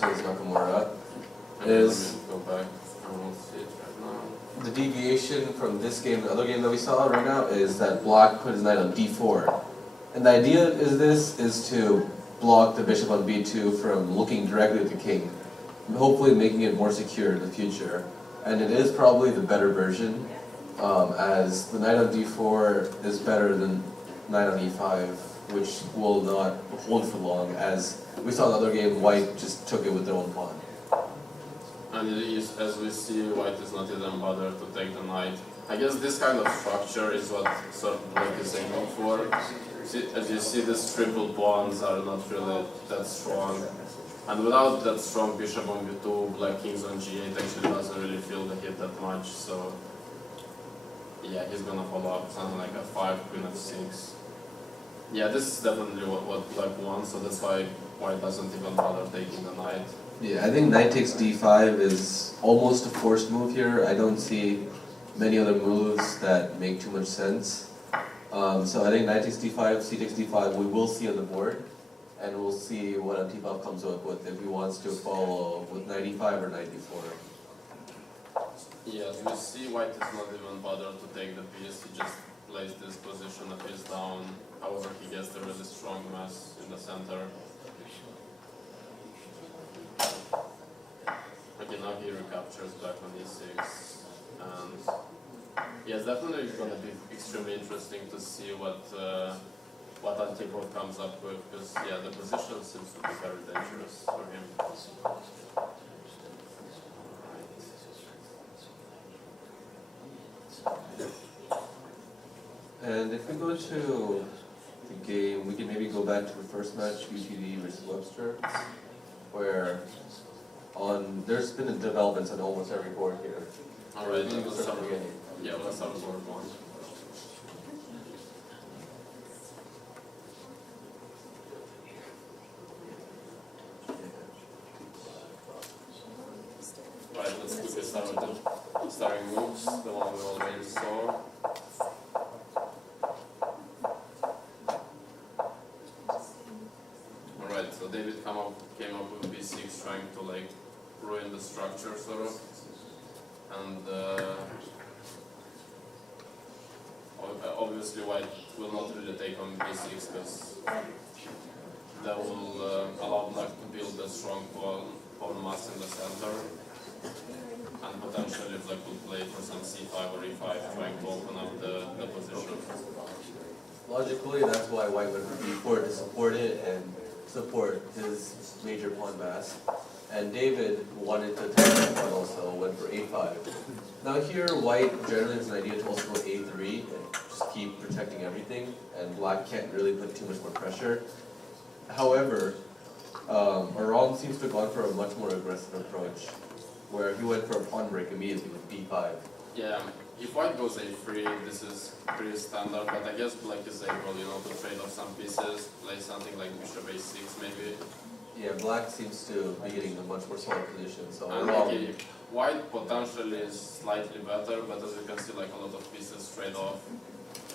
Nakamura is go back. I won't see it right now. the deviation from this game to the other game that we saw right now is that black put his knight on d4. And the idea is to block the bishop on b2 from looking directly at the king, hopefully making it more secure in the future. And it is probably the better version, as the knight on d4 is better than knight on e5, which will not hold for long, as we saw in the other game, white just took it with their own pawn. And it is, as we see, white is not even bothered to take the knight. I guess this kind of structure is what sort of black is aiming for. As you see, these triple pawns are not really that strong. And without that strong bishop on b2, black kings on g8 actually doesn't really feel the hit that much. So yeah, he's gonna follow up something like f5, queen f6. Yeah, this is definitely what black wants, so that's why white doesn't even bother taking the knight. Yeah, I think knight takes d5 is almost a forced move here. I don't see many other moves that make too much sense. So I think knight takes d5, c takes d5, we will see on the board, and we'll see what Antipov comes up with if he wants to follow with knight e5 or knight d4. Yes, we see white is not even bothered to take the piece, he just plays this position a piece down. However, he gets the really strong mass in the center. Okay, now he recaptures back on e6, and yeah, it's definitely going to be extremely interesting to see what Antipov comes up with, because yeah, the position seems to be very dangerous for him. And if we go to the game, we can maybe go back to the first match, UTD versus Webster, where there's been developments on almost every board here. Alright, let's start beginning. Yeah, let's have board one. Right, let's quickly start with the starting moves, the one we already saw. Alright, so David came up with b6, trying to like ruin the structure sort of. And obviously white will not really take on b6 because that will allow black to build a strong pawn mass in the center, and potentially black will play for some c5 or e5, trying to open up the position. Logically, that's why white went for b4 to support it and support his major pawn mass. And David wanted to attack that pawn also, went for a5. Now here, white generally has an idea to also go a3 and just keep protecting everything, and black can't really put too much more pressure. However, Aram seems to have gone for a much more aggressive approach, where he went for a pawn break immediately with b5. Yeah, if white goes a3, this is pretty standard, but I guess black is able, to trade off some pieces, play something like bishop a6 maybe. Yeah, black seems to be getting a much more solid position, so and okay, white potentially is slightly better, but as you can see, like a lot of pieces trade off.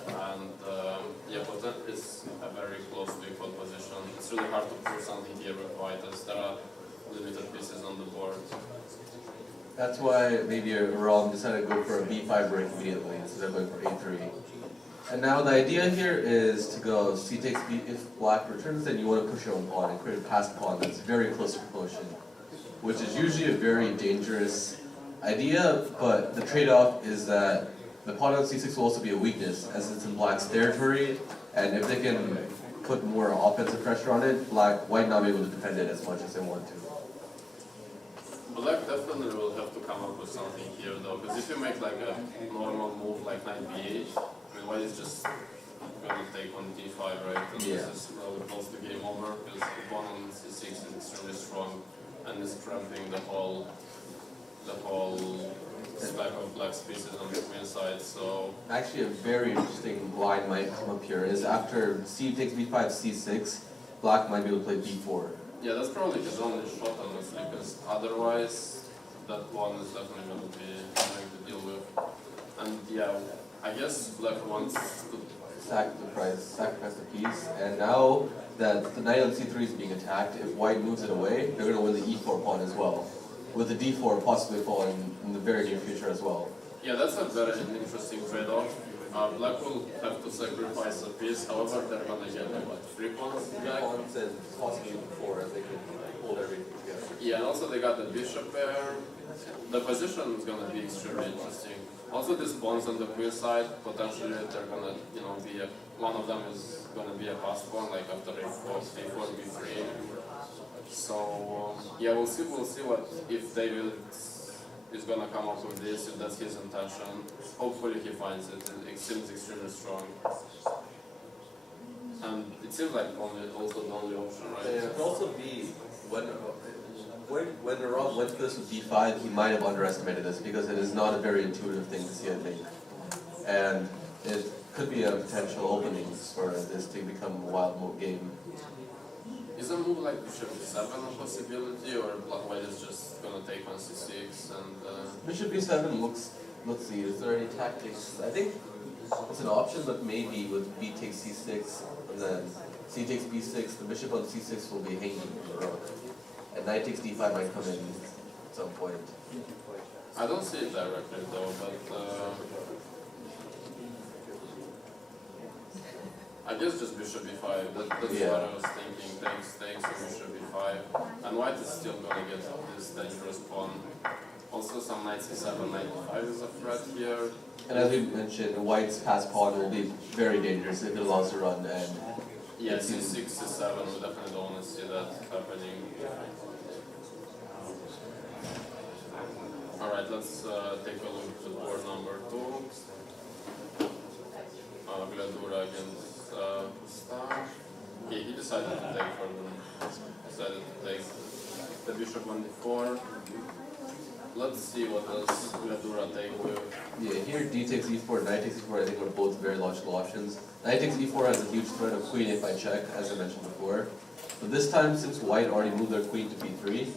And yeah, it's a very close to equal position. It's really hard to prove something here with white, as there are limited pieces on the board. That's why maybe Aram decided to go for a b5 break immediately instead of going for a3. And now the idea here is to go c takes b. If black returns, then you want to push your own pawn and create a passed pawn that's very close to promotion, which is usually a very dangerous idea, but the trade-off is that the pawn on c6 will also be a weakness, as it's in black's territory, and if they can put more offensive pressure on it, white not be able to defend it as much as they want to. Black definitely will have to come up with something here though, because if you make like a normal move like knight b8, I mean, white is just going to take on d5, right? And yeah. This is probably close to game over, because the pawn on c6 is extremely strong and is cramping the whole stack of black's pieces on the queen side. So actually, a very interesting line might come up here is after c takes b5, c6, black might be able to play b4. yeah, that's probably his only shot, honestly, because otherwise that pawn is definitely going to be having to deal with. And yeah, I guess black wants to sacrifice the piece, and now that the knight on c3 is being attacked. If white moves it away, they're going to win the e4 pawn as well, with the d4 possibly falling in the very near future as well. Yeah, that's a very interesting trade-off. Black will have to sacrifice a piece, however, they're gonna get like what, 3 pawns back? Pawns and possibly 4 as they can hold everything together. Yeah, and also they got the bishop pair. The position is gonna be extremely interesting. Also, these pawns on the queen side, potentially they're gonna, be one of them is gonna be a passed pawn, like after a4, b3. So yeah, we'll see what if David is gonna come up with this, if that's his intention. Hopefully he finds it. It seems extremely strong. And it seems like also the only option, right? And it could also be when Rob went for this with b5, he might have underestimated this because it is not a very intuitive thing to see, I think. And it could be a potential opening for this to become a wild move game. Is a move like bishop e7 a possibility, or black white is just gonna take on c6 and Bishop e7 looks, let's see, is there any tactics? I think it's an option, but maybe with b takes c6, and then c takes b6, the bishop on c6 will be hanging in the rook. And knight takes d5 might come in at some point. I don't see it directly though, but I guess just bishop e5, that's Yeah. what I was thinking, takes, and bishop e5. And white is still gonna get this dangerous pawn. Also some knight c7, knight e5 is a threat here. And as we mentioned, white's passed pawn will be very dangerous if it allows to run, and yeah, c6, c7, we definitely don't want to see that happening. Alright, let's take a look at board number 2. Gladura against Star. Okay, he decided to take the bishop on d4. Let's see what does Gladura take with. yeah, here d takes e4, knight takes e4, I think are both very logical options. Knight takes e4 has a huge threat of queen if I check, as I mentioned before. But this time, since white already moved their queen to b3,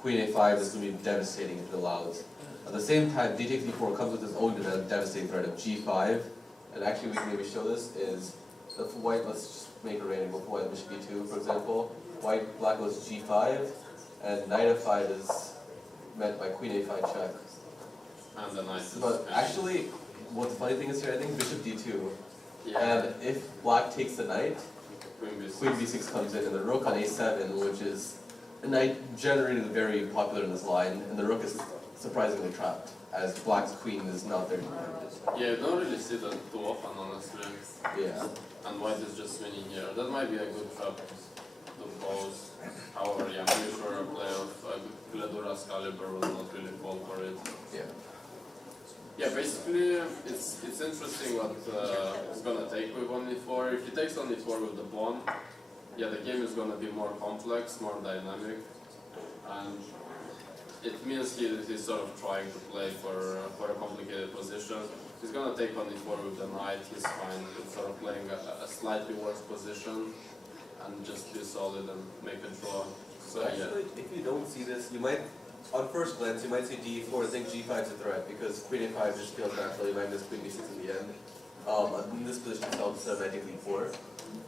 queen a5 is going to be devastating if it allows. At the same time, d takes e4 comes with its own devastating threat of g5. And actually we can maybe show this is, for white, let's just make a random for white, bishop e2 for example. Black goes g5, and knight f5 is met by queen a5 check. And the knight is But actually, what the funny thing is here, I think bishop d2, yeah, and if black takes the knight, queen queen b6 comes in, and the rook on a7, which is a knight generally very popular in this line, and the rook is surprisingly trapped, as black's queen is not there. yeah, you don't really see that too often, honestly. Yeah. And white is just winning here. That might be a good trap to pose. However, yeah, I'm pretty sure a player of Gladura's caliber will not really fall for it. Yeah. Yeah, basically, it's interesting what it's gonna take with only 4. If he takes only 4 with the pawn, yeah, the game is gonna be more complex, more dynamic, and it means he's sort of trying to play for a complicated position. He's gonna take on e4 with the knight. He's fine with sort of playing a slightly worse position and just be solid and make a draw. So Actually, if you don't see this, you might, on first glance, you might see d4 and think g5 is a threat because queen a5 just feels natural. You might miss queen b6 in the end. In this position itself, instead of knight takes e4.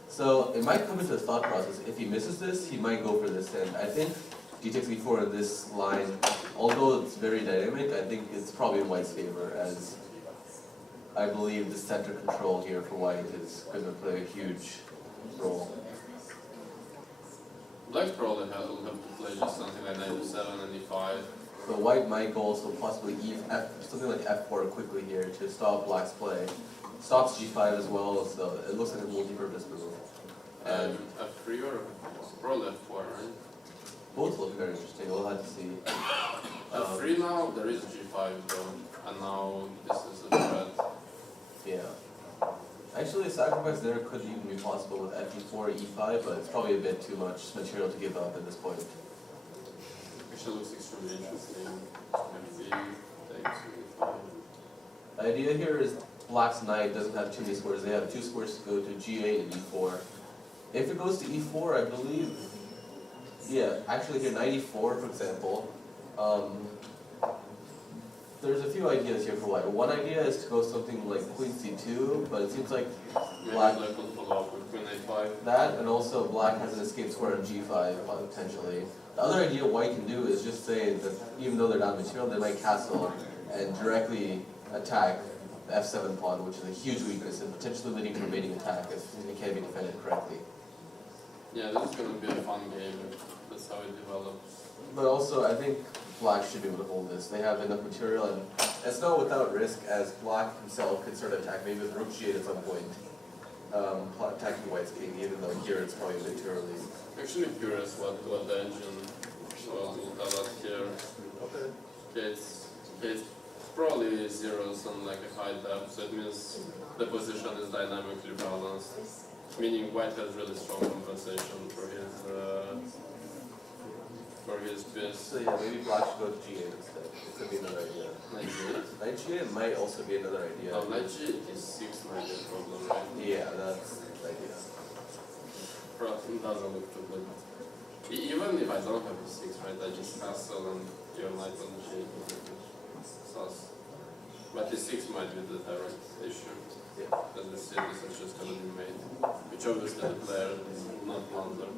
So it might come into his thought process. If he misses this, he might go for this. And I think d takes e4 in this line, although it's very dynamic, I think it's probably in white's favor, as I believe the center control here for white is going to play a huge role. Black probably will have to play just something like knight e7 and e5. So white might go also possibly something like f4 quickly here to stop black's play. Stops g5 as well, so it looks like a multi-purpose move. And f3 or probably f4, right? both look very interesting, we'll have to see. f3 now, there is g5 though, and now this is a threat. Yeah. Actually, a sacrifice there could even be possible with fe4, e5, but it's probably a bit too much material to give up at this point. Actually looks extremely interesting. f3 takes e5. The idea here is black's knight doesn't have too many squares. They have 2 squares to go to g8 and e4. If it goes to e4, I believe, yeah, actually here knight e4, for example, there's a few ideas here for white. One idea is to go something like queen c2, but it seems like black, Maybe black will follow up with queen a5. that, and also black has an escape square on g5 potentially. The other idea white can do is just say that even though they're down material, they might castle and directly attack the f7 pawn, which is a huge weakness and potentially leading to remaining attack if it can't be defended correctly. Yeah, this is going to be a fun game if that's how it develops. But also, I think black should be able to hold this. They have enough material, and it's not without risk, as black himself could start to attack, maybe with rook g8 at some point, attacking white's king, even though here it's probably a bit too early. Actually curious what the engine will tell us here. Okay. It's probably zeros on like a high depth, so it means the position is dynamically balanced, meaning white has really strong compensation for his piece. So yeah, maybe black should go to g8 instead. It could be another idea. Knight g8? Knight g8 might also be another idea. Oh, knight g8 is 6 might be a problem, right? Yeah, that's the idea. It doesn't look too good. Even if I don't have a 6, right, I just castle and your knight on the g8 sus. But the 6 might be the direct issue. Yeah. That the series is just going to be made, which obviously the player is not blunder.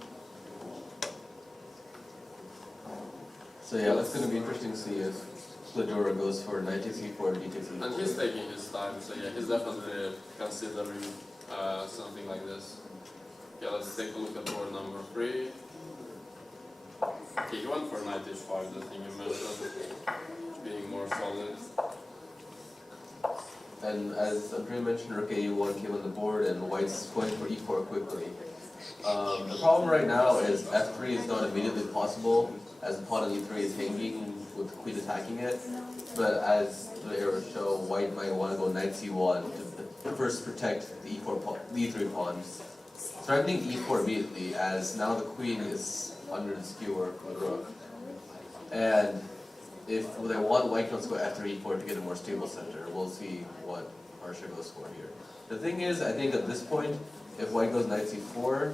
So yeah, that's going to be interesting to see if Fedora goes for knight takes e4 and d takes e4. And he's taking his time, so yeah, he's definitely considering something like this. Yeah, let's take a look at board number 3. Okay, he went for knight h5, the thing you mentioned, being more solid. And as Andrea mentioned, rook a1 came on the board, and white's going for e4 quickly. The problem right now is f3 is not immediately possible, as the pawn on e3 is hanging with the queen attacking it. But as the arrows show, white might want to go knight c1 to first protect the the e3 pawn. Threatening e4 immediately, as now the queen is under the skewer for the rook. And if they want white can also go f3 e4 to get a more stable center. We'll see what Harsha goes for here. The thing is, I think at this point, if white goes knight c4,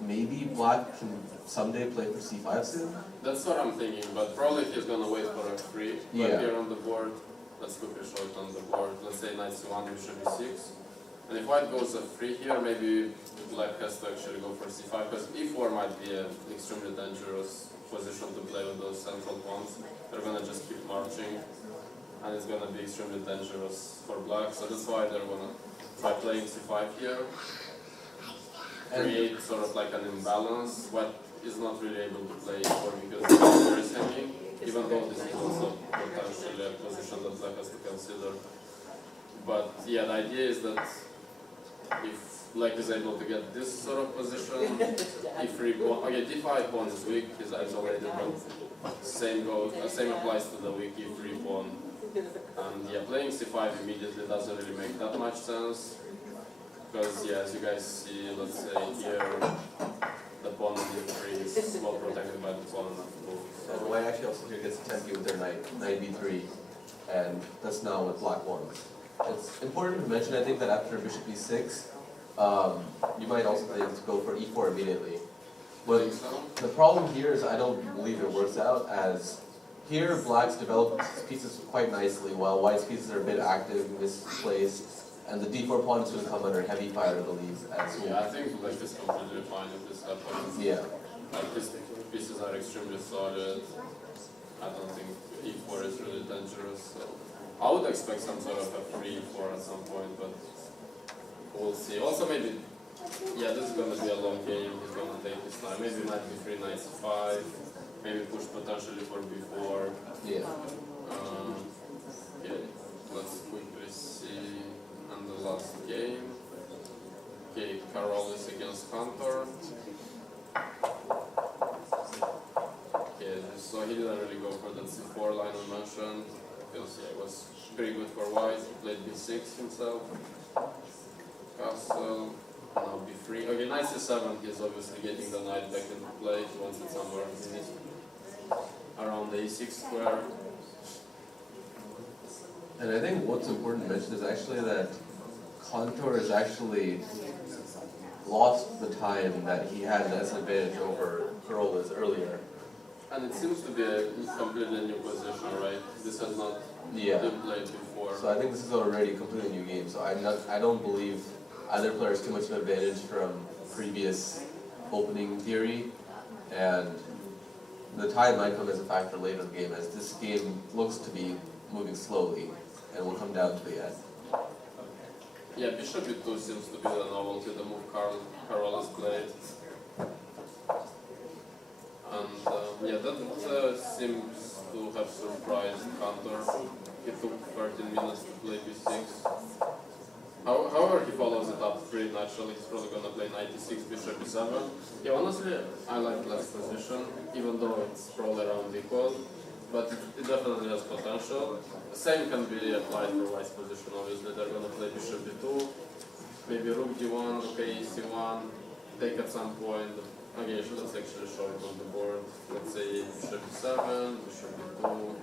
maybe black can someday play for c5 soon? That's what I'm thinking, but probably he's gonna wait for f3. But Yeah. here on the board, let's quickly show it on the board. Let's say knight c1, bishop e6. And if white goes f3 here, maybe black has to actually go for c5, because e4 might be an extremely dangerous position to play with those central pawns. They're gonna just keep marching, and it's gonna be extremely dangerous for black. So that's why they're gonna try playing c5 here, create sort of like an imbalance. White is not really able to play e4 because e4 is hanging, even though this is also potentially a position that black has to consider. But yeah, the idea is that if black is able to get this sort of position, e3 pawn, okay, d5 pawn is weak, he's isolated, but same applies to the weak e3 pawn. And yeah, playing c5 immediately doesn't really make that much sense, because yeah, as you guys see, let's say here, the pawn on e3 is well protected by the pawn on f2. So white actually also here gets attempted with their knight b3, and that's not what black wants. It's important to mention, I think, that after bishop e6, you might also be able to go for e4 immediately. But the problem here is I don't believe it works out, as here black's developed his pieces quite nicely, while white's pieces are a bit active, misplaced, and the d4 pawn is going to come under heavy fire, I believe. Yeah, I think black is completely fine if this happens. Yeah. Like his pieces are extremely solid. I don't think e4 is really dangerous. So I would expect some sort of a free e4 at some point, but we'll see. Also maybe, yeah, this is going to be a long game. He's going to take his time. Maybe knight b3, knight c5. Maybe push potentially for b4. Yeah. Okay, let's quickly see on the last game. Okay, Carol is against Kantor. Okay, so he didn't really go for that c4 line I mentioned, because yeah, it was pretty good for white. He played b6 himself. Castle, now b3. Okay, knight c7, he's obviously getting the knight back into play. He wants it somewhere around the a6 square. And I think what's important to mention is actually that Contour has actually lost the time that he had as an advantage over Carolas earlier. And it seems to be a completely new position, right? This this has not Yeah. been played before. So I think this is already a completely new game. So I don't believe either player has too much of an advantage from previous opening theory, and the tide might come as a factor later in the game, as this game looks to be moving slowly, and will come down to the end. Yeah, bishop e2 seems to be the novelty, the move Carol has played. And yeah, that seems to have surprised Cantor. He took 13 minutes to play b6. However, he follows it up pretty naturally. He's probably gonna play 96, bishop b7. Yeah, honestly, I like Black's position, even though it's probably around equal, but it definitely has potential. The same can be applied for White's position, obviously. They're gonna play bishop b2, maybe rook d1, okay, c1, take at some point. Okay, so let's actually show it on the board. Let's say bishop b7, bishop b2,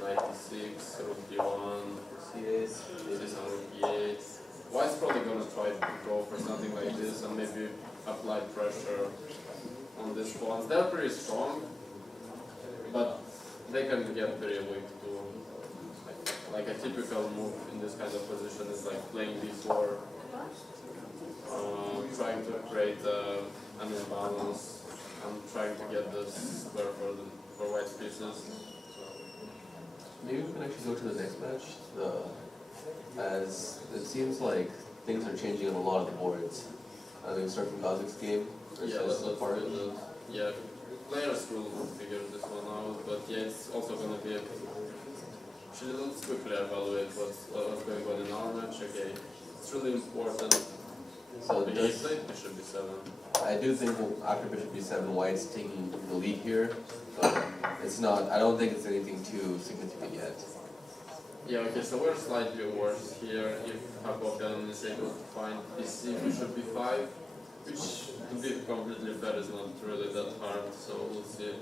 96, rook d1, C8. this on rook e8. White's probably gonna try to go for something like this and maybe apply pressure on these pawns. They're pretty strong, but they can get very weak too. Like a typical move in this kind of position is like playing d4, trying to create an imbalance and trying to get this square for White's pieces. Maybe we can actually go to the next match. As it seems like things are changing on a lot of the boards. I think we start from Gazik's game. Yeah, let's do that. Yeah, players will figure this one out, but yeah, it's also going to be. Actually, let's quickly evaluate what's going on in our match. Okay, it's really important. So Bishop b7. I do think after bishop b7, White's taking the lead here, but it's not. I don't think it's anything too significant yet. Yeah, okay, so we're slightly worse here if Hakogan is able to find bc, bishop b5, which, to be completely fair, is not really that hard, so we'll see.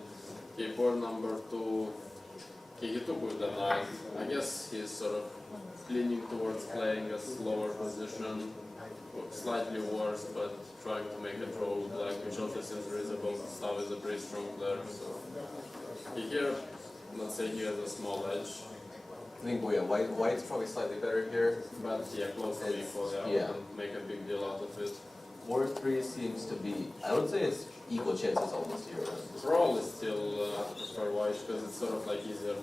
Okay, board number 2, okay, he took with the knight. I guess he's sort of leaning towards playing a slower position, slightly worse, but trying to make a draw with black, which also seems reasonable. Stav is a pretty strong player, so here, let's say he has a small edge. I think White's probably slightly better here. But yeah, close to equal, yeah, Yeah. we can make a big deal out of it. Board 3 seems to be, I would say it's equal chances almost here. Roll is still for White because it's sort of like easier.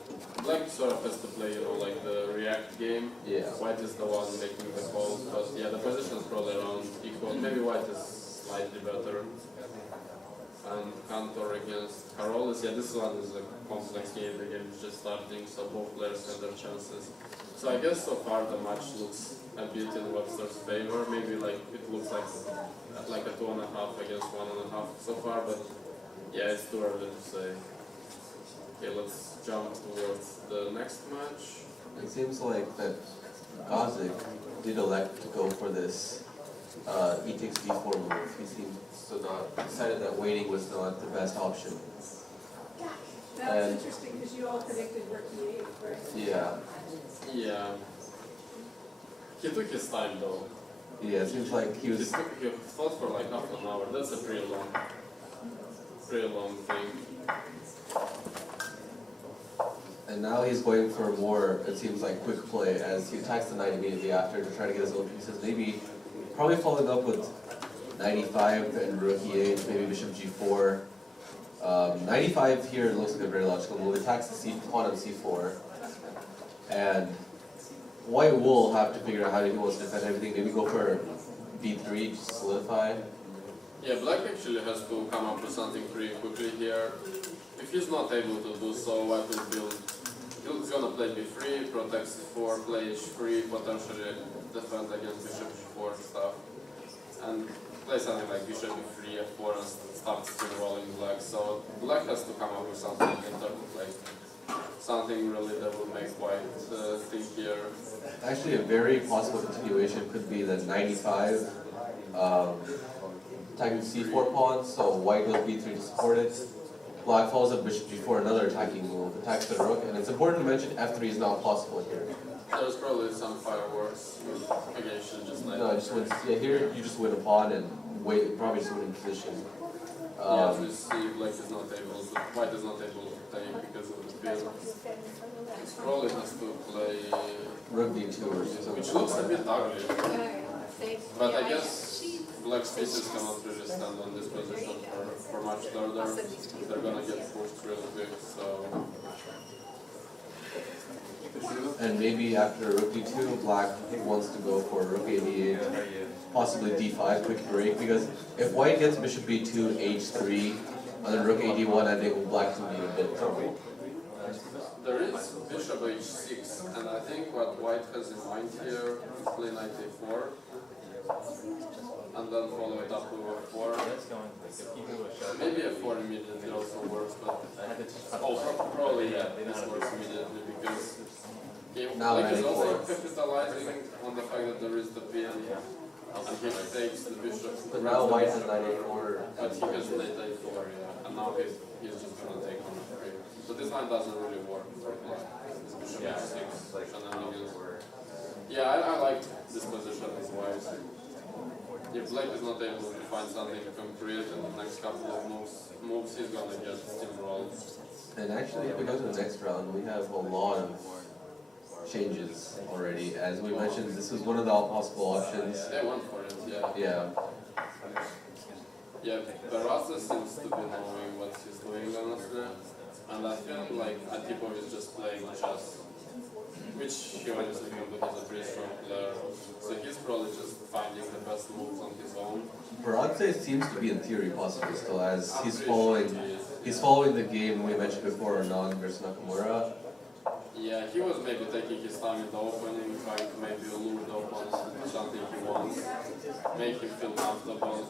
Black sort of has to play, you know, like the react game. Yeah. White is the one making the calls, but yeah, the position is probably around equal. Maybe White is slightly better. And Cantor against Carolis, yeah, this one is a complex game. The game is just starting, so both players have their chances. So I guess so far the match looks a bit in Webster's favor. Maybe like it looks like a 2.5 against 1.5 so far, but yeah, it's too early to say. Okay, let's jump towards the next match. It seems like that Gazik did elect to go for this e takes b4 move. He seems to not decided that waiting was not the best option. That was interesting because you all predicted rook e8, right? Yeah. Yeah. He took his time though. Yeah, it seems like he was. He fought for like half an hour. That's a pretty long thing. And now he's going for more, it seems like, quick play as he attacks the knight immediately after to try to get his own pieces. Maybe, probably following up with 95 and rook e8, maybe bishop g4. 95 here looks like a very logical move. Attacks the pawn on c4. And White will have to figure out how he wants to defend everything. Maybe go for b3, just solidify. Yeah, Black actually has to come up with something pretty quickly here. If he's not able to do so, White will build. He's gonna play b3, protect c4, play h3, potentially defend against bishop g4 stuff, and play something like bishop b3, f4, and start steamrolling Black. So Black has to come up with something in terms of like something really that will make White think here. Actually, a very possible continuation could be the 95 attacking c4 pawn, so White goes b3 to support it. Black follows up bishop g4, another attacking move, attacks the rook, and it's important to mention f3 is not possible here. There's probably some fireworks. Again, you should just like. No, just win. Yeah, here you just win a pawn and wait, probably just win in position. Yeah, as we see, Black is not able to, White is not able to take because of the bill. He probably has to play, Rook d2 or something. which looks a bit ugly. But I guess black's pieces cannot really stand on this position for much further. They're gonna get pushed really quick, so. And maybe after rook d2, black wants to go for rook a8, possibly d5, quick break, because if white gets bishop b2, h3, and then rook ad1, I think black can be a bit trouble. There is bishop h6, and I think what white has in mind here is play knight a4, and then follow it up with a4. Maybe a4 immediately also works, but probably yeah, this works immediately because black is also capitalizing on the fact that there is the pin, and he takes the bishop. But now white has knight a4. But he has knight a4, yeah, and now he's just gonna take on a3. So this line doesn't really work for black. This bishop h6 shenanigans. Yeah, I like this position as wise. If black is not able to find something concrete in the next couple of moves he's gonna get steamrolled. And actually, if we go to the next round, we have a lot of changes already. As we mentioned, this was one of the possible options. They went for it, yeah. Yeah. Yeah, Barasa seems to be knowing what he's doing, honestly. And I feel like Antipov is just playing chess, which he obviously can do, he's a pretty strong player. So he's probably just finding the best moves on his own. Baradze seems to be in theory possible still, as he's following the game we mentioned before, Anand versus Nakamura. Yeah, he was maybe taking his time in the opening, trying to maybe lure the opponent to something he wants, make him feel comfortable.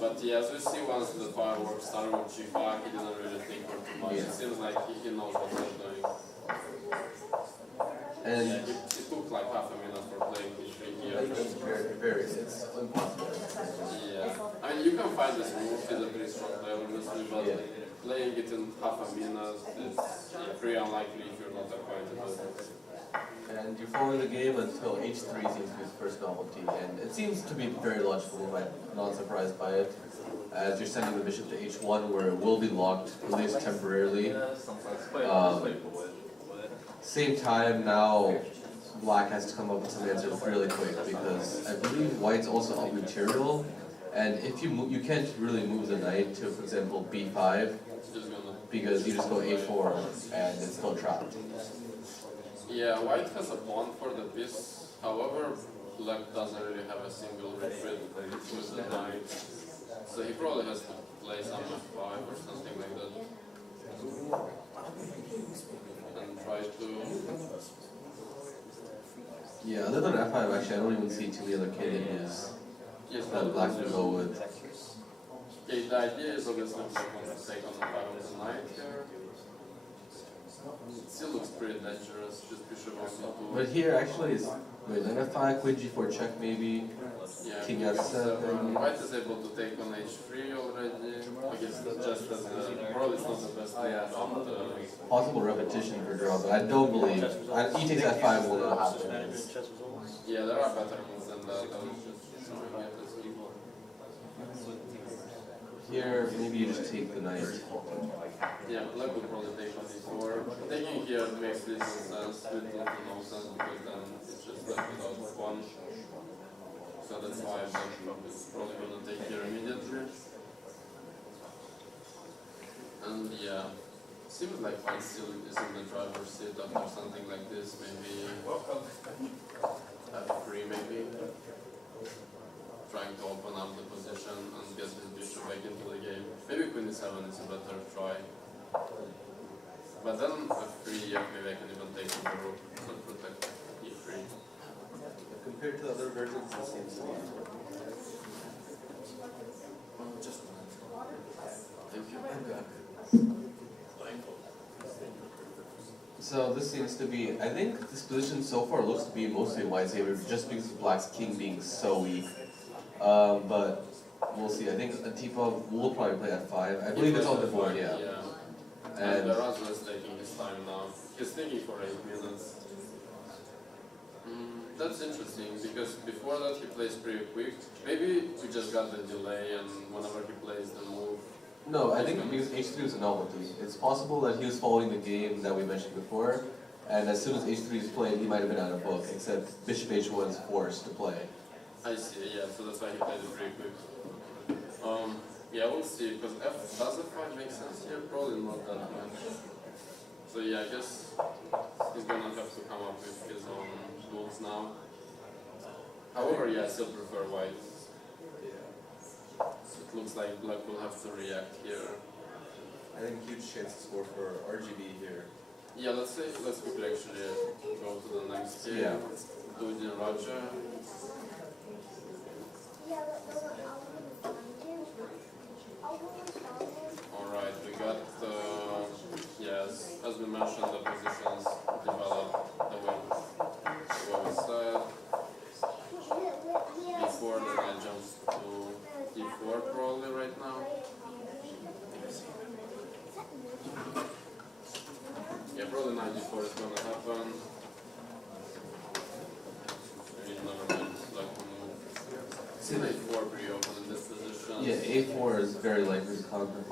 But yeah, as we see, once the fireworks started with g5, he didn't really think for too much. It seems like he knows what he's doing. And yeah, he took like half a minute for playing h3 here. it's impossible. Yeah, I mean, you can find this move, he's a pretty strong player, obviously, but playing it in half a minute is pretty unlikely if you're not acquainted with it. And you follow the game until h3 seems to be his first novelty, and it seems to be very logical, I'm not surprised by it. As you're sending the bishop to h1 where it will be locked, at least temporarily. Same time now, black has to come up with some answers really quick because I believe white's also up material, and if you move, you can't really move the knight to, for example, b5 because you just go a4 and it's still trapped. Yeah, white has a pawn for the piece, however, black doesn't really have a single retreat with the knight, so he probably has to play some f5 or something like that. And try to... Yeah, other than f5 actually I don't even see too many other candidates that black can go with. Okay, the idea is obviously black wants to take on the 5 of the knight here. It still looks pretty dangerous, this bishop also. But here actually is, wait, then f5, queen g4 check maybe, yeah, king f7. White is able to take on h3 already. I guess just as probably it's not the best way. Possible repetition for draw, but I don't believe, e takes f5 will not happen. Yeah, there are better moves than that. I was just showing it as well. Here, maybe you just take the knight. Yeah, black would probably take on e4. Taking here makes little sense, little to no sense, because then it's just left without one. So that's why black is probably going to take here immediately. And yeah, seems like white still is in the driver's seat after something like this, maybe f3 maybe. Trying to open up the position and get his bishop back into the game. Maybe queen e7 is a better try. But then f3, yeah, maybe I can even take the rook and protect e3. Compared to other versions, it seems to be. Just a minute. Thank you. So this seems to be, I think this position so far looks to be mostly white's favor just because of black's king being so weak. But we'll see. I think Antipov will probably play f5. I believe it's on the board, yeah. And Barasa is taking his time now. He's thinking for 8 minutes. That's interesting because before that he plays pretty quick. Maybe we just got the delay and whenever he plays the move, No, I think because h3 was a novelty. It's possible that he was following the game that we mentioned before, and as soon as h3 is played, he might have been out of book, except bishop h1 is forced to play. I see, yeah, so that's why he played it pretty quick. Yeah, we'll see, because does f5 make sense here? Probably not that much. So yeah, I guess he's gonna have to come up with his own rules now. However, yeah, I still prefer white. It looks like black will have to react here. I think huge chance to score for RGB here. Yeah, let's quickly actually go to the next game. Yeah. Dudin Raja. Alright, we got, yes, as we mentioned, the positions develop the way we said. Before the guy jumps to d4 probably right now. Yeah, probably knight d4 is gonna happen. Never mind, like See, knight 4 pretty open in this position. yeah, a4 is very likely to conquer.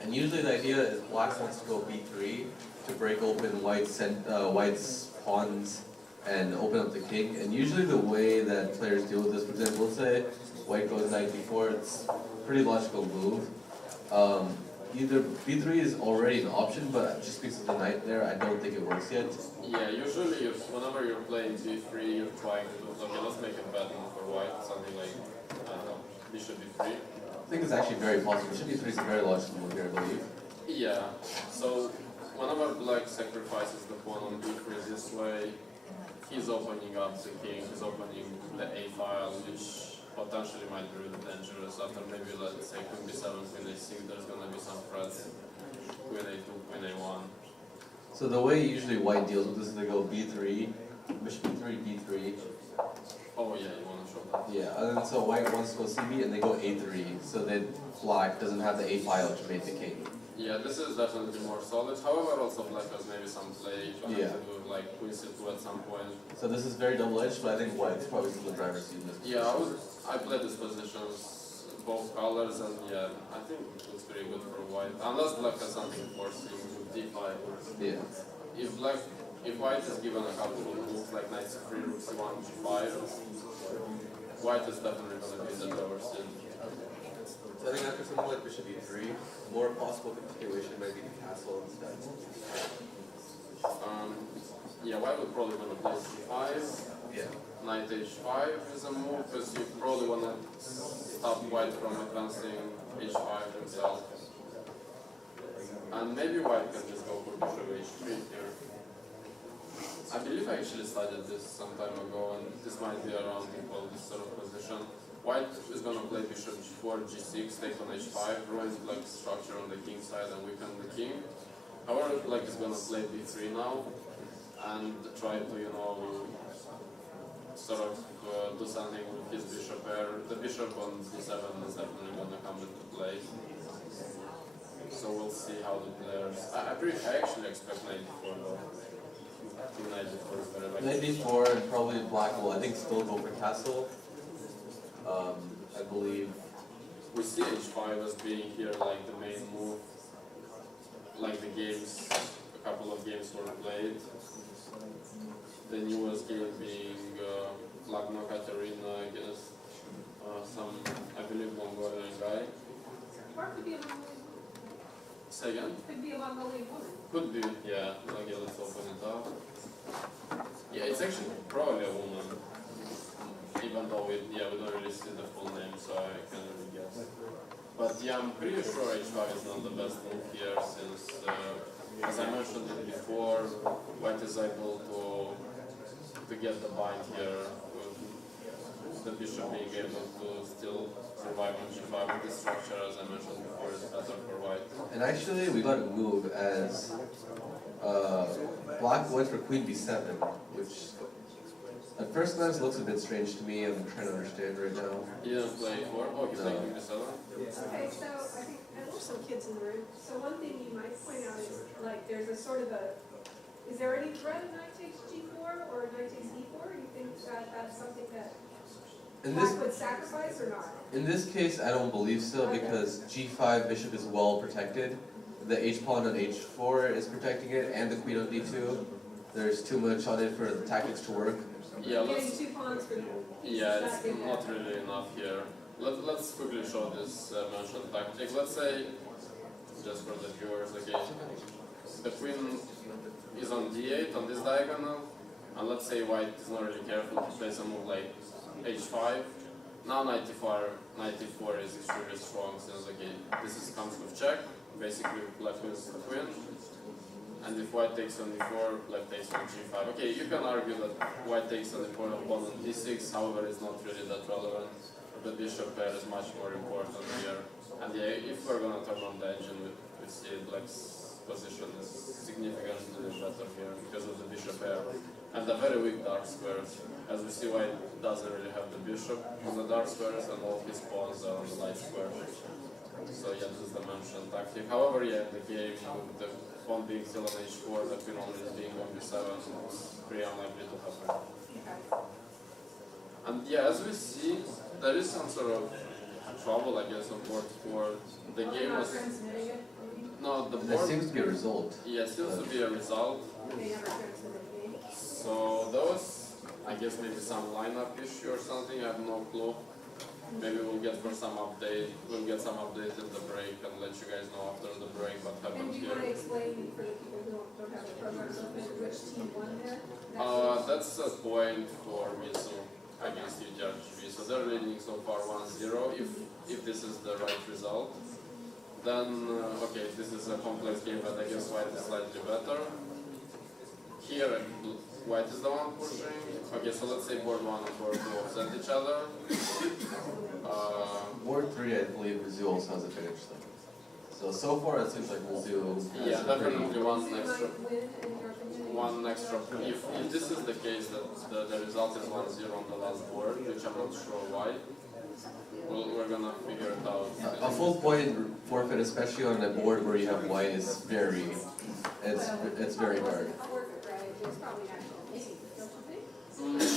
And usually the idea is black wants to go b3 to break open white's pawns and open up the king. And usually the way that players deal with this, for example, let's say white goes knight b4, it's a pretty logical move. Either b3 is already an option, but just because of the knight there, I don't think it works yet. Yeah, usually whenever you're playing b3, you're trying to, okay, let's make a bad move for white, something like, I don't know, bishop b3. I think it's actually very possible. Bishop b3 is a very logical move here, I believe. Yeah, so whenever black sacrifices the pawn on b3 this way, he's opening up the king, he's opening the a file, which potentially might be really dangerous. After maybe, let's say, queen b7, queen a6, there's gonna be some threats. Queen a2, queen a1. So the way usually white deals with this is they go b3, bishop b3, b3. Oh yeah, you wanna show that? Yeah, and then so white wants to go cb and they go a3, so that black doesn't have the a file to make the king. Yeah, this is definitely more solid. However, also black has maybe some play to have to do like queen c2 at some point. So this is very double-edged, but I think white's probably still the driver's seat in this position. Yeah, I played these positions, both colors, and yeah, I think it looks pretty good for white. Unless black has something forcing with d5. Yeah. If white is given a couple of moves like knight c3, rook c1, g5, white is definitely going to be the driver's seat. So I think after something like bishop e3, more possible continuation might be the castle instead. Yeah, white would probably want to play c5. Yeah. Knight h5 is a move because you probably want to stop white from advancing h5 himself. And maybe white can just go for bishop h3 here. I believe I actually studied this some time ago, and this might be around equal this sort of position. White is going to play bishop g4, g6, take on h5, ruins black's structure on the king side and weaken the king. However, black is going to play b3 now and try to, sort of do something with his bishop pair. The bishop on d7 is definitely going to come into play. So we'll see how the players... I actually expect knight d4 though. I think knight d4 is very likely. Knight d4 and probably black will, I think, still go for castle. I believe. We see h5 as being here like the main move. Like the games, a couple of games were played. The newest game being Lagno Katerina against some, I believe, Mongolian guy. Or it could be a Mongolian woman. Say again? Could be a Mongolian woman. Could be, yeah. Okay, let's open it up. Yeah, it's actually probably a woman. Even though we don't really see the full name, so I can't really guess. But yeah, I'm pretty sure h5 is not the best move here since, as I mentioned it before, white is able to get the bind here with the bishop being able to still survive on g5 with this structure, as I mentioned before, is better for white. And actually, we got a move as black went for queen b7, which at first glance looks a bit strange to me. I'm trying to understand right now. He didn't play 4? Oh, he's playing queen b7? Okay, so I think, and there's some kids in the room. So one thing you might point out is, like, there's a sort of a, is there any threat of knight takes g4 or knight takes e4? You think that that's something that In this Black would sacrifice or not? in this case, I don't believe so because G5 bishop is well protected. The H pawn on H4 is protecting it, and the queen on D2. There's too much on it for the tactics to work. Yeah, Getting let's. 2 pawns for Yeah, it's not really enough here. Let's quickly show this mentioned tactic. Let's say, just for the viewers, okay, the queen is on D8 on this diagonal, and let's say white is not really careful to play some move like H5. Now 94 is extremely strong since okay, comes with check. Basically, black wins the queen. And if white takes on d4, black takes on g5. Okay, you can argue that white takes on d4 and pawn on d6, however, it's not really that relevant. The bishop pair is much more important here. And yeah, if we're gonna turn on the engine, we see black's position is significantly better here because of the bishop pair. And the very weak dark squares. As we see, white doesn't really have the bishop on the dark squares, and all his pawns are on the light squares. So yeah, this is the mentioned tactic. However, yeah, in the game, the pawn being still on h4, the queen only is being on b7, it's pretty unlikely to happen. And yeah, as we see, there is some sort of trouble, I guess, on board 4. The game was... transmitting it? No, the There board... seems to be a result. Yeah, it seems to be a result. They never transmitted the game. So there was, I guess, maybe some lineup issue or something, I have no clue. Maybe we'll get some update in the break and let you guys know after the break what And happened do you want to here. explain for the people who don't have the programs open, which team won there? That's a point for Mizu against UTRGV. So they're leading so far 1-0. If this is the right result, then okay, this is a complex game, but I guess white is slightly better. Here, white is the one pushing. Okay, so let's say board 1 and board 2 offset each other. Board 3, I believe Mizzou also has a finish though. So far it seems like Mizzou has Yeah, a definitely Who one might extra. win in your opinion? One extra. If this is the case that the result is 1-0 on the last board, which I'm not sure why, we're gonna figure it out. A full point forfeit, especially on a board where you have white, is it's very hard. Forfeit, right? It's probably actual game, don't you think?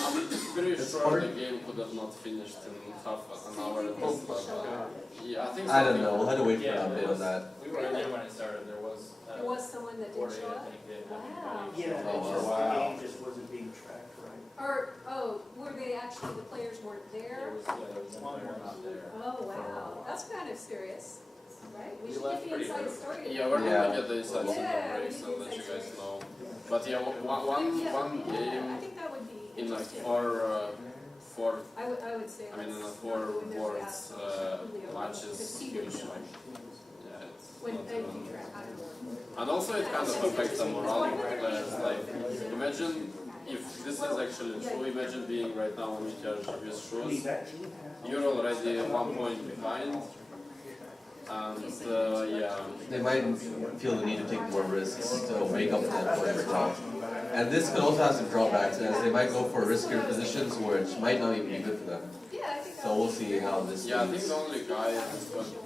I'm pretty It's sure hard. the game could have not finished in half an hour at least, but yeah, I think I don't something- know, we'll have to wait for an update on that. We were in there when it started, there was. There was someone that didn't show up? Wow. Yeah, Oh, it's just wow. the game just wasn't being tracked right. Or, were they actually, the players weren't there? There was one more not there. Oh, wow, that's kind of serious, right? We We should left get the pretty inside early. story. Yeah, we're Yeah. gonna get the insights in the Yeah, breaks we and need let you insights. guys know. But yeah, one I game think that would be in like interesting. four I would say. I mean, in a let's four not go in there boards fast. Julio, match because is he huge. didn't know. Yeah, it's When, not, and future, I don't know. and also it kind of affects the morale of the players. Like, imagine if this is actually true, imagine being right now on UTRGV's shoes. You're already 1 point behind. And yeah, They might feel the need to take more risks to make up for that point as well. And this could also have some drawbacks, as they might go for riskier positions which might not even be good for them. Yeah, I think that So we'll see how this yeah, I think goes. the only guy who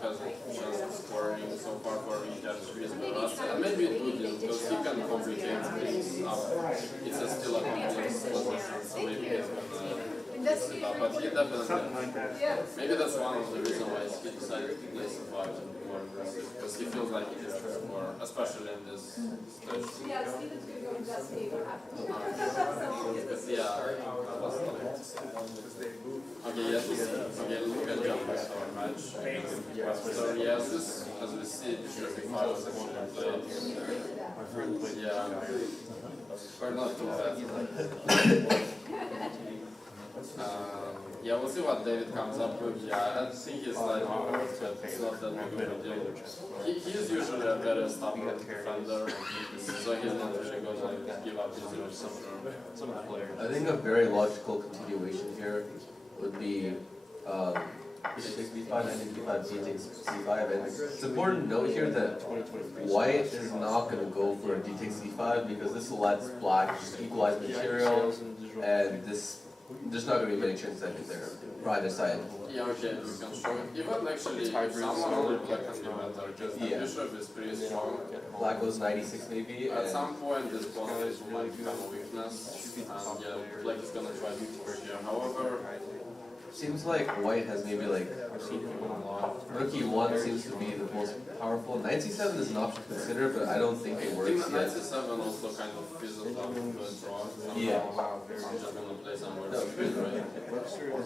has a chance of scoring so far for UTRGV is Barasa. And maybe it would because he can complicate things up. It's still a complex position, so maybe he's gonna investigate. but he definitely. Something like that. Yeah. Maybe that's one of the reasons why he decided to play survive and be more aggressive, because he feels like he has to score, especially in this stage. Yeah, Steven's gonna go investigate what happened. But yeah, okay, yes, okay, look at jump back to our match. So yes, as we see, Bishop B5 was actually played. Yeah, we're not too bad. Yeah, we'll see what David comes up with. Yeah, I think he's slightly worse, but it's not that big of a deal. He's usually a very stubborn defender, so he's not really going to give up easily for sure. I think a very logical continuation here would be bishop takes b5, knight takes b5, d takes c5, and it's important to note here that white is not going to go for a d takes c5 because this lets black just equalize material, and there's not going to be many chances that there for either side. Yeah, okay, we can show it. Even actually, if someone only black can be better, because the Yeah. bishop is pretty strong. Black goes 96 maybe, At and some point, this pawn might become a weakness, and yeah, black is gonna try to push here. However, seems like white has maybe like rookie 1 seems to be the most powerful. Knight c7 is an option to consider, but I don't think it I works think yet. knight c7 also kind of fizzles out into a draw. Yeah. I'm just gonna play somewhere No, stupid, right?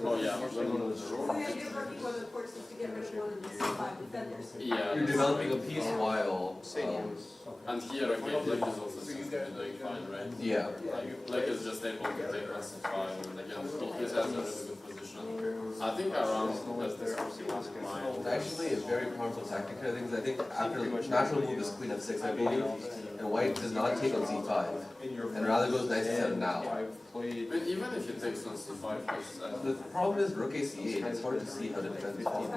Oh yeah, we're gonna lose the So rook. the idea of rookie one, of course, is to get rid of one of the C5 defenders. Yeah. You're developing a piece while. And here, okay, black is also seems to be doing fine, right? Yeah. Like, black is just able to take on c5, and again, he has a really good position. I think around has this one in mind. Actually, a very powerful tactic here. I think after natural move is queen f6, I believe, and white does not take on c5, and rather goes knight c7 now. But even if he takes on c5, he's The problem is rook a c8. It's hard to see how to defend this pawn.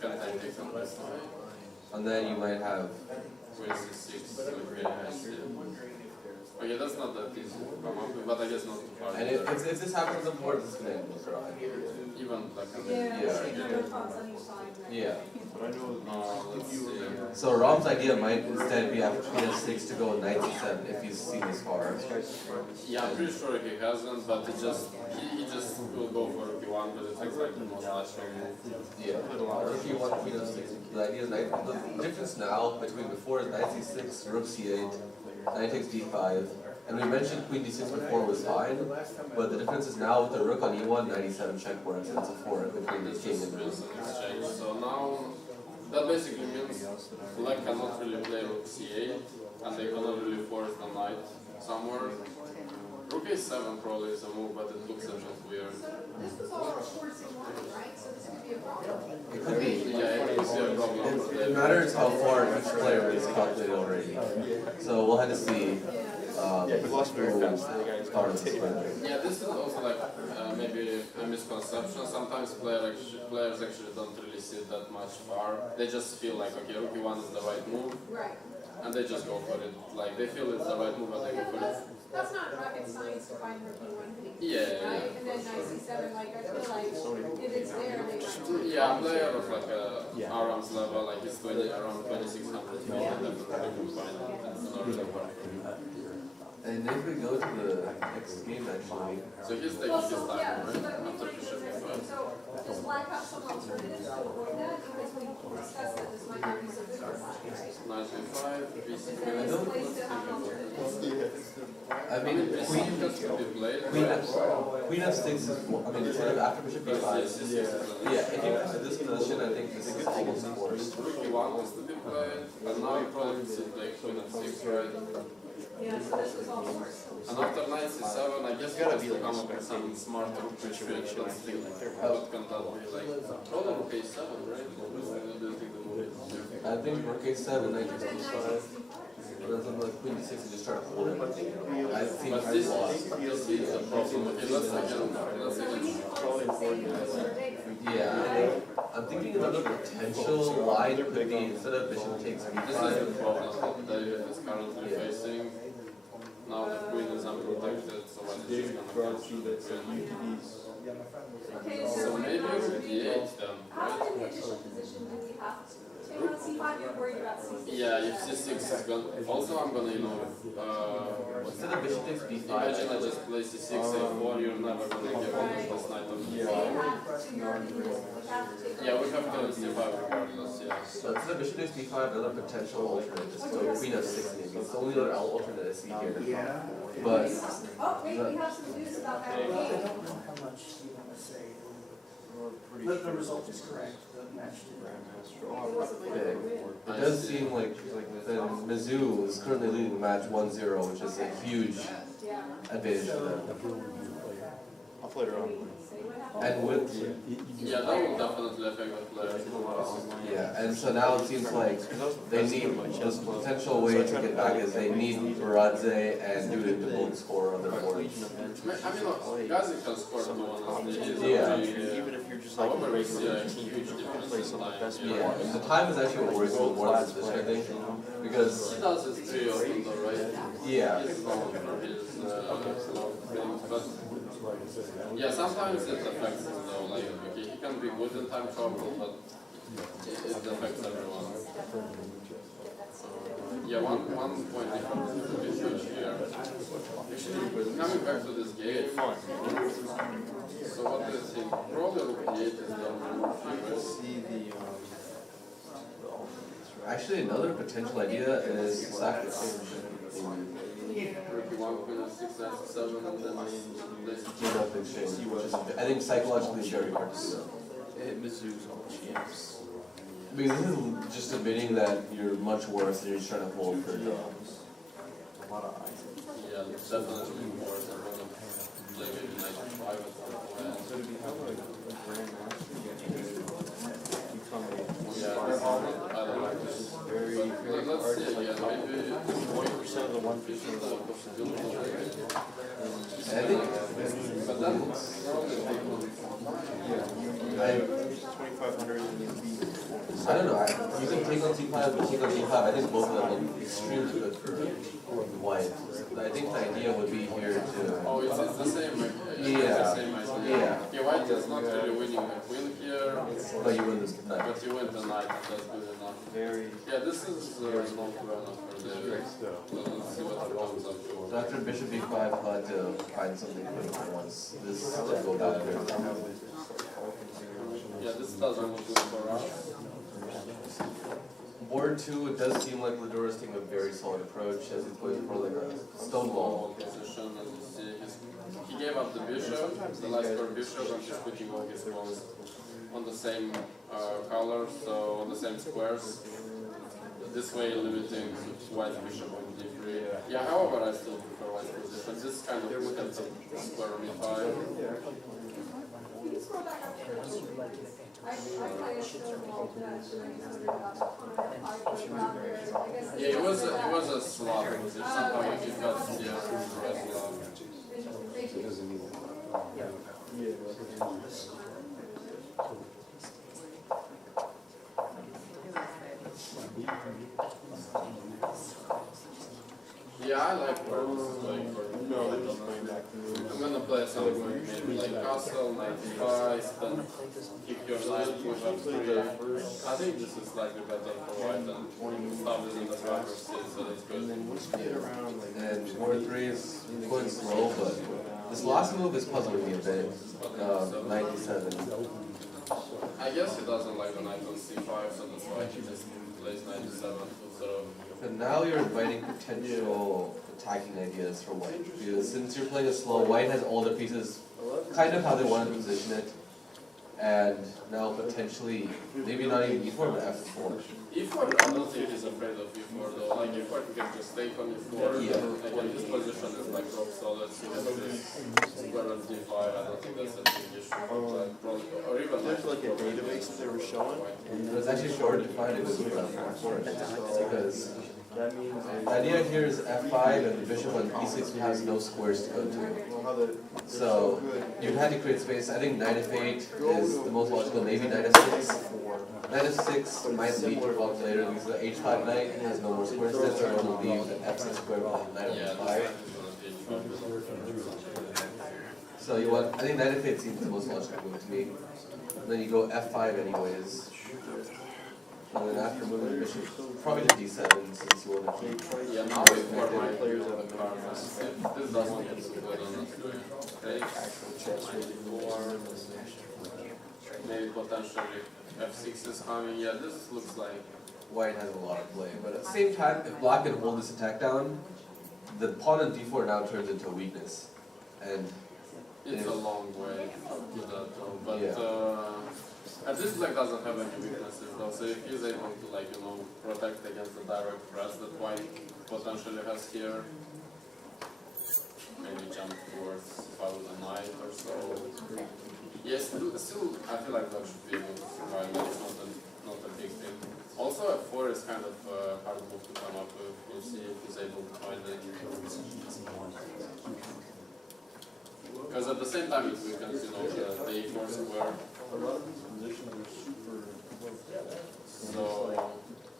gonna take on this side. And then you might have. Queen c6, okay, I see. Okay, that's not that easy to come up with, but I guess not too far. And if this happens on board, this is gonna end with draw. Even like Yeah, no pawns on each side, right? Yeah. let's see. So Rom's idea might instead be after queen f6 to go knight c7 if he's seen this far. Yeah, I'm pretty sure he hasn't, but he just will go for rook e1 because it looks like the most natural move. Yeah. Rook e1, queen f6. The idea is knight. The difference now between before is knight c6, rook c8, knight takes d5. And we mentioned queen d6 before was fine, but the difference is now with the rook on e1, knight e7 check works, and it's a fork between the It's king just and the wins an exchange. So now that basically means black cannot really play rook c8, and they cannot really force the knight somewhere. Rook a7 probably is a move, but it looks a bit weird. So this was all forcing one, right? So this could be a problem. It could be. Yeah, it could be a problem. It matters how far each player is calculated already. So we'll have to see. Who starts this match. Yeah, this is also like maybe a misconception. Sometimes players actually don't really see it that much far. They just feel like, okay, rook e1 is the right move, Right. and they just go for it. Like they feel it's the right move, and they go for it. That's not rocket science to find rookie one thing. Yeah. Right? And then knight c7, like, I feel like if it's there, they might. Yeah, a player of like Aram's level, like he's around 2600 feet, and definitely can find it. It's not really working. And if we go to the next game actually, So he's taking Well, his so, time, yeah, so right? that we After might bishop go e5. next. So does black have some alternatives to avoid that? Because we discussed that this might not be so good for black, right? Knight e5, Is bc3. there any place to have alternatives? I mean, Queen has to be played. queen f6 is, I mean, instead of after bishop e5. Yeah, if you put this position, I think this is almost forced. Rook e1 has to be played, and now you probably should play queen f6, right? Yeah, so this was all forced. And after knight c7, I guess you have to come up with some smart rook retreat. Let's think, what can that be like? Probably rook a7, right? What do you think the move is? I think rook a7, knight takes d5. Doesn't like queen d6 and just try to hold it. I think But I this lost. is the problem. Okay, let's So we again. need to find some saving. Yeah, I'm thinking another potential line could be instead of bishop takes This is b5. the problem that David is currently facing. Now the queen is unprotected, so what is just gonna get the queen? Okay, So so maybe when rook d8 then, how right? in the initial position do we have to take on c5? You're worried about c6? Yeah, if c6 is gone. Also, I'm gonna, Instead of bishop takes b5. imagine I just play c6, a4, you're never gonna get rid of this knight on So e5. you have to, your opinion is we have to take on. Yeah, we have to c5 regardless, yeah. So instead of bishop takes b5, another potential alternate is to queen f6 maybe. It's the only other alternate I see here. But Oh, wait, we have some news about that game. How much you want to say? The result is correct, the match it does seem like then Mizzou is currently leading the match 1-0, which is a huge Yeah. advantage for them. I'll play it around. Say what happened. And with Yeah, that will definitely affect the players. yeah, and so now it seems like they need this potential way to get back is they need Baradze and Dudin to both score on their boards. I mean, Gazi can score 2-1 honestly. He's Yeah. Even if you're just like However, a we see a regular team, huge difference play in some of the time. best Yeah, and the time is actually what worries me more than the position, I think, because He does his three often though, right? yeah, He's known for his things, but yeah, sometimes it affects him though, like, okay, he can be good in time trouble, but it affects everyone. Yeah, one point difference is a bit huge here. Actually, coming back to this game, so what do you think? Probably rook d8 is done more favors. See the Actually, another potential idea is sacrifice. Rook e1, queen f6, knight f7, and then let's Give up exchange, which is, I think psychologically very hard to do. it Mizzou's all champs. Because this is just admitting that you're much worse and you're just trying to hold for a draw. A lot of eyes. yeah, definitely more than one of play maybe knight f5 at some point. So to become a grandmaster, you have to become a Yeah, I don't like this. very, But very let's hard. see, It's like yeah, maybe 20% of the 1% of the 1%. And I think, but then probably I 2,500 and you'd be. I don't know, you can take on c5 and take on d5, I think both of them look extremely good for white. I think the idea would be here to, oh, it's the same. Yeah. The same idea. Yeah. Yeah, white is not really winning the queen here, but you win this knight. but you win the knight, and that's good enough. Very. Yeah, this is not well enough for the. Let's see what comes up. So after bishop b5, I'll have to find something quick for once this doesn't go bad. Yeah, this doesn't look good for us. Board 2, it does seem like Lador is taking a very solid approach as he's going for like a stone wall. Position, as you see, he gave up the bishop, the last square bishop, and he's putting all his pawns on the same color, so on the same squares. This way limiting white bishop on d3. Yeah, however, I still prefer white position. This kind of look at the square on e5. Can you scroll back up there? I play a stone wall that I guess. Yeah, it was a slot position. Somehow he got right slot. Thank you. Yeah, I like where this is going for I'm gonna play something maybe like castle, knight e5, then keep your knight with f3. I think this is slightly better for white and stuff is in the driver's seat, so that's good. And board 3 is going slow, but this last move is puzzling me a bit. 97. I guess he doesn't like the knight on c5, so that's why he just plays 97 to sort of. And now you're inviting potential attacking ideas for white. Because since you're playing a slow, white has all the pieces kind of how they want to position it. And now potentially, maybe not even e4, but f4. e4, I don't think he's afraid of e4 though. Like e4, you can just take on e4. Yeah. Again, this position is like rock solid. So you have this square on d5. I don't think that's a big issue. Like, probably, or even There's like a database that they were showing. But it's actually hard to find a good move on f4 because That means. the idea here is f5 and the bishop on e6 has no squares to go to. Well, how the. So you'd have to create space. I think knight f8 is the most logical, maybe knight f6. Knight f6 might lead to block later because the h5 knight has no more squares, so you're going to leave the f6 square with knight of yeah, f5. So you want, I think knight f8 seems the most logical move to me. And then you go f5 anyways. And then after moving the bishop, probably to d7 since you want to keep. yeah, now e4 my players have a card. This doesn't get so good on the screen. Okay. Maybe potentially f6 is coming. Yeah, this looks like. White has a lot of play, but at the same time, if black can hold this attack down, the pawn on d4 now turns into a weakness. And It's a long way to that though, but Yeah. and this black doesn't have any weaknesses though, so if he's able to like, protect against the direct press that white potentially has here, maybe jump towards follow the knight or so. Yes, still I feel like black should be able to survive, but it's not a big thing. Also f4 is kind of a hard move to come up with, we'll see if he's able to find it. Because at the same time it weakens, the e4 square. A lot of these positions are super. So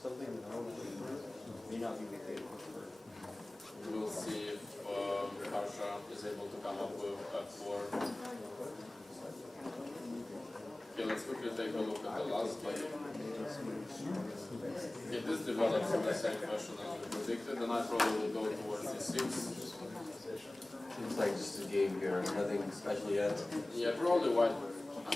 Something that I would may not be what they prefer. we'll see if Harsha is able to come up with f4. Okay, let's quickly take a look at the last game. If this develops in the same fashion as we predicted, then I probably will go towards e6. looks like just a game here, nothing special yet. Yeah, probably white.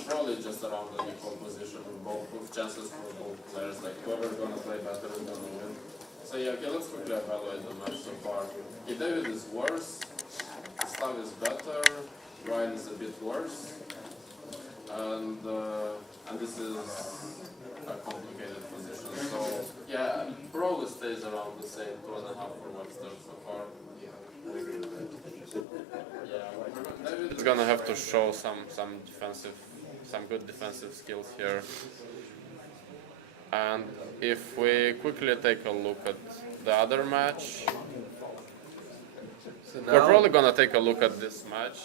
Probably just around the equal position with chances for both players. Like whoever's gonna play better is gonna win. So yeah, okay, let's quickly evaluate the match so far. Okay, David is worse. Stav is better. Ryan is a bit worse. And this is a complicated position. So yeah, probably stays around the same 2.5 for Webster so far. Yeah, David is gonna have to show some good defensive skills here. And if we quickly take a look at the other match, So we're probably now, gonna take a look at this match,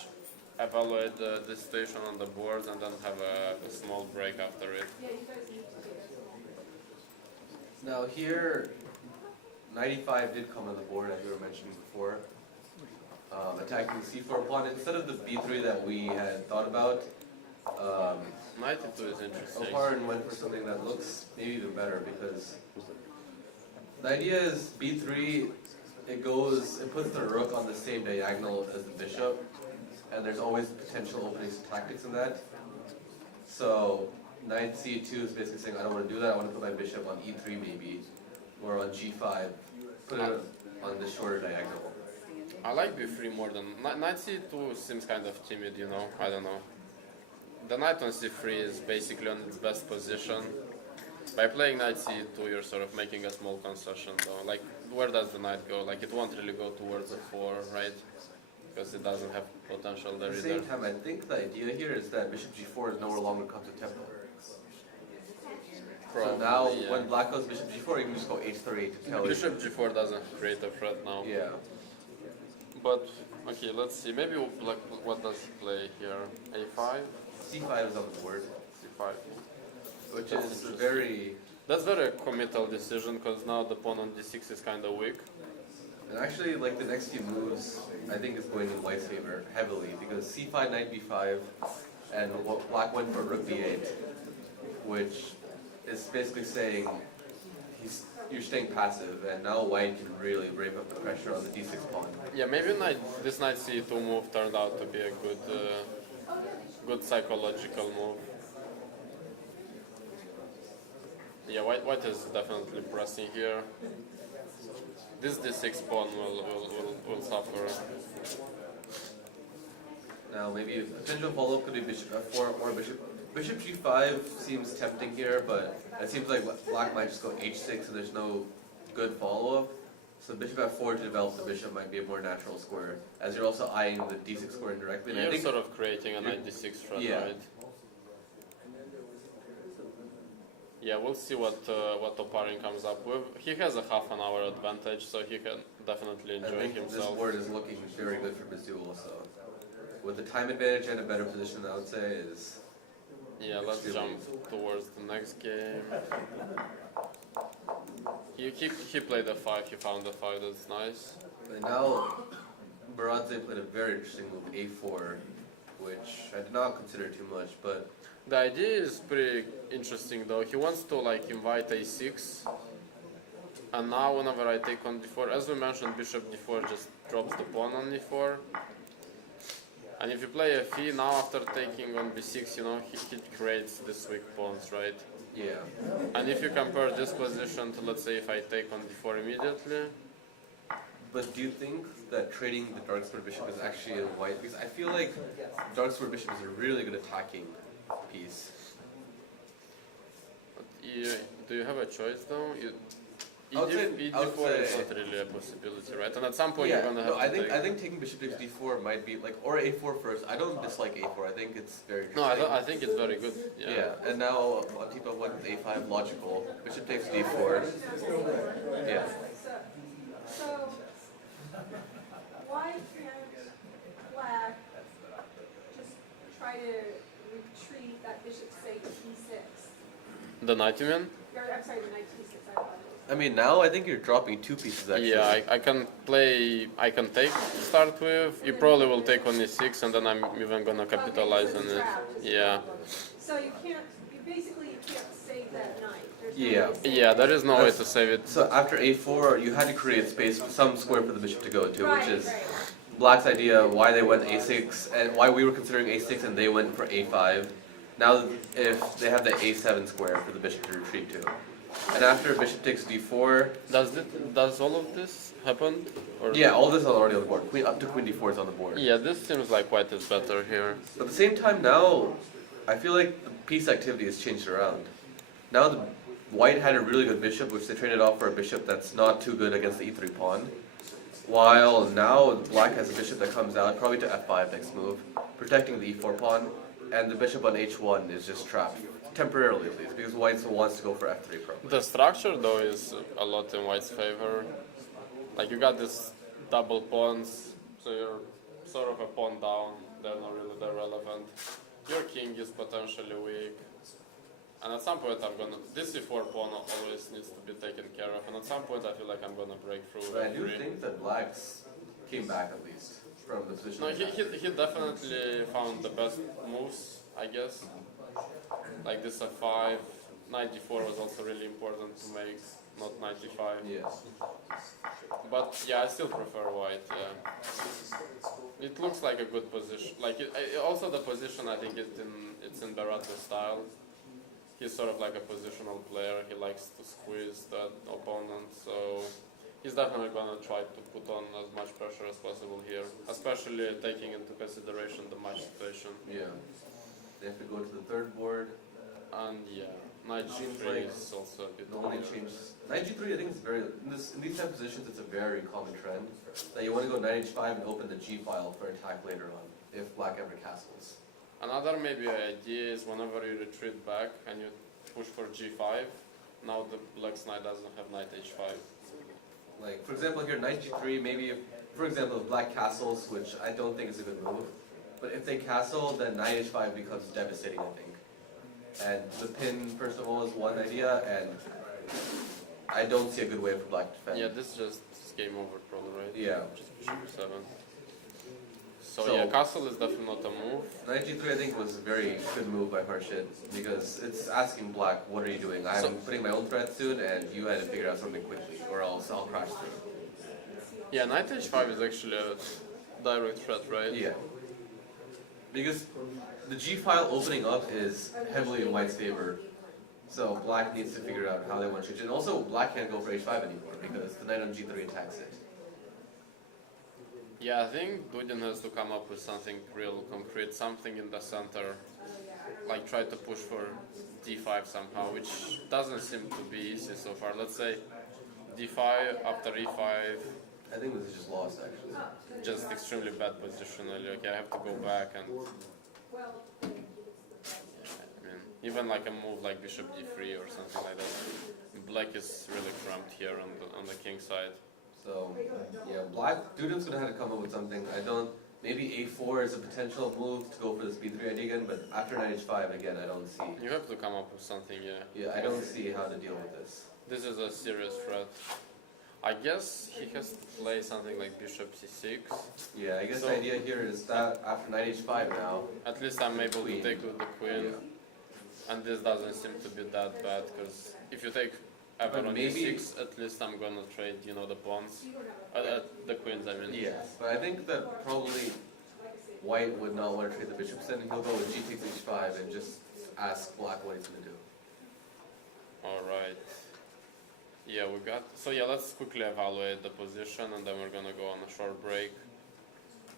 evaluate the situation on the board, and then have a small break after it. Yeah, you guys need to take a now here, 95 did come on the board, as you were mentioning before. Attacking C4 pawn instead of the B3 that we had thought about. 92 is interesting. O'Farren went for something that looks maybe even better because the idea is B3, it puts the rook on the same diagonal as the bishop, and there's always potential openings to tactics in that. So knight C2 is basically saying, I don't want to do that, I want to put my bishop on E3 maybe, or on G5, put it on the shorter diagonal. I like B3 more than knight C2 seems kind of timid, you know. I don't know. The knight on C3 is basically on its best position. By playing knight C2, you're sort of making a small concession, though. Like, where does the knight go? Like, it won't really go towards the 4, right? Because it doesn't have potential there At the either. same time, I think the idea here is that bishop G4 is no longer comes to tempo. So now, yeah. when black goes bishop G4, you can just go H3 to tell it. Bishop G4 doesn't create a threat now. Yeah. But, okay, let's see. Maybe black, what does he play here? A5? C5 is on the board, C5. which That's is interesting. very. That's very committal decision because now the pawn on D6 is kind of weak. And actually, like the next few moves, I think is going in white's favor heavily because C5, knight B5, and black went for rook B8, which is basically saying you're staying passive, and now white can really ramp up the pressure on the D6 pawn. Yeah, maybe this knight C2 move turned out to be a good psychological move. Yeah, white is definitely pressing here. This D6 pawn will suffer. Now maybe a potential follow-up could be bishop F4 or bishop G5 seems tempting here, but it seems like black might just go H6 and there's no good follow-up. So bishop F4 to develop the bishop might be a more natural square, as you're also eyeing the D6 square indirectly. And I You're think, sort of creating a knight D6 threat, Yeah. right? Yeah, we'll see what Toparin comes up with. He has a half an hour advantage, so he can definitely I enjoy think this himself. board is looking very good for Missoula, so with the time advantage and a better position, I would say is. Yeah, let's jump towards the next game. He played a 5, he found a 5, that's nice. And now Baradze played a very interesting move, A4, which I did not consider too much, but The idea is pretty interesting though. He wants to like invite A6, and now whenever I take on D4, as we mentioned, bishop D4 just drops the pawn on E4. And if you play Fe, now after taking on B6, you know, he creates these weak pawns, right? yeah. And if you compare this position to, let's say, if I take on D4 immediately, But do you think that trading the dark square bishop is actually a white? Because I feel like dark square bishop is a really good attacking piece. do you have a choice though? I would say- E4 is not really a possibility, right? And at some point Yeah, you're gonna have no, to I think taking bishop takes d4 might be like, or a4 first. I don't dislike a4. I think it's very No, interesting. I think it's very good. Yeah, and now Atipa went with a5 logical. Bishop takes d4. Yeah. So why can't black just try to retreat that bishop, say, to e6? The knight, you mean? Or, I'm sorry, the knight to e6, I apologize. I mean, now I think you're dropping two pieces actually. Yeah, I can take to start with. You probably will take on e6, and then I'm even gonna capitalize on it. Yeah. So you basically can't save that knight. There's no Yeah. way to save Yeah, it. there is no way to save it. So after a4, you had to create space, some square for the bishop to go to, which Right, is right. Black's idea why they went a6 and why we were considering a6 and they went for a5. Now if they have the a7 square for the bishop to retreat to. And after bishop takes d4, Does all of this happen? Or yeah, all this is already on the board. Queen up to queen d4 is on the board. Yeah, this seems like white is better here. But at the same time now, I feel like the piece activity has changed around. Now the white had a really good bishop, which they traded off for a bishop that's not too good against the e3 pawn. While now black has a bishop that comes out, probably to f5 next move, protecting the e4 pawn, and the bishop on h1 is just trapped, temporarily at least, because white wants to go for f3 probably. The structure though is a lot in white's favor. Like you got this double pawns, so you're sort of a pawn down, they're not really that relevant. Your king is potentially weak. And at some point this e4 pawn always needs to be taken care of, and at some point I feel like I'm gonna break through But I do f3. think that black's came back at least from the position. No, they had. he definitely found the best moves, I guess. Like this f5, knight d4 was also really important to make, not knight d5. Yes. But yeah, I still prefer white, yeah. It looks like a good position. Like also the position, I think it's in Baratta's style. He's sort of like a positional player. He likes to squeeze the opponent, so he's definitely gonna try to put on as much pressure as possible here, especially taking into consideration the match situation. Yeah. They have to go to the third board. And yeah, knight Seems g3 like is also a bit The only weird. change, knight g3 I think is very, in these type of positions it's a very common trend, that you want to go knight h5 and open the g file for attack later on, if black ever castles. Another maybe idea is whenever you retreat back and you push for g5, now the black's knight doesn't have knight h5. Like, for example, here knight g3, maybe, if, for example, if black castles, which I don't think is a good move, but if they castle, then knight h5 becomes devastating, I think. And the pin, first of all, is one idea, and I don't see a good way for black to defend. Yeah, this just is game over probably, right? Yeah. Just bishop e7. So, So- yeah, castle is definitely not a move. Knight g3 I think was a very good move by Harshit, because it's asking black, what are you doing? I'm So- putting my own threat soon, and you had to figure out something quickly, or else I'll crash through. Yeah, knight h5 is actually a direct threat, right? Yeah. Because the g file opening up is heavily in white's favor, so black needs to figure out how they want to change it. And also, black can't go for h5 anymore, because the knight on g3 attacks it. Yeah, I think Dudin has to come up with something real concrete, something in the center, like try to push for d5 somehow, which doesn't seem to be easy so far. Let's say d5 after e5, I think this is just lost, actually. just extremely bad positionally. Okay, I have to go back and I mean, even like a move like bishop d3 or something like that. Black is really cramped here on the king side. So, yeah, black, Dudin's gonna have to come up with something. I don't, maybe a4 is a potential move to go for this b3 idea again, but after knight h5, again, I don't see. You have to come up with something, yeah. Yeah, I don't see how to deal with this. This is a serious threat. I guess he has to play something like bishop c6. Yeah, I guess So- the idea here is that after knight h5 now, At least I'm able to Queen. take with the queen. yeah. And this doesn't seem to be that bad, because if you take ever But on maybe- e6, at least I'm gonna trade, you know, the pawns. The queens, I mean. Yes, but I think that probably white would not want to trade the bishops in, and he'll go with g takes h5 and just ask black what he's going to do. Alright. Yeah, we got... So yeah, let's quickly evaluate the position and then we're gonna go on a short break.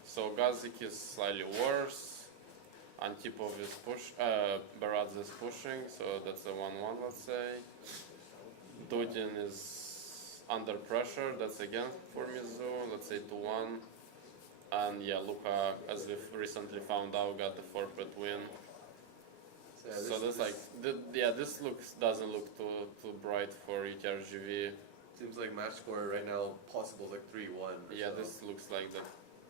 So Gazik is slightly worse. Antipov is Baradze is pushing, so that's a 1-1, let's say. Dudin is under pressure, that's again for Mizu, let's say 2-1. And yeah, Luka, as we've recently found out, got the forfeit win. So this like, this doesn't look too bright for ETRGV. Seems like match score right now possible is like 3-1. Yeah, this looks like the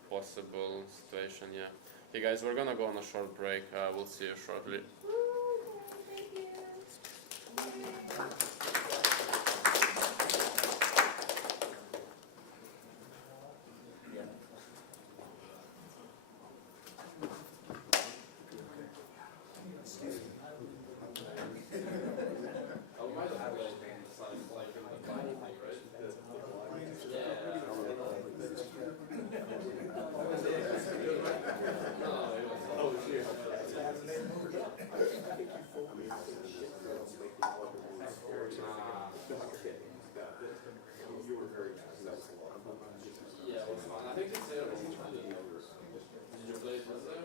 possible situation, yeah. Okay guys, we're gonna go on a short break, we'll see you shortly. Yeah, it was fun. I think it's there. Did you play it? Was there?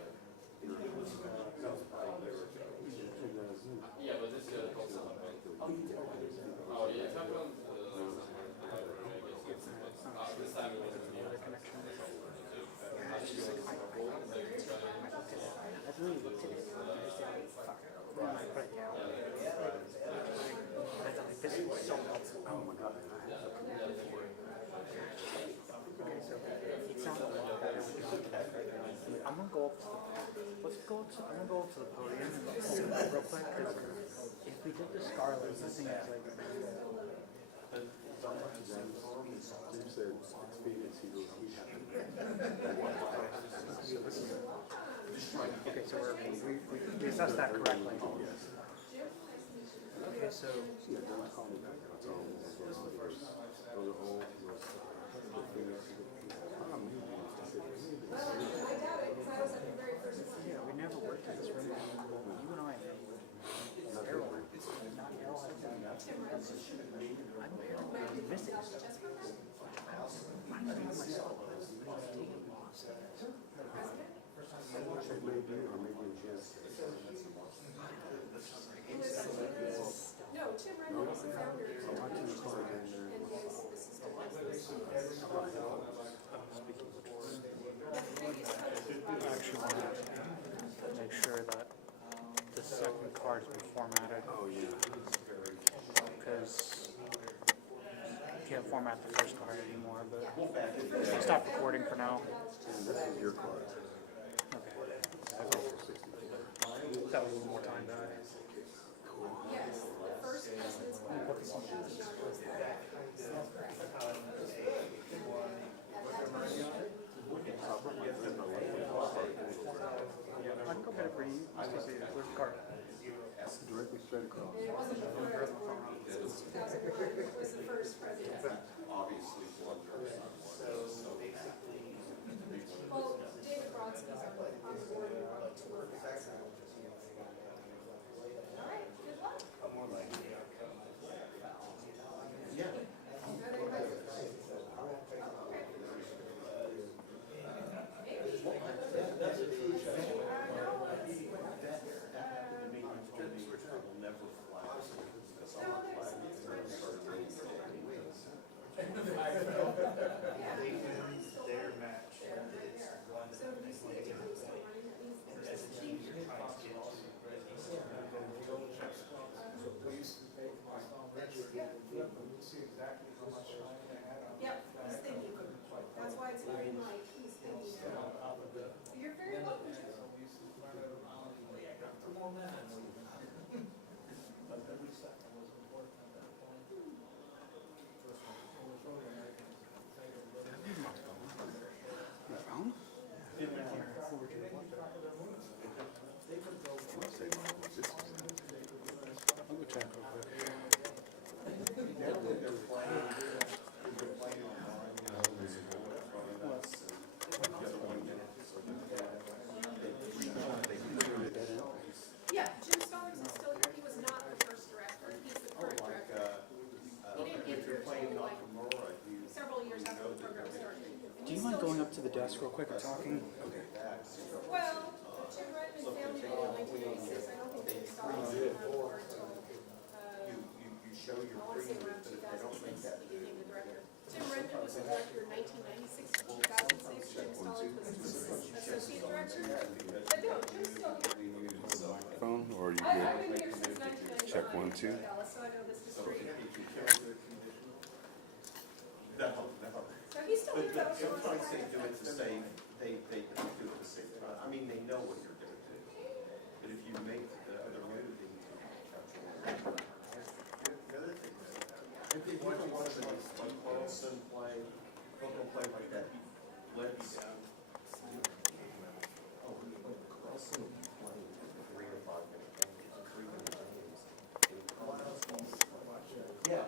Yeah, but this year it was Oh yeah, it happened. This time it wasn't me. I really looked at it and I just like, fuck, I'm gonna put it down. I thought like, this is so helpful. Oh my god. Okay, so it's not a lot better with the I'm gonna go up to the, let's go up to, I'm gonna go up to the podium and look real quick, because if we did the Scarlet, the thing is like, okay, so we assessed that correctly. Okay, so I doubt it, because I was at the very first one. yeah, we never worked in this room. You and I, Errol, not Errol. I'm apparently missing stuff. I'm doing myself. No, Tim Redmond was the founder and his assistant I actually want to make sure that the second card's been formatted. Oh yeah. Because you can't format the first card anymore, but I'll stop recording for now. And this is your card. Okay. That was a little more time back. Yes, the first president's card was I can go get it for you. Just to see it. Where's the card? Directly straight across. It wasn't before, it was 2004, it was the first president. Obviously, Well, David Brodsky's on the board to work with us. All right, good luck. Their match. So if you see a difference in running, that means there's a change. Yep, he's thinking. That's why it's green light, he's thinking now. You're very welcome, Jim. Your phone? I'll go check real quick. Yeah, Jim Stallings is still here, he was not the first director, he's the current director. He didn't get here until like several years after the program started. And Do he's you mind still- going up to the desk real quick and talking? Well, Jim Redmond founded it in 1996, I don't think Jim Stallings came on board until, I want to say around 2006, he became the director. Jim Redmond was the director in 1996 to 2006, Jim Stallings was the associate director. But no, Jim's still here. Phone, or are you I've good? been here since 1995. Check 1, 2. Dallas, so I know this history. So he's still here though, so Sometimes it's they fine. do it to save, they do it to save time. I mean, they know what you're gonna do. But if you make the other move, then you can catch on. The other thing is, if you want to watch somebody like Carlson play, don't play like that, he led you down. Oh, Carlson played 3 or 5 minute games, 3 minute games. Yeah.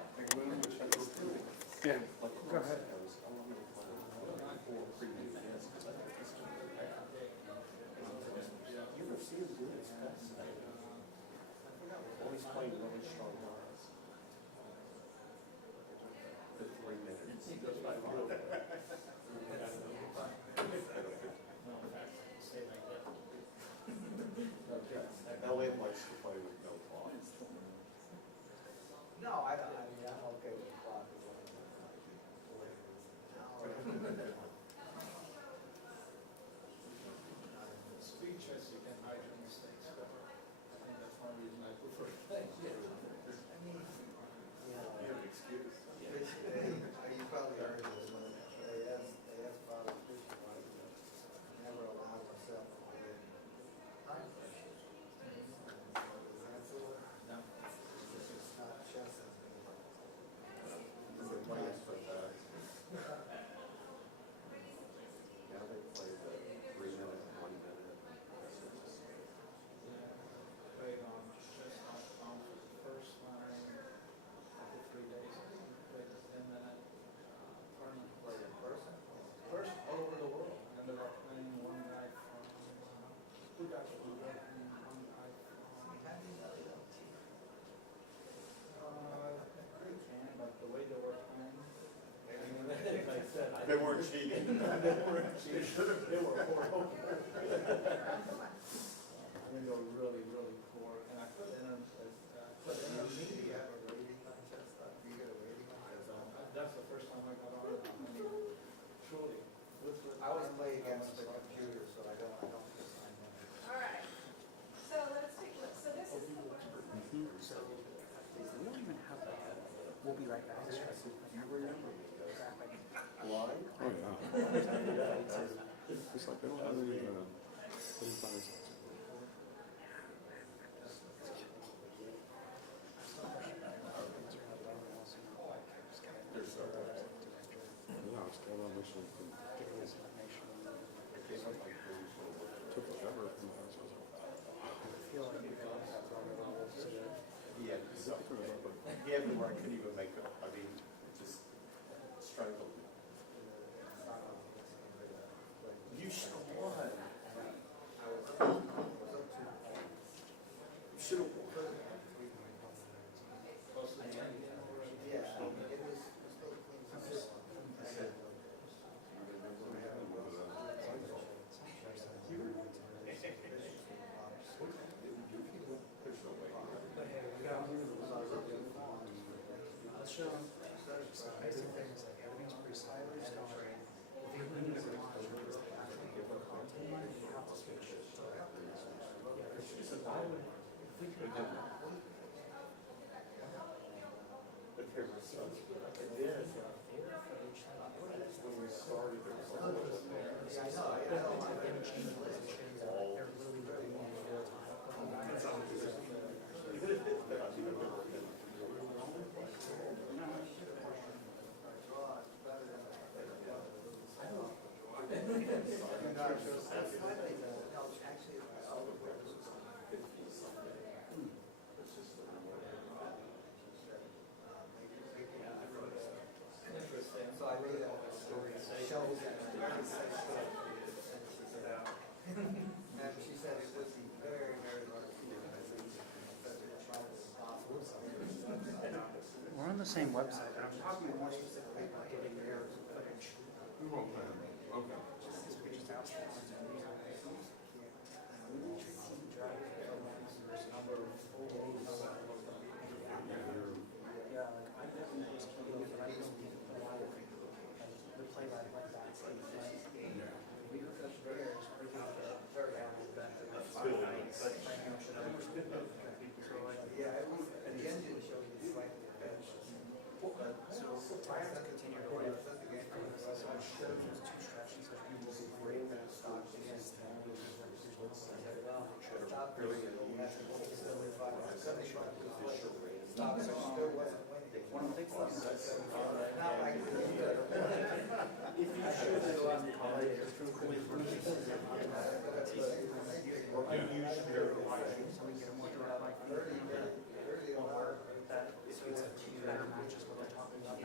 Yeah, go ahead. You ever see him do his best? But the way they were playing, like I said, They weren't cheating. they were horrible. I mean, they were really, really poor. And I put in a media. That's the first time I got on it. I mean, truly. I always play against the computer, so I don't sign in. All right, so let's take a look. So this is the one. So we don't even have that. We'll be right back. Why? Oh, yeah. It's like they don't have any, They're so bad. yeah, it's kind of mission from, took forever from the house. Yeah, so, yeah, where I couldn't even make it, I mean, just strangled me. You should have won. You should have won. Let's show them. Basic things like everything's pre-styled, story. If you need to watch, content, you have to switch. Yeah, it's just a violent. If we could have that. But there was so, and then, when we started, there was so much there. They're really, really long the whole time. Interesting, so I made a story, shows and she said it would be very, very hard to do. We're on the same website, but I'm talking more specifically about getting their footage. Okay. Just ask yeah, like I definitely just can't look at the play like that. It's like we were just very Yeah, it was, at the end of the show, it's like the bench. so I have to continue to play. So I showed those two stretches that we will be great at stock against Stop, so she still wasn't winning. one of the things that Not like if you show that a lot of college, it's true quickly for me. Something get a more direct like or that it's better matches what they're talking about.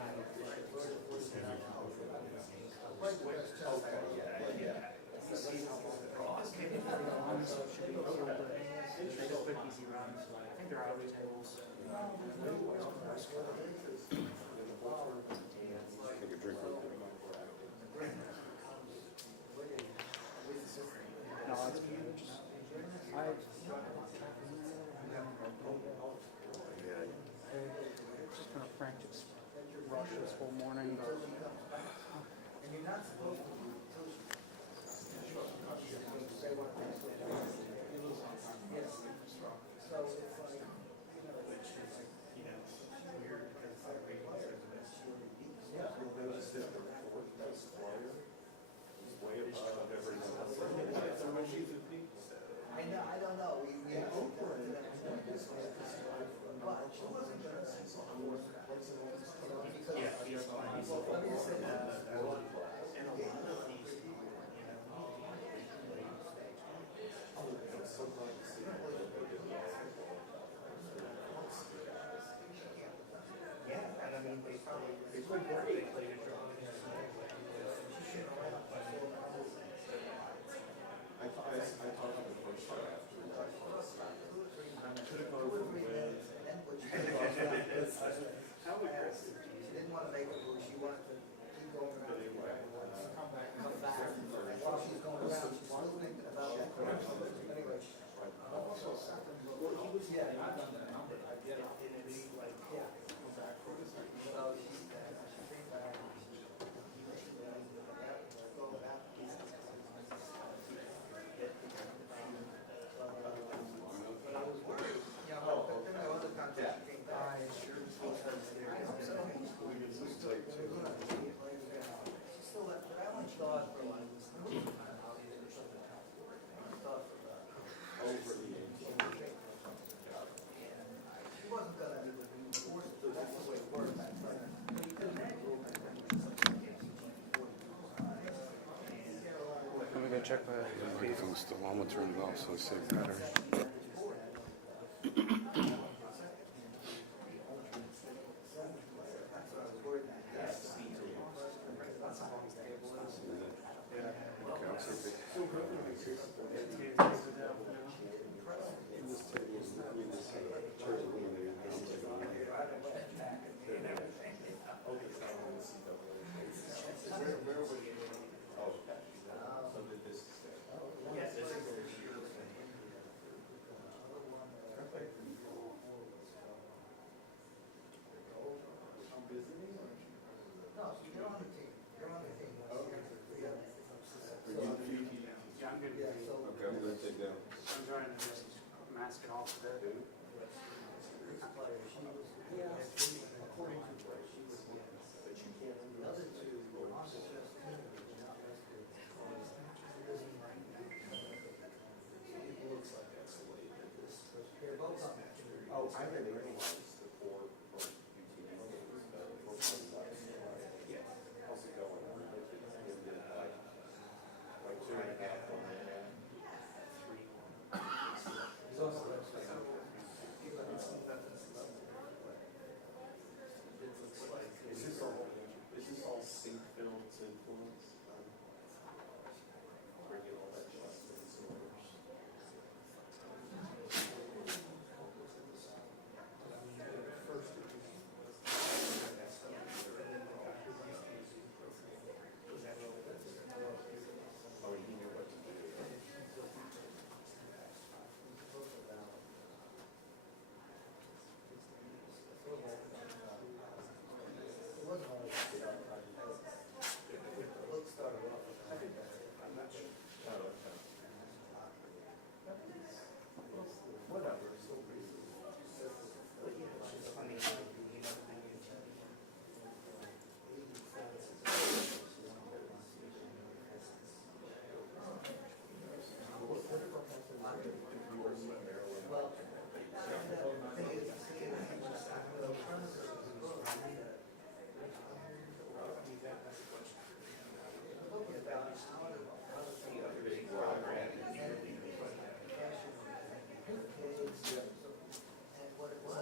See how long the draws. Maybe if they're long, so it should be cool, but they just put easy runs. I think they're out of tables. Take a drink real quick. No, it's huge. Just been a frantic rush this whole morning. And you're not supposed to say what yes. So it's like, Weird because the ratings are the best. You'll notice that the fourth best player is way above everyone else. So when she's a peak, I don't know, we have to go to that point, but she wasn't gonna say because, let me just say that. She didn't want to make it loose, she wanted to keep going around. Come back. While she's going around, she's still thinking about that. Anyway. Well, he was, yeah, I've done that number, I get it, it'd be like, yeah. So she came back. Go back. But I was worried, yeah, but then the other contract came back. She still left, but I only thought for like, she wasn't gonna force it, so that's the way it worked back then. But you could imagine. Let me go check the Microphone's still on, I'm gonna turn it off so it's safe better. No, you're on the team, you're on the team. Yeah, I'm gonna be, Okay, I'm gonna take down. I'm trying to just mask it off a bit. Yeah, according to what she was, but you can't, the other two were on the just team, but not listed. It looks like that's the way that this, they're both on that. Oh, I didn't realize the four from UTV games, yeah, how's it going? Like 2.5 on that. He's also, Is this all sync films influence? Bringing all that just in source. Oh, you knew what to do. it wasn't always. The look started off, I'm not sure. Oh, okay. Whatever, so But yeah, it's just funny, you know, well, the thing is, the premise of the book, looking about is how to see everything. And what it was.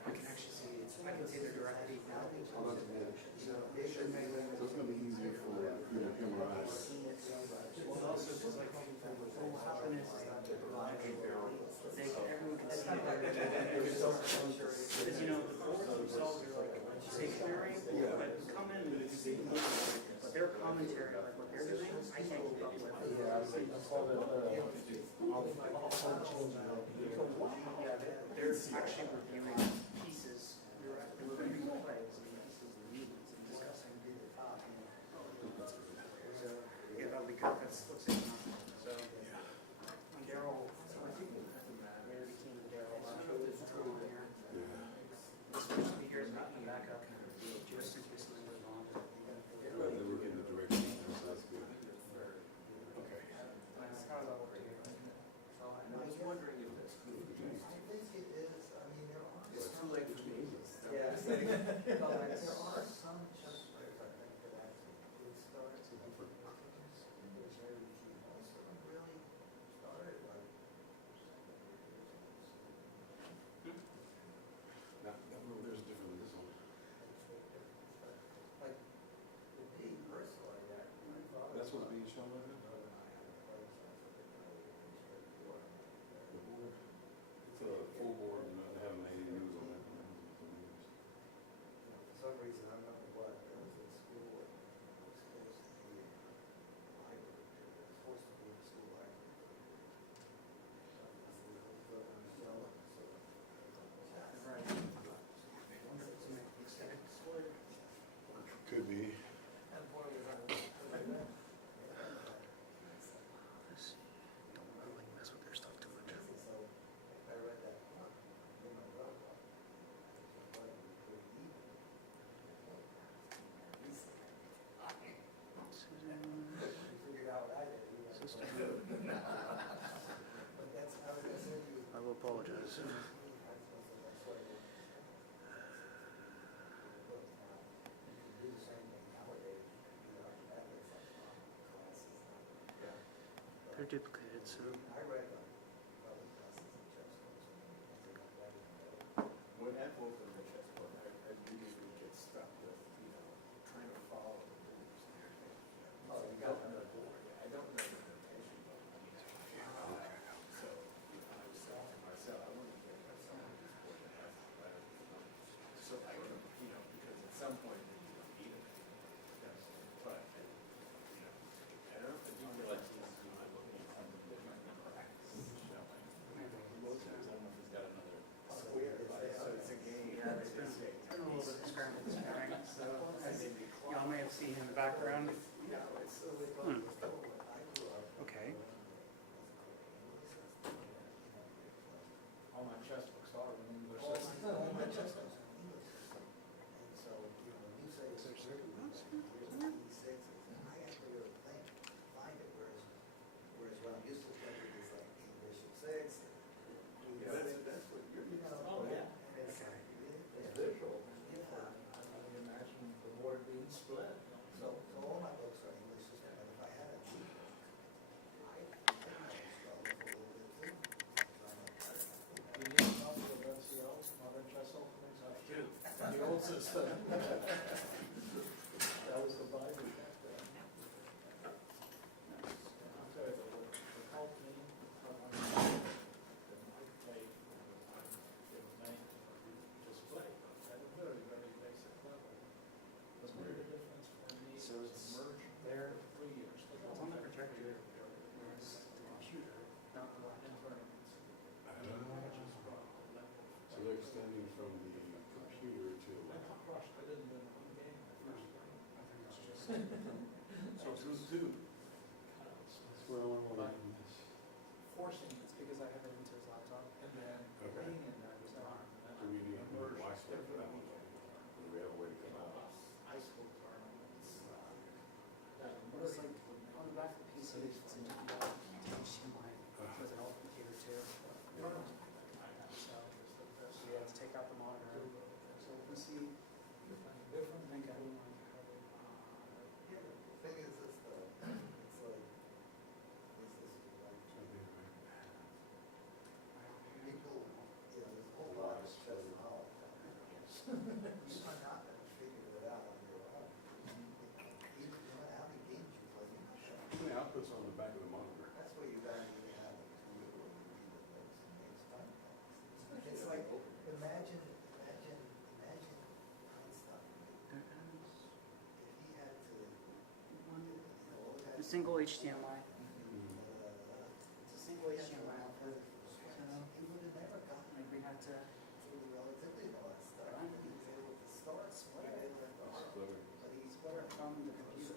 I can actually see, I can see the directly now. So it's gonna be easier for, him or I. Well, also, just like, what will happen is that everyone can see it. Because, you know, the boards themselves are like stationary, but you come in and you can see the movie, but their commentary, like what they're doing, I can't keep up with. Yeah, I see. I saw that. Yeah, they're actually reviewing pieces, they're reviewing plays and pieces and movies and discussing. So, yeah, that'll be good, that's what's in so. And Daryl, so I think Mary came to Daryl, this is on here. This first few years about the backup, just since recently was on. Right, then we're getting the direction, that's good. Okay. How does that work? I was wondering if that's good. I think it is, I mean, there are. So apologize. They're duplicated, so I read them. When I've opened the chessboard, I usually get stuck with, trying to follow the rules. Oh, you got another board. I don't know the notation. So, I was saying to myself, I want to get someone who's board that has letters and numbers. So I can, because at some point you don't need it. Yes. But, I don't know if I do feel like he's, looking at something different than practice. Most times, I don't know if he's got another square, so it's a game. yeah, it's been a little bit of scramble this morning. So as y'all may have seen in the background. Okay. All my chess books are in English. All my chess books are English. And so, when you say it's certain, I have to really think, find it, whereas what I'm used to thinking is like English 6. Yeah, that's what you're. Oh, yeah. And it's like, It's visual. yeah. I can imagine the board being split. So all my books are English, but if I had a Greek book, I might struggle a little bit too. You need a copy of NCL's Modern Chess Openings, I do. The old system. That was the Bible back then. I'll tell you, the help me, that I played, it was named display, at a very, very basic level. The major difference for me is So it's merge there. for 3 years. It's on the projector, whereas the computer, not the laptop. So they're extending from the computer to. I got crushed, I didn't win one game the first time. I think it's just. So it's two. That's where I want to learn this. Forcing, it's because I have it into his laptop. And then Okay. being in that time. Do we need to watch that for that one? Do we have a way to come out? High school tournaments. It was like, on the back of the PC, it's in HDMI, there's an alt computer too. So, we had to take out the monitor, so we can see, Different. I think I don't know. Yeah, the thing is this though, it's like, this is like, people, there's a whole lot of chess knowledge out there. You are not gonna figure it out on your own. You know how many games you play, you're not sure. How many outputs on the back of the monitor? That's where you gotta really have a tool where you read the books and makes time. It's like, imagine Einstein, if he had to, all it had The to single HDMI, it's a single HDMI output. He would have never gotten like we had to, through the relativity and all that stuff. He was able to start, split it Splitter. but he's split it from the computer.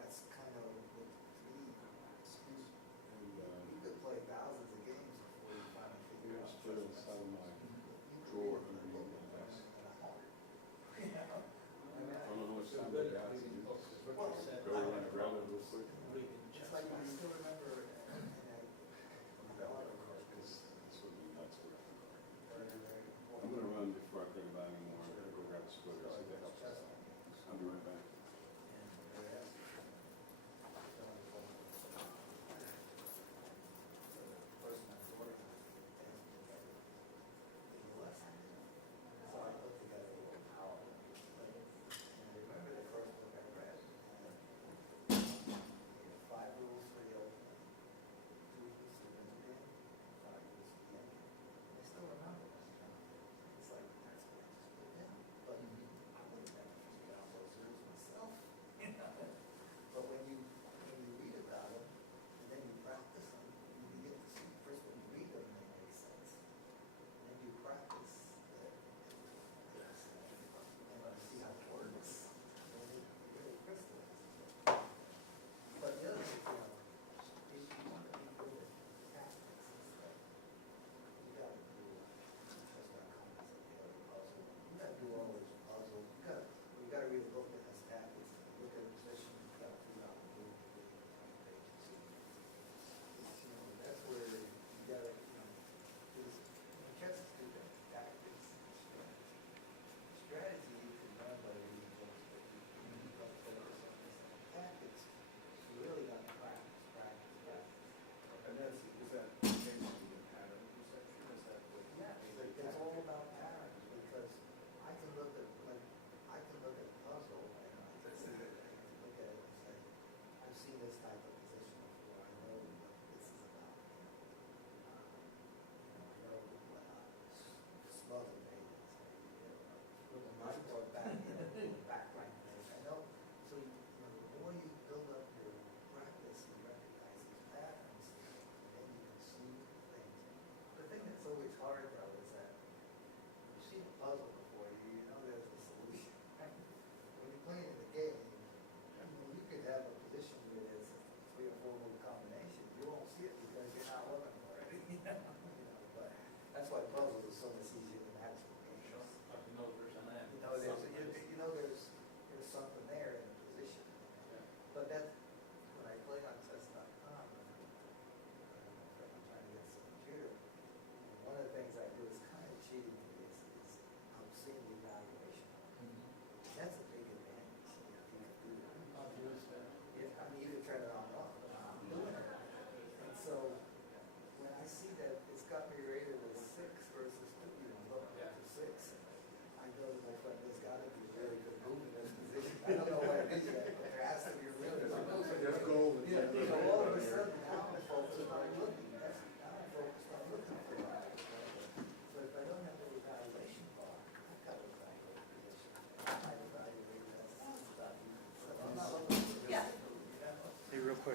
That's kind of what he, And, you could play thousands of games before you finally figure here's out. still inside of my drawer underneath the desk. You know? I don't know how much time I got. Reading books is what you said. Go around and grab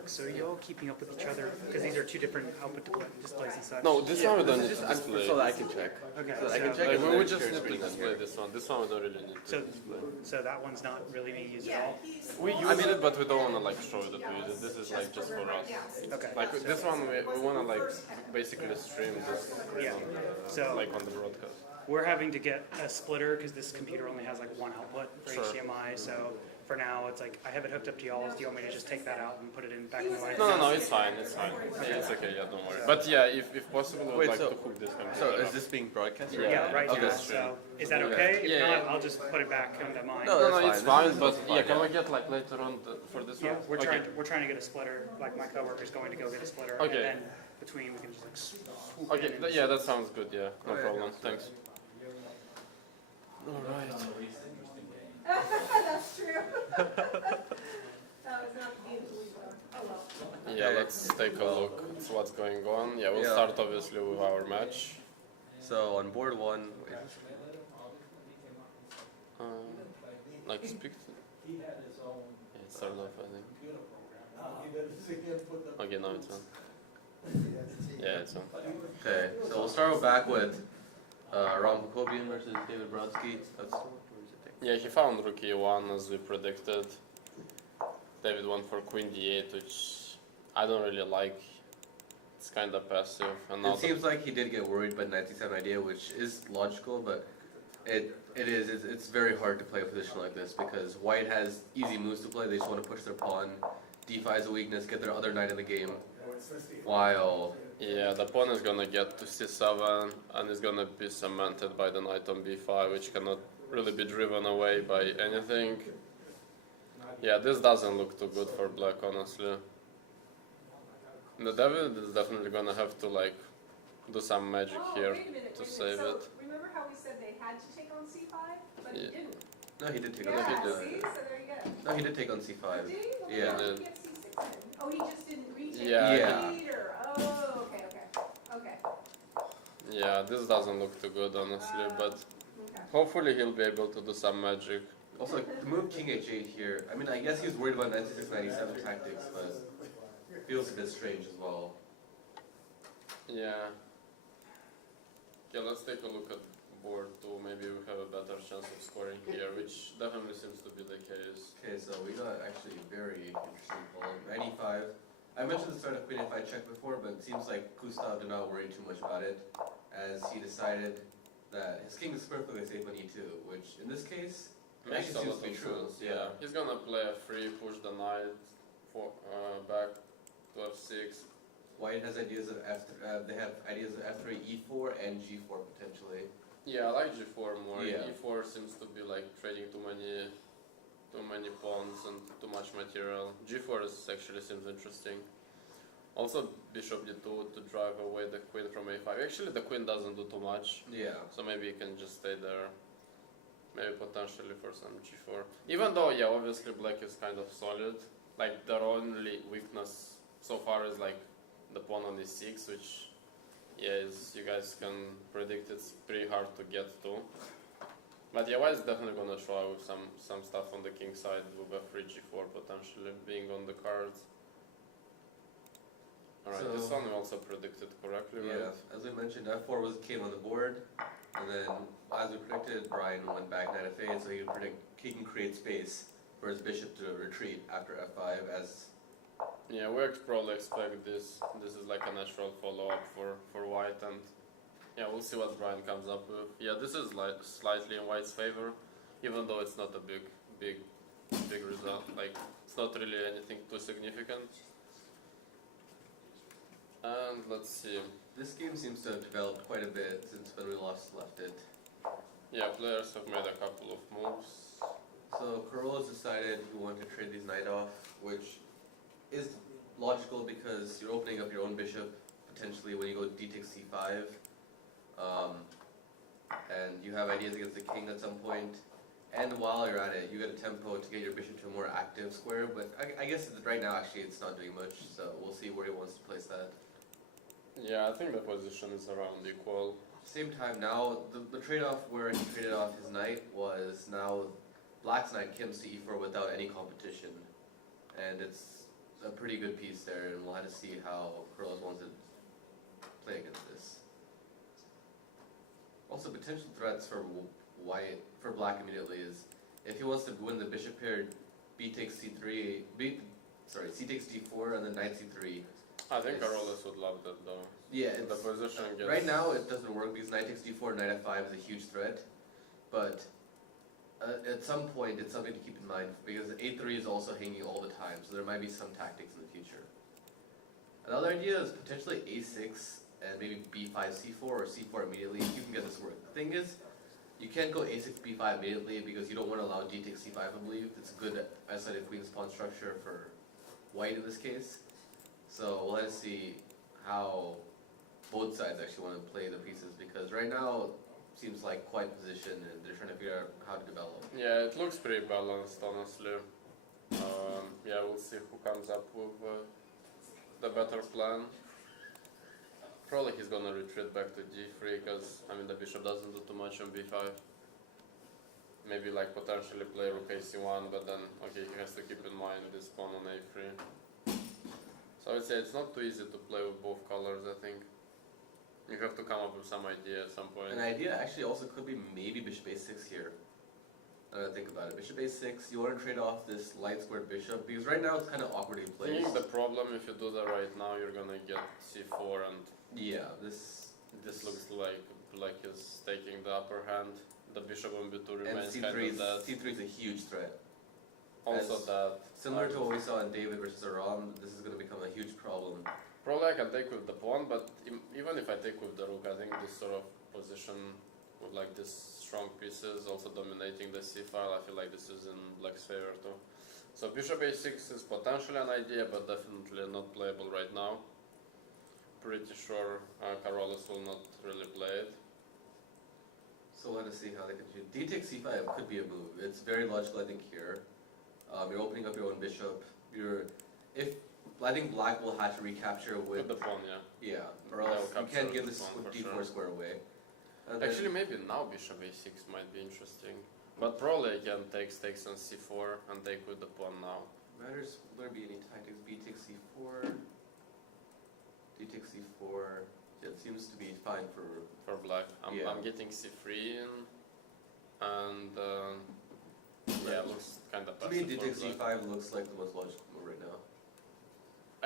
So are you all keeping up with each other? Because these are two different output displays and such. No, this one we don't need to Just display. so that I can check. Okay, So that I can so- check Like, if we the would just share need to screen on display here. this one. This one we don't really need to So, display. so that one's not really being used at Yeah, all? he's. We use it, but we don't want to like show that we use it. This is like just for us. Okay. Like this one, we want to like basically stream this Yeah. So like on the broadcast. we're having to get a splitter because this computer only has like one output for Sure. HDMI. So for now, it's like I have it hooked up to y'all's. Do you want me to just take that out and put it in back in the line? No, it's fine, it's fine. Yeah, it's okay, yeah, don't worry. But yeah, if possible, we'd Wait, like so- to hook this computer So is up. this being broadcast? or- Yeah, right Okay. now. So is that okay? If Yeah, not, yeah. I'll just put it back onto mine. No, No, that's it's fine. fine, but That's yeah, fine, can yeah. we get like later on for this Yeah, one? we're Okay. trying to get a splitter. Like my coworker's going to go get a splitter, Okay. and then between we can just like swoop Okay, in and yeah, that sounds good, yeah, no Oh, yeah, problem, yeah. thanks. Alright. That's true. That was not the view we were. Oh well. Yeah, let's take a look at what's going on. Yeah, we'll Yeah. start obviously with our match. So on board one, Like speak to... He had his own Yeah, it started off, I think. computer program. You better see him put the. Okay, now it's on. Yeah, it's on. okay, so we'll start back with Ron Pokobian versus David Brodsky. That's where does it take? Yeah, he found rook e1 as we predicted. David went for queen d8, which I don't really like. It's kind of passive. And now It seems like he did get worried by knight c7 idea, which is logical, but it's very hard to play a position like this because white has easy moves to play. They just want to push their pawn. d5 is a weakness, get their other knight in the game. While yeah, the pawn is gonna get to c7 and is gonna be cemented by the knight on b5, which cannot really be driven away by anything. Yeah, this doesn't look too good for black, honestly. The David is definitely gonna have to like do some magic Oh, here wait a minute, to wait a save minute. it. So remember how we said they had to take on c5, but Yeah. he didn't. no, he did take Yeah, on he did. see, so there you go. no, he did take on Oh, c5. did he? Well, Yeah. why did He he did. get c6 then? Oh, he just didn't retake Yeah. the Yeah. lead, or oh, okay. Yeah, this doesn't look too good, honestly, but Okay. hopefully he'll be able to do some magic. Also, the move king h8 here. I mean, I guess he was worried about 96, 97 tactics, but it feels a bit strange as well. Yeah. Yeah, let's take a look at board 2. Maybe we have a better chance of scoring here, which definitely seems to be the case. Okay, so we got actually a very interesting ball. 95. I mentioned the start of queen f5 check before, but it seems like Gustav did not worry too much about it, as he decided that his king is perfectly safe on e2, which in this case it Makes actually a seems lot to of be true. sense. Yeah, he's gonna play a free, push the knight for back to f6. White has ideas of they have ideas of f3, e4, and g4 potentially. Yeah, I like g4 more. Yeah. e4 seems to be like trading too many pawns and too much material. g4 actually seems interesting. Also bishop d2 to drive away the queen from a5. Actually the queen doesn't do too much, Yeah. so maybe you can just stay there. Maybe potentially for some g4. Even though, yeah, obviously black is kind of solid. Like their only weakness so far is like the pawn on e6, which, yeah, as you guys can predict, it's pretty hard to get to. But yeah, white is definitely gonna try with some stuff on the king side with f3, g4 potentially being on the cards. Alright, So- this one we also predicted correctly, right? Yeah, as we mentioned, f4 came on the board, and then as we predicted, Brian went back knight f8, so he can create space for his bishop to retreat after f5 as Yeah, we probably expect this. This is like a natural follow-up for white, and yeah, we'll see what Brian comes up with. Yeah, this is like slightly in white's favor, even though it's not a big result. Like it's not really anything too significant. And let's see. this game seems to have developed quite a bit since when we left it. Yeah, players have made a couple of moves. So Corollas decided he wanted to trade these knight off, which is logical because you're opening up your own bishop potentially when you go d takes c5, and you have ideas against the king at some point. And while you're at it, you get a tempo to get your bishop to a more active square. But I guess right now actually it's not doing much, so we'll see where he wants to place that. Yeah, I think the position is around equal. Same time now, the trade-off where he traded off his knight was now black's knight comes to e4 without any competition, and it's a pretty good piece there, and we'll have to see how Carlos wants to play against this. Also, potential threats for white, for black immediately is if he wants to win the bishop pair, b takes c3, c takes d4, and then knight c3. I think Carlos would love that though. Yeah, The position gets... right now it doesn't work because knight takes d4, knight f5 is a huge threat, but at some point it's something to keep in mind because a3 is also hanging all the time, so there might be some tactics in the future. Another idea is potentially a6 and maybe b5, c4, or c4 immediately if you can get this to work. The thing is, you can't go a6, b5 immediately because you don't want to allow d takes c5, I believe. It's a good isolated queen's pawn structure for white in this case. So we'll have to see how both sides actually want to play the pieces because right now it seems like quite position and they're trying to figure out how to develop. Yeah, it looks pretty balanced, honestly. Yeah, we'll see who comes up with the better plan. Probably he's gonna retreat back to d3 because I mean the bishop doesn't do too much on b5. Maybe like potentially play rook ac1, but then okay, he has to keep in mind this pawn on a3. So I would say it's not too easy to play with both colors. I think you have to come up with some idea at some point. An idea actually also could be maybe bishop a6 here. Think about it. Bishop a6, you want to trade off this light squared bishop because right now it's kind of awkwardly I placed. think the problem if you do that right now, you're gonna get c4 and Yeah, this looks like he's taking the upper hand. The bishop on b2 and remains kind c3 of dead. C3 is a huge threat. Also As- that. Similar to what we saw in David versus Aram, this is going to become a huge problem. Probably I can take with the pawn, but even if I take with the rook, I think this sort of position with like this strong pieces also dominating the c file, I feel like this is in black's favor too. So bishop a6 is potentially an idea, but definitely not playable right now. Pretty sure Carolus will not really play it. So we'll have to see how they continue. D takes c5 could be a move. It's very logical, I think, here. You're opening up your own bishop. I think black will have to recapture With with the pawn, yeah. yeah, or They'll else you capture can't give the this pawn for d4 sure. square away. And then- Actually, maybe now bishop a6 might be interesting. But probably I can take takes on c4 and take with the pawn now. matters. Will there be any tactics? B takes c4. D takes c4. Yeah, it seems to be fine for. For black. Yeah. I'm getting c3 in, and yeah, it looks kind of To me, passive D for takes black. c5 looks like the most logical move right now.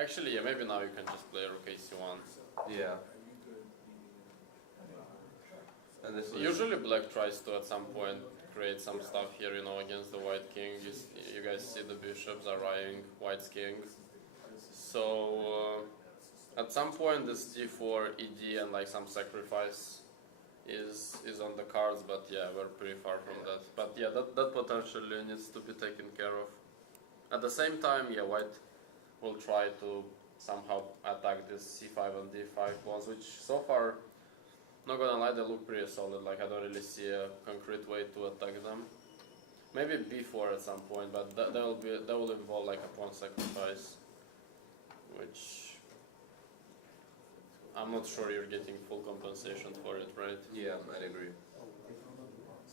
Actually, yeah, maybe now you can just play rook ac1. Yeah. And this was, Usually black tries to at some point create some stuff here, you know, against the white king. You guys see the bishops are eyeing white's king. So at some point this d4, ed and like some sacrifice is on the cards, but yeah, we're pretty far from that. But yeah, that potentially needs to be taken care of. At the same time, yeah, white will try to somehow attack this c5 and d5 pawns, which so far, not gonna lie, they look pretty solid. Like I don't really see a concrete way to attack them. Maybe b4 at some point, but that will involve like a pawn sacrifice, which I'm not sure you're getting full compensation for it, right? yeah, I'd agree.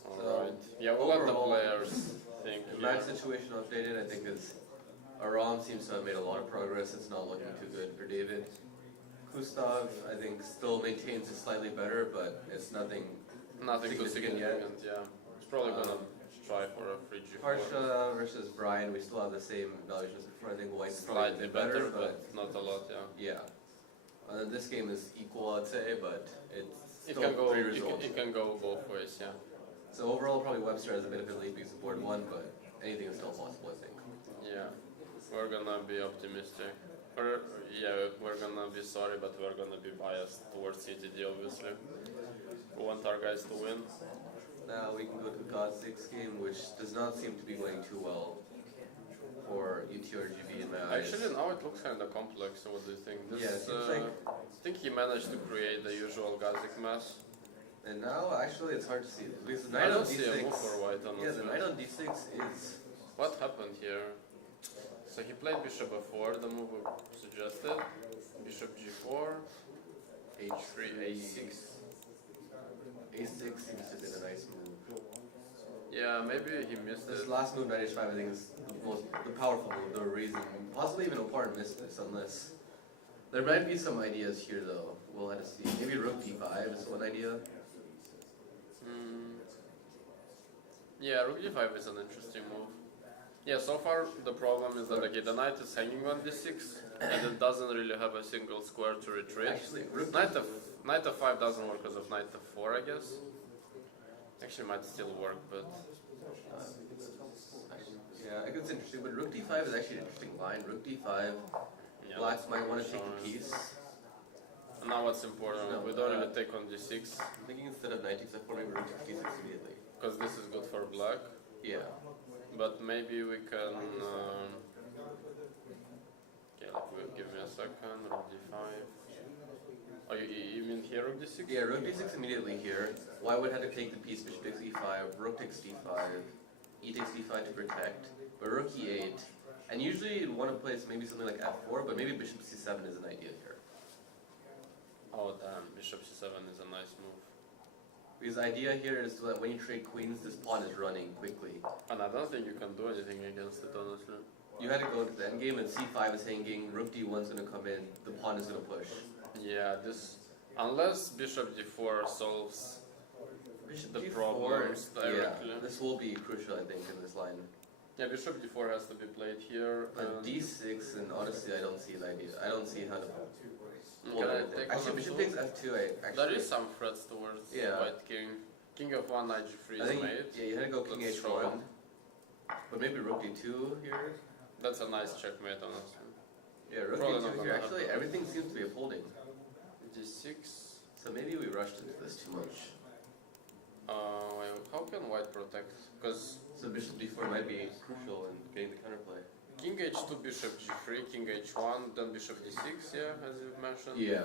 Alright. Yeah, we'll let the overall, players think. The Yeah. match situation updated, I think, is Aram seems to have made a lot of progress. It's not looking too good for David. Gustav, I think, still maintains it slightly better, but it's nothing. Nothing too significant yet. significant, yeah. He's probably gonna try for a free g4. Harsha versus Brian, we still have the same valuation as before. I think White's probably a Slightly bit better, but but not a lot, yeah. yeah. This game is equal, I'd say, but it's It still can go. three results. It can go both ways, yeah. So overall, probably Webster has a bit of a lead because of board one, but anything is still possible, I think. Yeah, we're gonna be optimistic. Or yeah, we're gonna be sorry, but we're gonna be biased towards CTD, obviously. We want our guys to win. Now we can go to God 6 game, which does not seem to be going too well for UTRGB in my eyes. Actually, now it looks kind of complex. So what do you think? Yeah, it seems like- I think he managed to create the usual Gazik mess. And now, actually, it's hard to see. Because the I knight on don't see a move d6. for white, honestly. Yeah, the knight on d6 is. What happened here? So he played bishop f4, the move we suggested. Bishop g4, h3, a6. a6 seems to be a nice move. Yeah, Yeah, maybe he missed This it. last move, knight h5, I think is the powerful move, the reason. Possibly even a pawn missed this, unless... There might be some ideas here though, we'll have to see. Maybe rook d5 is one idea. Mm. Yeah, rook d5 is an interesting move. Yeah, so far the problem is that okay, the knight is hanging on d6 and it doesn't really have a single square to retreat. Actually, rook Knight f5 doesn't work because of knight f4, I guess. Actually, might still work, but yeah, I guess it's interesting, but rook d5 is actually an interesting line. Rook d5, yeah, blacks might want to take the piece. And now what's important? No, we don't really take on d6 I'm thinking instead of knight takes f4, maybe rook takes d6 immediately. because this is good for black. Yeah. But maybe we can. Okay, give me a second. Rook d5. Oh, you mean here rook d6? Yeah, rook d6 immediately here. Why would have to take the piece? Bishop takes e5, rook takes d5, e takes d5 to protect, but rook e8. And usually you'd want to place maybe something like f4, but maybe bishop c7 is an idea here. Oh damn, bishop c7 is a nice move. Because the idea here is that when you trade queens, this pawn is running quickly. And I don't think you can do anything against it, honestly. You had to go to the endgame and c5 is hanging, rook d1 is going to come in, the pawn is going to push. Yeah, this unless bishop d4 solves Bishop the d4, problems directly. yeah, this will be crucial I think in this line. Yeah, bishop d4 has to be played here. But d6, and honestly I don't see the idea. I don't see how to... Can I take on Actually, bishop f2? takes f2, I actually... There is some threats towards Yeah. white king. King of 1, knight g3 I is think, made. yeah, you had to go king Let's h1. show. But maybe rook d2 here? That's a nice checkmate, honestly. Yeah, rook Probably not d2 gonna here. Actually, happen. everything seems to be upholding. d6. So maybe we rushed into this too much. Wait, how can white protect? Because So bishop d4 might be crucial in getting the counterplay. king h2, bishop g3, king h1, then bishop d6, yeah, as you mentioned. Yeah.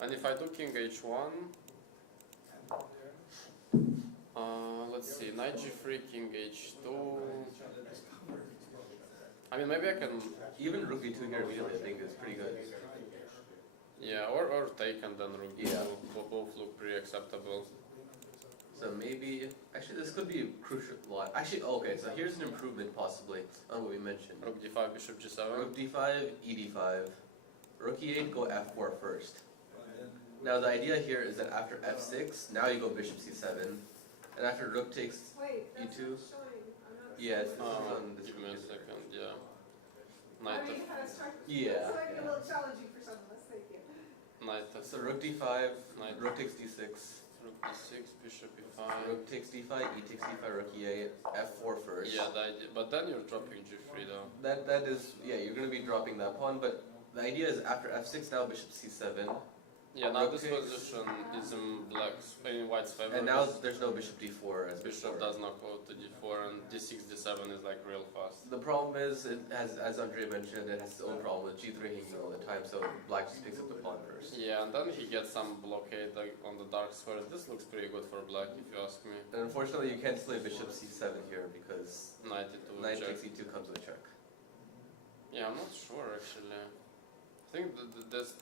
And if I do king h1, let's see, knight g3, king h2. I mean, maybe I can, Even rook d2 here immediately I think is pretty good. yeah, or take and then rook d2. Yeah. Both look pretty acceptable. So maybe... Actually, this could be a crucial... Actually, okay, so here's an improvement possibly on what we mentioned. Rook d5, bishop g7. Rook d5, ed5. Rook e8, go f4 first. Now the idea here is that after f6, now you go bishop c7. And after rook takes Wait, that's e2... not showing, I'm not. Yes, this is on this Give me a computer. second, yeah. I Knight mean, f, it's trying, Yeah, it's like a yeah. little challenging for some of us, thank you. knight f, So rook d5, Knight. rook takes d6, rook d6, bishop e5. rook takes d5, e takes d5, rook e8, f4 first. Yeah, the idea, but then you're dropping g3 though. That is, yeah, you're going to be dropping that pawn, but the idea is after f6 now bishop c7, Yeah, now Rook this takes. position is in black's, in white's favor. and now there's no bishop d4 as bishop before. does not go to d4 and d6, d7 is like real fast. The problem is, it has, as Andre mentioned, it has its own problem with g3 hanging all the time, so black just picks up the pawn first. Yeah, and then he gets some blockade like, on the dark square. This looks pretty good for black if you ask me. And unfortunately you can't play bishop c7 here because Knight e2 knight check. takes e2 comes with a check. Yeah, I'm not sure actually. I think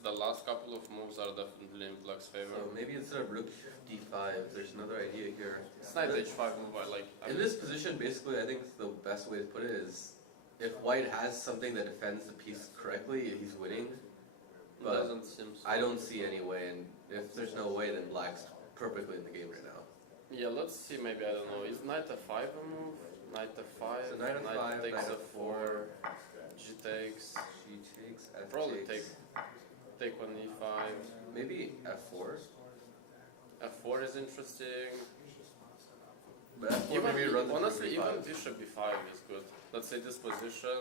the last couple of moves are definitely in black's favor. So maybe instead of rook d5, there's another idea here. It's knight h5 move I like. In this position, basically, I think the best way to put it is, if white has something that defends the piece correctly, he's winning. It But doesn't seem so. I don't see any way, and if there's no way, then black's perfectly in the game right now. Yeah, let's see, maybe, I don't know, is knight f5 a move? Knight f5, So knight f5, takes knight f4, g takes, She takes, f probably takes. take on e5, Maybe f4? f4 is interesting. But f4 maybe runs into Honestly, even b5. bishop b5 is good. Let's say this position,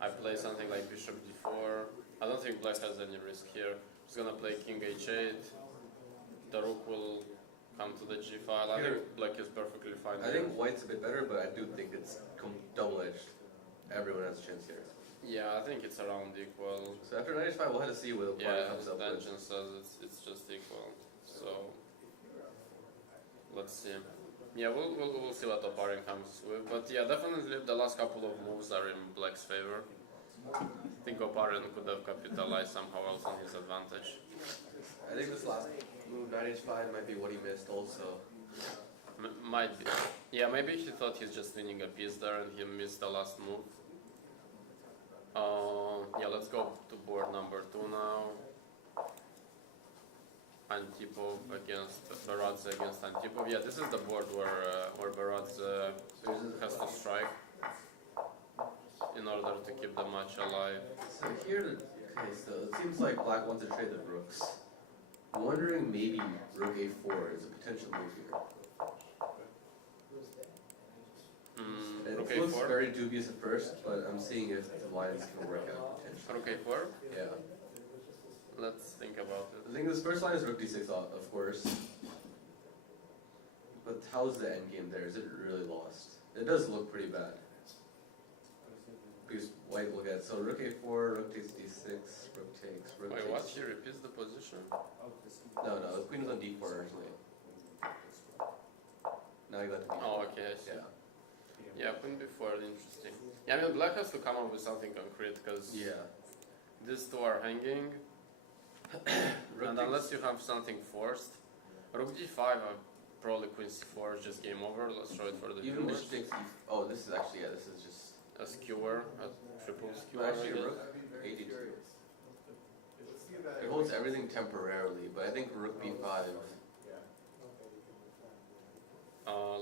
I play something like bishop d4, I don't think black has any risk here. He's gonna play king h8, the rook will come to the g file. I Here- think black is perfectly fine I here. think white's a bit better, but I do think it's double-edged. Everyone has a chance here. Yeah, I think it's around equal. So after knight h5, we'll have to see what the pawn Yeah, comes the up with. engine says it's just equal. So let's see. Yeah, we'll see what Oparin comes with. But yeah, definitely the last couple of moves are in black's favor. I think Oparin could have capitalized somehow else on his advantage. I think this last move, knight h5, might be what he missed also. Might be. Yeah, maybe he thought he's just winning a piece there and he missed the last move. Yeah, let's go to board number 2 now. Antipov against Baradze against Antipov. Yeah, this is the board where Baradze has to strike in order to keep the match alive. So here, okay, so it seems like black wants to trade the rooks. I'm wondering maybe rook a4 is a potential move here. It Rook looks a4. very dubious at first, but I'm seeing if the lines can work out potentially. Rook a4. Yeah. Let's think about I it. think this first line is rook d6, of course. But how's the endgame there? Is it really lost? It does look pretty bad. Because white will get, so rook a4, rook takes d6, rook takes, rook Wait, takes. what? He repeats the position? No, the queen was on d4 originally. Now you got the d4. Oh, okay, I see. Yeah. Yeah, queen before, interesting. Yeah, I mean, black has to come up with something concrete because Yeah. these two are hanging. Rook And takes- unless you have something forced, rook d5, probably queen c4 is just game over. Let's show it for the Even viewers. bishop takes oh, this is actually, yeah, this is just, A skewer, a triple skewer. actually I guess. rook a2. It holds everything temporarily, but I think rook b5.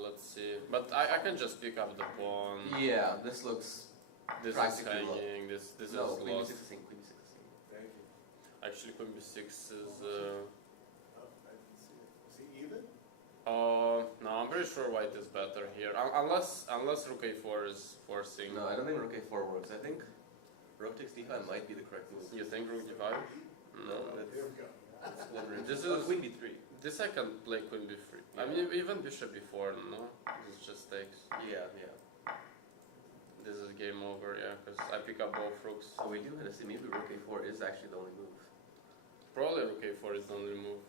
Let's see. But I can just pick up the pawn. Yeah, this looks This is practically low. hanging. This no, is queen lost. b6 is same, queen b6 is same. Actually, queen b6 is. Is he even? No, I'm pretty sure white is better here. Unless rook a4 is forcing. No, I don't think rook a4 works. I think rook takes d5 might be the correct move. You think rook d5? No, Here we go. This oh, is queen b3. this I can play queen b3. I mean even bishop b4. No, this just takes. Yeah, yeah. This is game over. Yeah, because I pick up both rooks. So we do have to see maybe rook a4 is actually the only move. Probably rook a4 is the only move.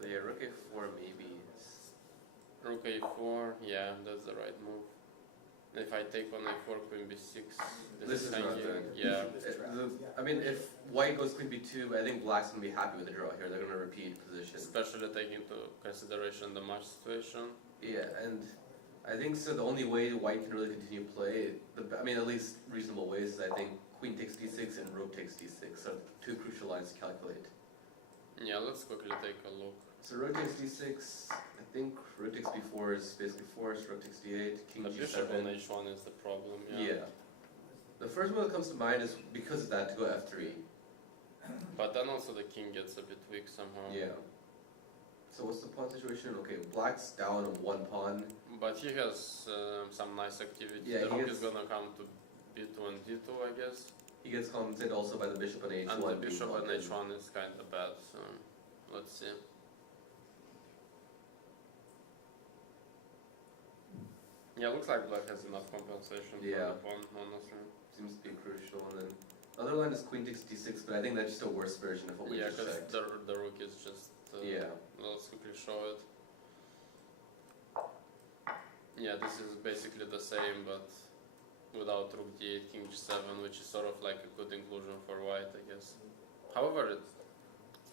So yeah, rook a4 maybe. Rook a4. Yeah, that's the right move. If I take on a4, queen b6, This is not hanging. good. Yeah. I mean, if white goes queen b2, I think black's gonna be happy with the draw here. They're gonna repeat position. Especially taking into consideration the match situation. Yeah, and I think so. The only way white can really continue play, I mean, at least reasonable ways, is I think queen takes d6 and rook takes d6. So two crucial lines to calculate. Yeah, let's quickly take a look. So rook takes d6. I think rook takes b4 is basically forced. Rook takes d8. King The bishop on g7. h1 is the problem. Yeah. The first one that comes to mind is because of that to go f3. But then also the king gets a bit weak somehow. Yeah. So what's the pawn situation? Okay, black's down on one pawn. But he has some nice activity. Yeah, the he rook gets- is gonna come to b2 and d2, I guess. He gets compensated also by the bishop on h1. And the being bishop on blocked in. h1 is kind of bad, so let's see. Yeah, looks like black has enough compensation Yeah. for the pawn, honestly. Seems to be crucial. And then other line is queen takes d6, but I think that's just a worse version of what we Yeah, just because checked. the rook is just. Yeah. Let's quickly show it. Yeah, this is basically the same, but without rook d8, king g7, which is sort of like a good inclusion for white, I guess. However, it's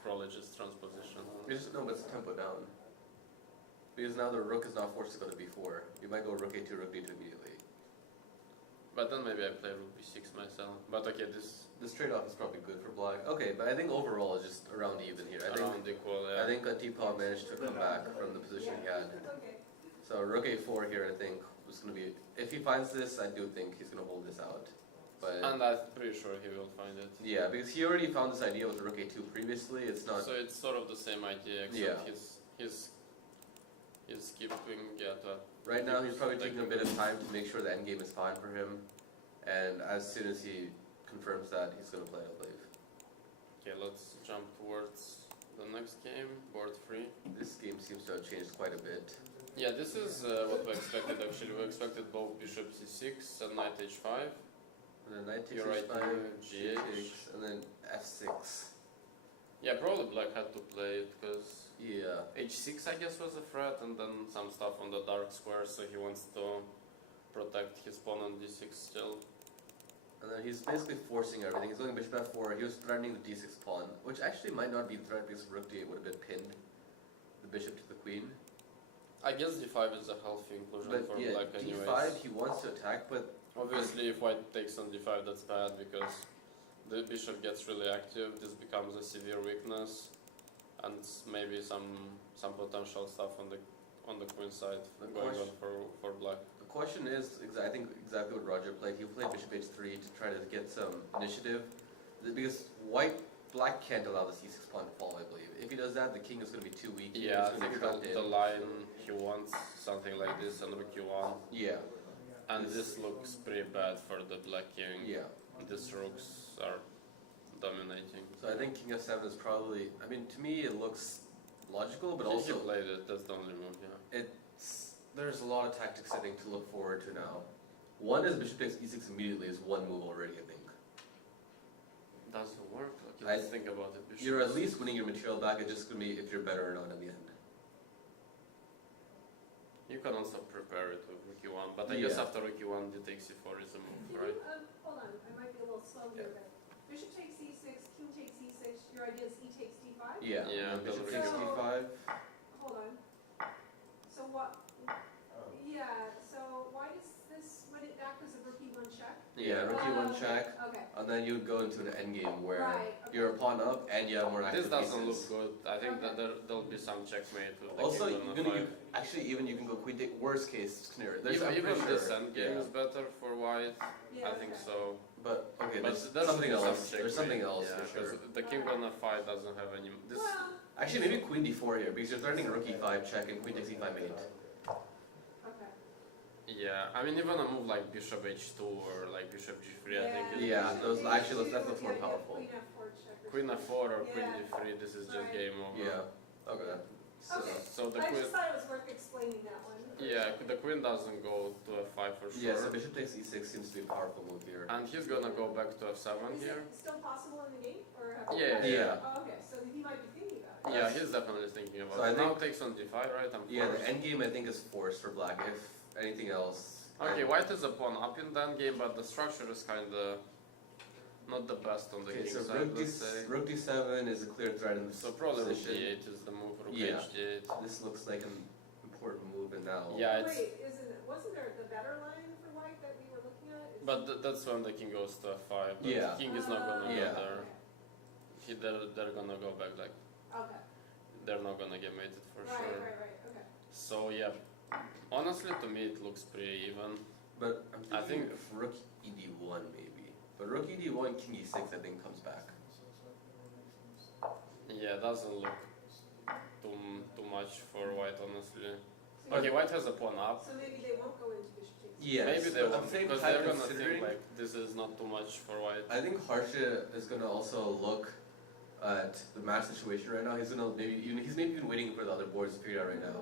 probably just transposition. It's, no, but it's tempo down. Because now the rook is not forced to go to b4. You might go rook a2, rook d2 immediately. But then maybe I play rook b6 myself. But okay, this This trade-off is probably good for black. Okay, but I think overall it's just around even here. around equal. Yeah. I think Antipov managed to come back from the position he had. Okay. So rook a4 here, I think, was going to be... If he finds this, I do think he's going to hold this out. But And I'm pretty sure he will find it. yeah, because he already found this idea with the rook a2 previously. It's not... So it's sort of the same idea, except Yeah. he's keeping Right now he's probably taking a bit of time to make sure the endgame is fine for him. And as soon as he confirms that, he's going to play, I believe. Okay, let's jump towards the next game, board 3. This game seems to have changed quite a bit. Yeah, this is what we expected actually. We expected both bishop c6 and knight h5. And then knight takes You're right, h5, GH. takes, and then f6. Yeah, probably black had to play it because Yeah. h6 I guess was a threat, and then some stuff on the dark square, so he wants to protect his pawn on d6 still. And then And he's basically forcing everything. He's going bishop f4. He was threatening the d6 pawn, which actually might not be a threat because rook d8 would have been pinned the bishop to the queen. I guess d5 is a healthy inclusion But for yeah, black anyways. d5 he wants to attack, but Obviously, if white takes on d5, that's bad because the bishop gets really active. This becomes a severe weakness, and maybe some potential stuff on the queen side going on for black. the question is, I think exactly what Roger played. He played bishop h3 to try to get some initiative, because black can't allow the c6 pawn to fall, I believe. If he does that, the king is going to be too weak. Yeah, I He's gonna think be trapped in. the line he wants something like this and rook e1. Yeah, And this looks pretty bad for the black king. yeah. These rooks are dominating. So I think king f7 is probably, I mean, to me it looks logical, but He also played it, that's the only move, yeah. there's a lot of tactics I think to look forward to now. One is bishop takes e6 immediately is one move already, I think. Doesn't work. Like, I let's think about it. Bishop You're at is- least winning your material back, it's just going to be if you're better or not in the end. You can also prepare it with rook e1, but I guess Yeah. after rook e1, d takes e4 is a move, Can right? you, hold on, I might be a little slow here, but bishop takes e6, king takes e6, your idea is e takes d5? Yeah, Yeah, and bishop but- takes So- d5. Hold on. So what, yeah, so why does this, would it act as a rook e1 check? Yeah, rook e1 check, Okay, and then you would go into an endgame where Right, okay. you're a pawn up and you have more active This doesn't pieces. look good. I think that Okay. there'll be some checkmate with the Also, king on the actually even you can go queen take, worst case scenario. There's, I'm Even pretty this sure. endgame is better for white. yeah, I think okay. so. But okay, But there's there something should be some else. There's something checkmate, else yeah, for sure. 'cause the king on f5 doesn't have any. This Well, Actually, maybe queen d4 here because you're threatening rook e5 check and queen takes e5 mate. okay. yeah, I mean even a move like bishop h2 or like bishop g3, I think is Yeah, bishop those h2, actually that looks more yeah, powerful. Queen f4 check. or queen something. f4 or queen Yeah. d3. This is just Right. game over. Yeah. Okay. So Okay. So the I queen. just thought it was worth explaining that one. Yeah, the queen doesn't go to f5 for sure. yeah, so bishop takes e6 seems to be a powerful move here. And he's gonna go back to f7 Is here. it still possible in the game, or have Yeah, you? yeah. Oh, okay, so he might be thinking about it. Yeah, he's definitely thinking about So I it. Now think- takes on d5, right? I'm Yeah, the forced. endgame I think is forced for black. If anything else. Okay, white is a pawn up in that game, but the structure is kinda not the best on the Okay, king so side, let's say. rook d7 is a clear threat in this So probably rook position. d8 is the move, rook Yeah. h8. This looks like an important move, and now. Yeah, it's, Wait, wasn't there the better line for white that we were looking at? Is- but that's when the king goes to f5. But Yeah. the king is not gonna Yeah. go there. They're gonna go back, like, Okay, they're not gonna get mated for right, sure. right, okay. So yeah, honestly to me it looks pretty even. But I'm thinking I think- of rook ed1 maybe. But rook ed1, king e6 I think comes back. Yeah, doesn't look too much for white, honestly. So Okay, white has a pawn up. So maybe they won't go into bishop takes. Yes, Maybe they but at won't, the same because time they're gonna considering, think like this is not too much for white. I think Harsha is gonna also look at the match situation right now. He's maybe even waiting for the other boards to figure out right now.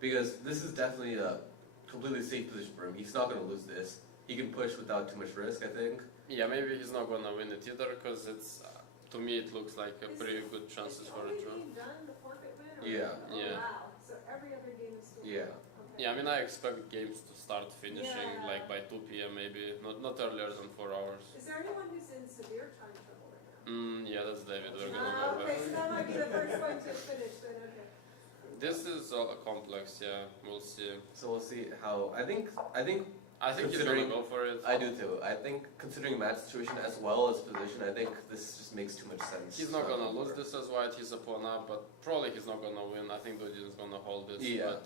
Because this is definitely a completely safe position for him. He's not gonna lose this. He can push without too much risk, I think. Yeah, maybe he's not gonna win it either, because it's to me it looks like a pretty good chances for a Is the draw. only game done the forfeit win? Or- Yeah. Oh, Yeah. wow, so every other game is still. Yeah. Okay. Yeah, I mean I expect games to start finishing Yeah. like by 2 p.m. maybe, not earlier than 4 hours. Is there anyone who's in severe time trouble right now? Yeah, that's David. We're gonna go Okay, so back. that might be the first one to finish then, okay. This is complex. Yeah, we'll see. So we'll see how. I think I think he's Considering- gonna go for it. I do too. I think considering match situation as well as position, I think this just makes too much sense. He's not gonna lose this as white. He's a pawn up, but probably he's not gonna win. I think Dudin's gonna hold this. Yeah. But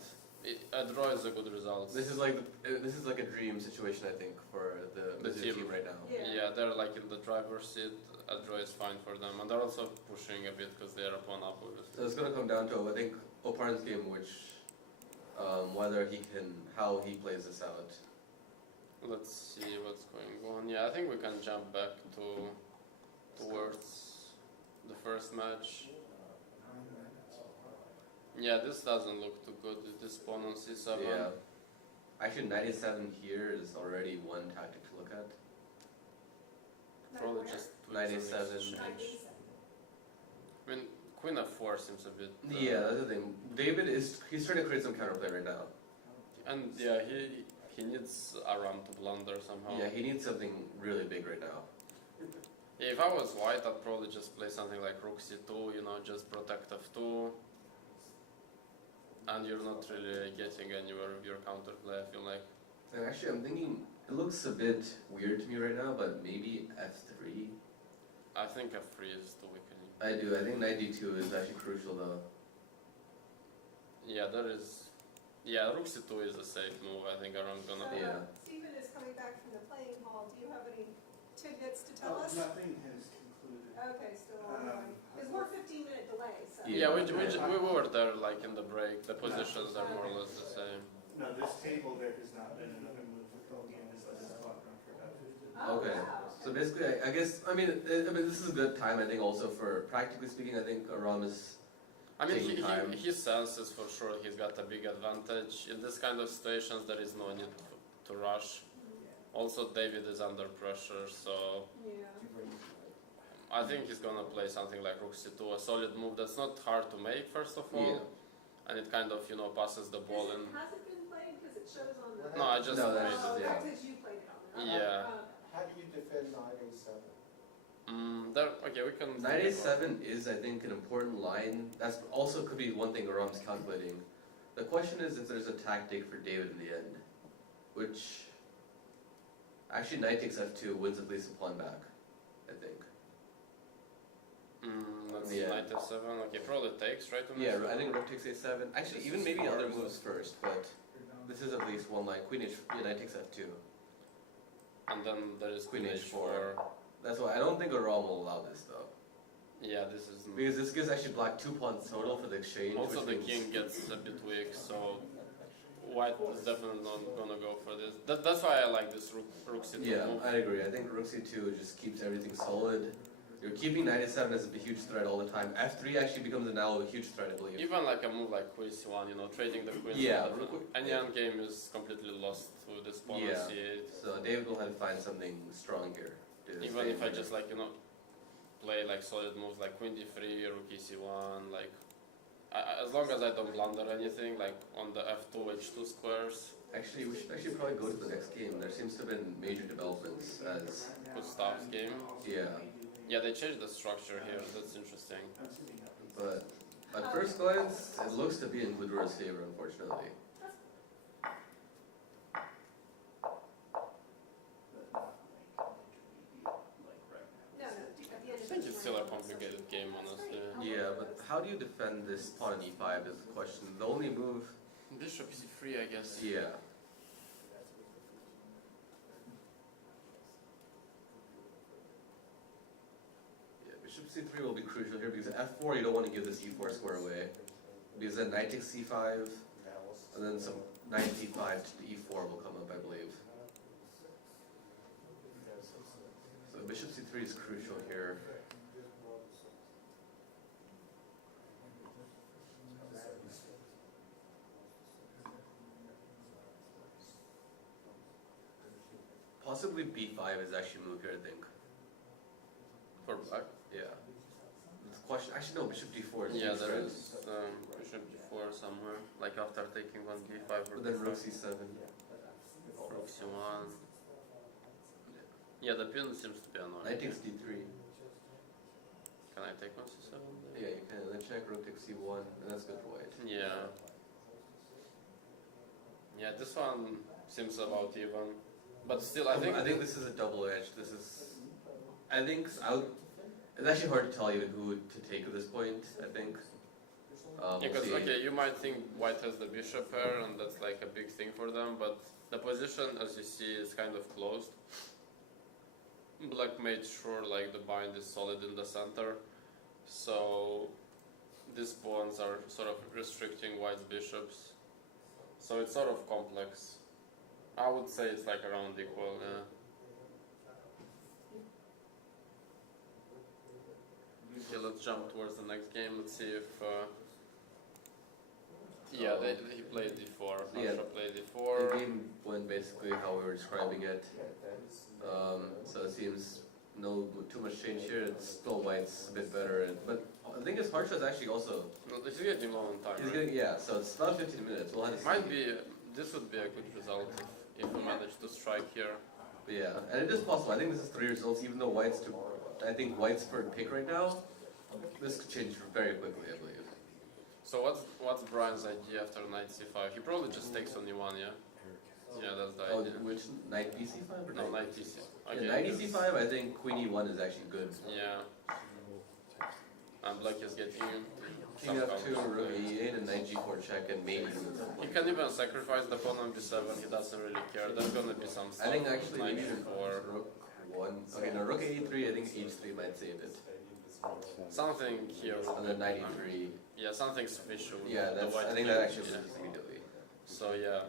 a draw is a good result. This is like a dream situation, I think, for the team. team right now. Yeah. Yeah, they're like in the driver's seat. A draw is fine for them, and they're also pushing a bit because they're a pawn up, So obviously. it's gonna come down to I think Oparn's game, which whether he can how he plays this out. Let's see what's going on. Yeah, I think we can jump back towards the first match. Yeah, this doesn't look too good. This pawn on c7. Yeah. Actually, 97 here is already one tactic to look at. Probably Where? just tweak some 97. exchange. I mean, queen f4 seems a bit. Yeah, that's the thing. David he's trying to create some counterplay right now. And yeah, he He needs Aram to blunder somehow. Yeah, he needs something really big right now. Yeah, if I was white, I'd probably just play something like Rook C2, you know, just protect F2. And you're not really getting anywhere with your counterplay, I feel like. And actually, I'm thinking it looks a bit weird to me right now, but maybe F3. I think F3 is too weakening. I do. I think knight D2 is actually crucial though. Yeah, there is. Yeah, Rook C2 is a safe move. I think Aram's gonna. So, Yeah. Stephen is coming back from the playing hall. Do you have any tidbits to tell Oh, us? nothing has concluded. Okay, still on the line. Because we're 15-minute delay, so. Yeah, we were there like in the break. The positions are more or less the same. No, this table there has not been another move for Kogan, this is clock run for about 50. Oh, Okay. wow. So basically, I guess I mean this is a good time. I think also for practically speaking, I think Aram is. I mean, Taking time. he senses for sure he's got a big advantage. In this kind of situations, there is no need to rush. Also, David is under pressure, so Yeah. I think he's gonna play something like Rook C2, a solid move that's not hard to make, first of all, Yeah. and it kind of, you know, passes the ball in. Has it been played? Because it shows on the. No, I just No, played that's- Oh, it. yeah. that's because you played it on there. Yeah. How do you defend knight A7? Okay, we can. Knight A7 is, I think, an important line. That's also could be one thing Aram's calculating. The question is if there's a tactic for David in the end, which actually knight takes F2 wins at least a pawn back, I think. That's Yeah. knight F7. Okay, probably takes, right? on Yeah, this I think one? rook takes A7. Actually, even maybe other moves first, but this is at least one line. Queen H, yeah, knight takes F2. And then there is Queen Queen H4. H4. That's why I don't think Aram will allow this though, Yeah, this is. because this gives actually black 2 pawns total for the exchange. Also, which the means- king gets a bit weak, so white is definitely not gonna go for this. That's why I like this rook C2 Yeah, move. I agree. I think rook C2 just keeps everything solid. You're keeping knight A7 as a huge threat all the time. F3 actually becomes now a huge threat, I believe. Even like a move like Queen C1, you know, trading the queens. Yeah, with the- rook- any endgame is completely lost with this pawn on Yeah. C8. So David will have to find something strong here. To Even stay if I in just like, you know, play like solid moves like Queen D3, Rook E1, like as long as I don't blunder anything, like on the F2 H2 squares, Actually, we should actually probably go to the next game. There seems to have been major developments as, Gustav's game. yeah. Yeah, they changed the structure here. That's interesting. But at first glance, it looks to be in Glidura's favor, unfortunately. No, at the end I of think the it's still a complicated game, honestly. Yeah, but how do you defend this pawn on E5 is the question. The only move, Bishop C3, I guess. yeah. Yeah, bishop C3 will be crucial here because F4 you don't want to give this E4 square away. Because then knight takes C5, and then some knight D5 to E4 will come up, I believe. So bishop C3 is crucial here. Possibly B5 is actually a move here, I think. For black? Yeah. The question, actually no, bishop D4 is Yeah, huge there threat. is Bishop D4 somewhere, like after taking on B5 or But then rook D5. C7. Rook C1. Yeah, the pin seems to be annoying. Knight takes D3. Can I take on C7? Yeah, you can. Then check rook takes C1, and that's good for white. Yeah. Yeah, this one seems about even. But still, I think this is a double edge. This is, I think it's actually hard to tell even who to take at this point. I think. We'll because see. okay, you might think white has the bishop pair, and that's like a big thing for them. But the position, as you see, is kind of closed. Black made sure like the bind is solid in the center, so these pawns are sort of restricting white's bishops. So it's sort of complex. I would say it's like around equal. Yeah. Okay, let's jump towards the next game. Let's see if. Yeah, he played d4. Yeah. Nasha played The d4. game went basically how we were describing it. So it seems no too much change here. It's still white's a bit better, but the thing is, Harsha is actually also. No, this is getting low on time. He's Right? getting, yeah, so it's about 15 minutes. We'll have to see. Might be. This would be a good result if we manage to strike here. But yeah, and it is possible. I think this is 3 results, even though white's I think white's for pick right now. This could change very quickly, I believe. So what's Brian's idea after knight c5? He probably just takes only one, yeah? Yeah, that's the Oh, idea. which knight bc5 or No, knight? knight e6. Yeah, Okay, knight because- ec5. I think queen e1 is actually good. Yeah. And black is getting King f2, rook e8, and knight g4 check, and maybe. He can even sacrifice the pawn on b7. He doesn't really care. There's gonna be some stuff. I think actually knight maybe even e4. rook 1. Okay, no, rook a3. I think h3 might save it. Something here. And then knight e3. Yeah, something special. Yeah, The that's. white I think king, that actually yeah. loses immediately. So yeah,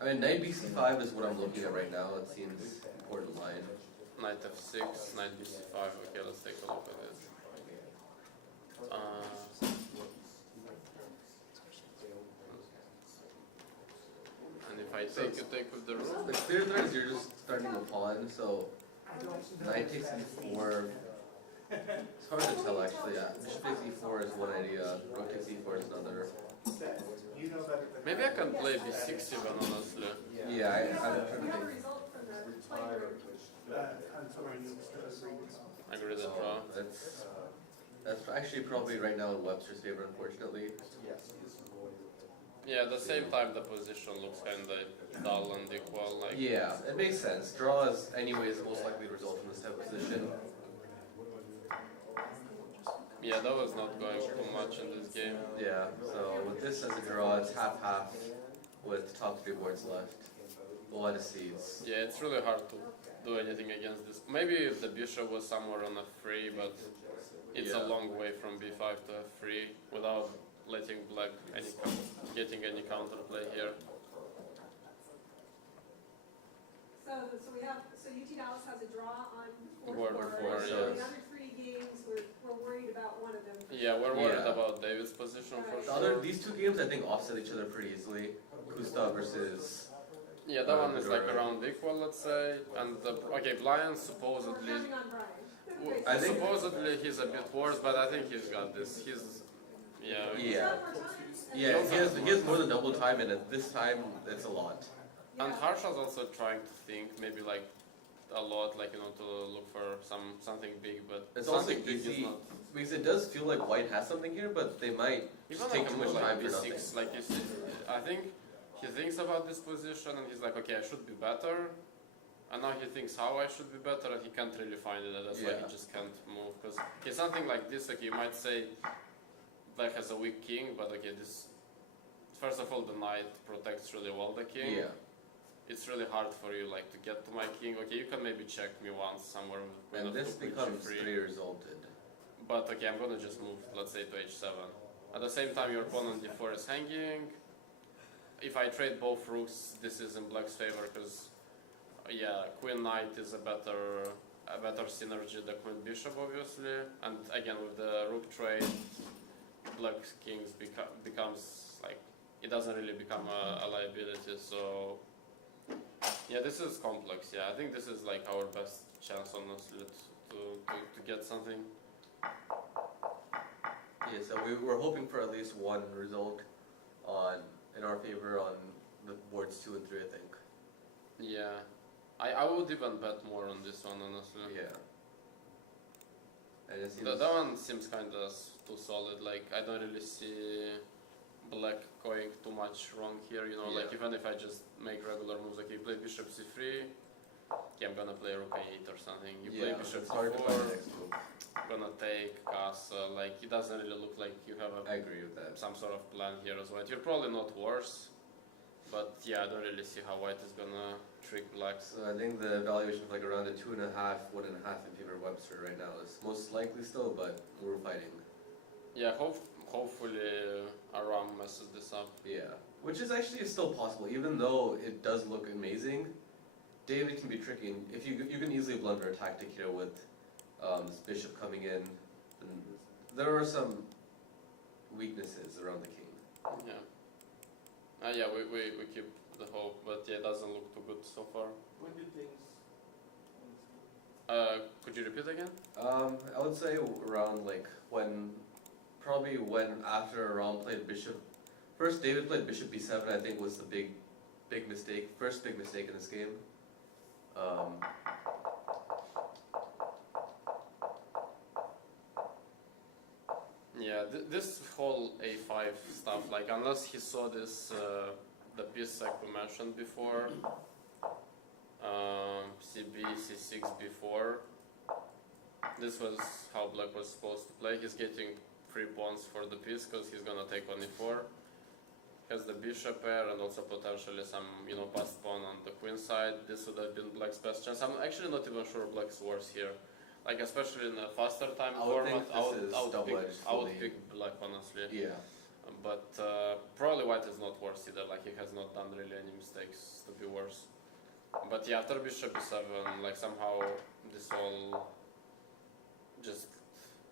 I mean, knight bc5 is what I'm looking at right now. It seems important line. knight f6, knight bc5. Okay, let's take a look at it. And if I take, you take with the rook. The clear there is you're just starting the pawn, so knight takes e4. It's hard to tell actually. Yeah, bishop takes e4 is one idea. Rook takes e4 is another. Maybe I can play b6 even, honestly. Yeah, I'm We trying have a to think. result from the playroom. Agree the draw. That's actually probably right now in Webster's favor, unfortunately. Yeah, at the same time the position looks kinda dull and equal, like Yeah, it makes sense. Draw is anyways most likely to result from this type of position. yeah, that was not going too much in this game. Yeah, so with this as a draw, it's half-half with top 3 boards left. A lot of seeds. Yeah, it's really hard to do anything against this. Maybe if the bishop was somewhere on f3, but it's Yeah. a long way from b5 to f3 without letting black getting any counterplay here. So we have, so UT Dallas has a draw on Board 4-4. four, So yes. the other 3 games, we're worried about one of them. for Yeah, sure. we're worried Yeah. about David's position for The other, sure. these 2 games I think offset each other pretty easily. Kusta versus. Yeah, that one is like around equal, let's say. And okay, Brian We're supposedly. counting on Brian. I think- Supposedly he's a bit worse, but I think he's got this. He's, yeah. Yeah. More time, and Yeah, he has more than double time, and at this time, it's a lot. And yeah. Harsha's also trying to think, maybe like a lot, like to look for something big, but It's also something big is easy, not. because it does feel like white has something here, but they might Even just take too much like time for nothing. b6, like you see, I think he thinks about this position and he's like, okay, I should be better. And now he thinks how I should be better, and he can't really find it. And that's why Yeah. he just can't move. Because okay, something like this, okay, you might say black has a weak king, but okay, this first of all the knight protects really well the king. Yeah. It's really hard for you like to get to my king. Okay, you can maybe check me once somewhere with queen And of this queen becomes g3. 3 resulted. But okay, I'm gonna just move, let's say, to h7. At the same time, your pawn on d4 is hanging. If I trade both rooks, this is in black's favor because, yeah, queen knight is a better synergy than queen bishop, obviously. And again, with the rook trade, black's kings becomes like it doesn't really become a liability. So yeah, this is complex. Yeah, I think this is like our best chance, honestly, to get something. Yeah, so we're hoping for at least one result in our favor on the boards 2 and 3, I think. Yeah, I would even bet more on this one, honestly. Yeah. And it seems That one seems kind of too solid. Like I don't really see black going too much wrong here. You know, like Yeah. even if I just make regular moves, like you play bishop c3, okay, I'm gonna play rook a8 or something. You play bishop it's hard to find the c4, next move. gonna take castle. Like it doesn't really look like you have I agree with that. some sort of plan here as well. You're probably not worse, but yeah, I don't really see how white is gonna trick black. So I think the evaluation of like around a 2.5, 1.5 in favor of Webster right now is most likely still, but we're fighting. Yeah, hopefully Aram messes this up. Yeah, which is actually still possible, even though it does look amazing. David can be tricky. If you can easily blunder a tactic here with this bishop coming in. And there are some weaknesses around the king. Yeah. Yeah, we keep the hope, but yeah, it doesn't look too good so far. When do things? Could you repeat again? I would say around like probably when after Aram played bishop. First, David played bishop b7. I think was the big big mistake, first big mistake in this game. Yeah, this whole a5 stuff, like unless he saw this, the piece like we mentioned before, CB, C6 before, this was how black was supposed to play. He's getting 3 pawns for the piece because he's gonna take on e4. Has the bishop pair and also potentially some, passed pawn on the queen side. This would have been black's best chance. I'm actually not even sure black's worse here. Like especially in a faster time format, I would pick black honestly. Yeah. But probably white is not worse either. Like he has not done really any mistakes to be worse. But yeah, after bishop b7, like somehow this all just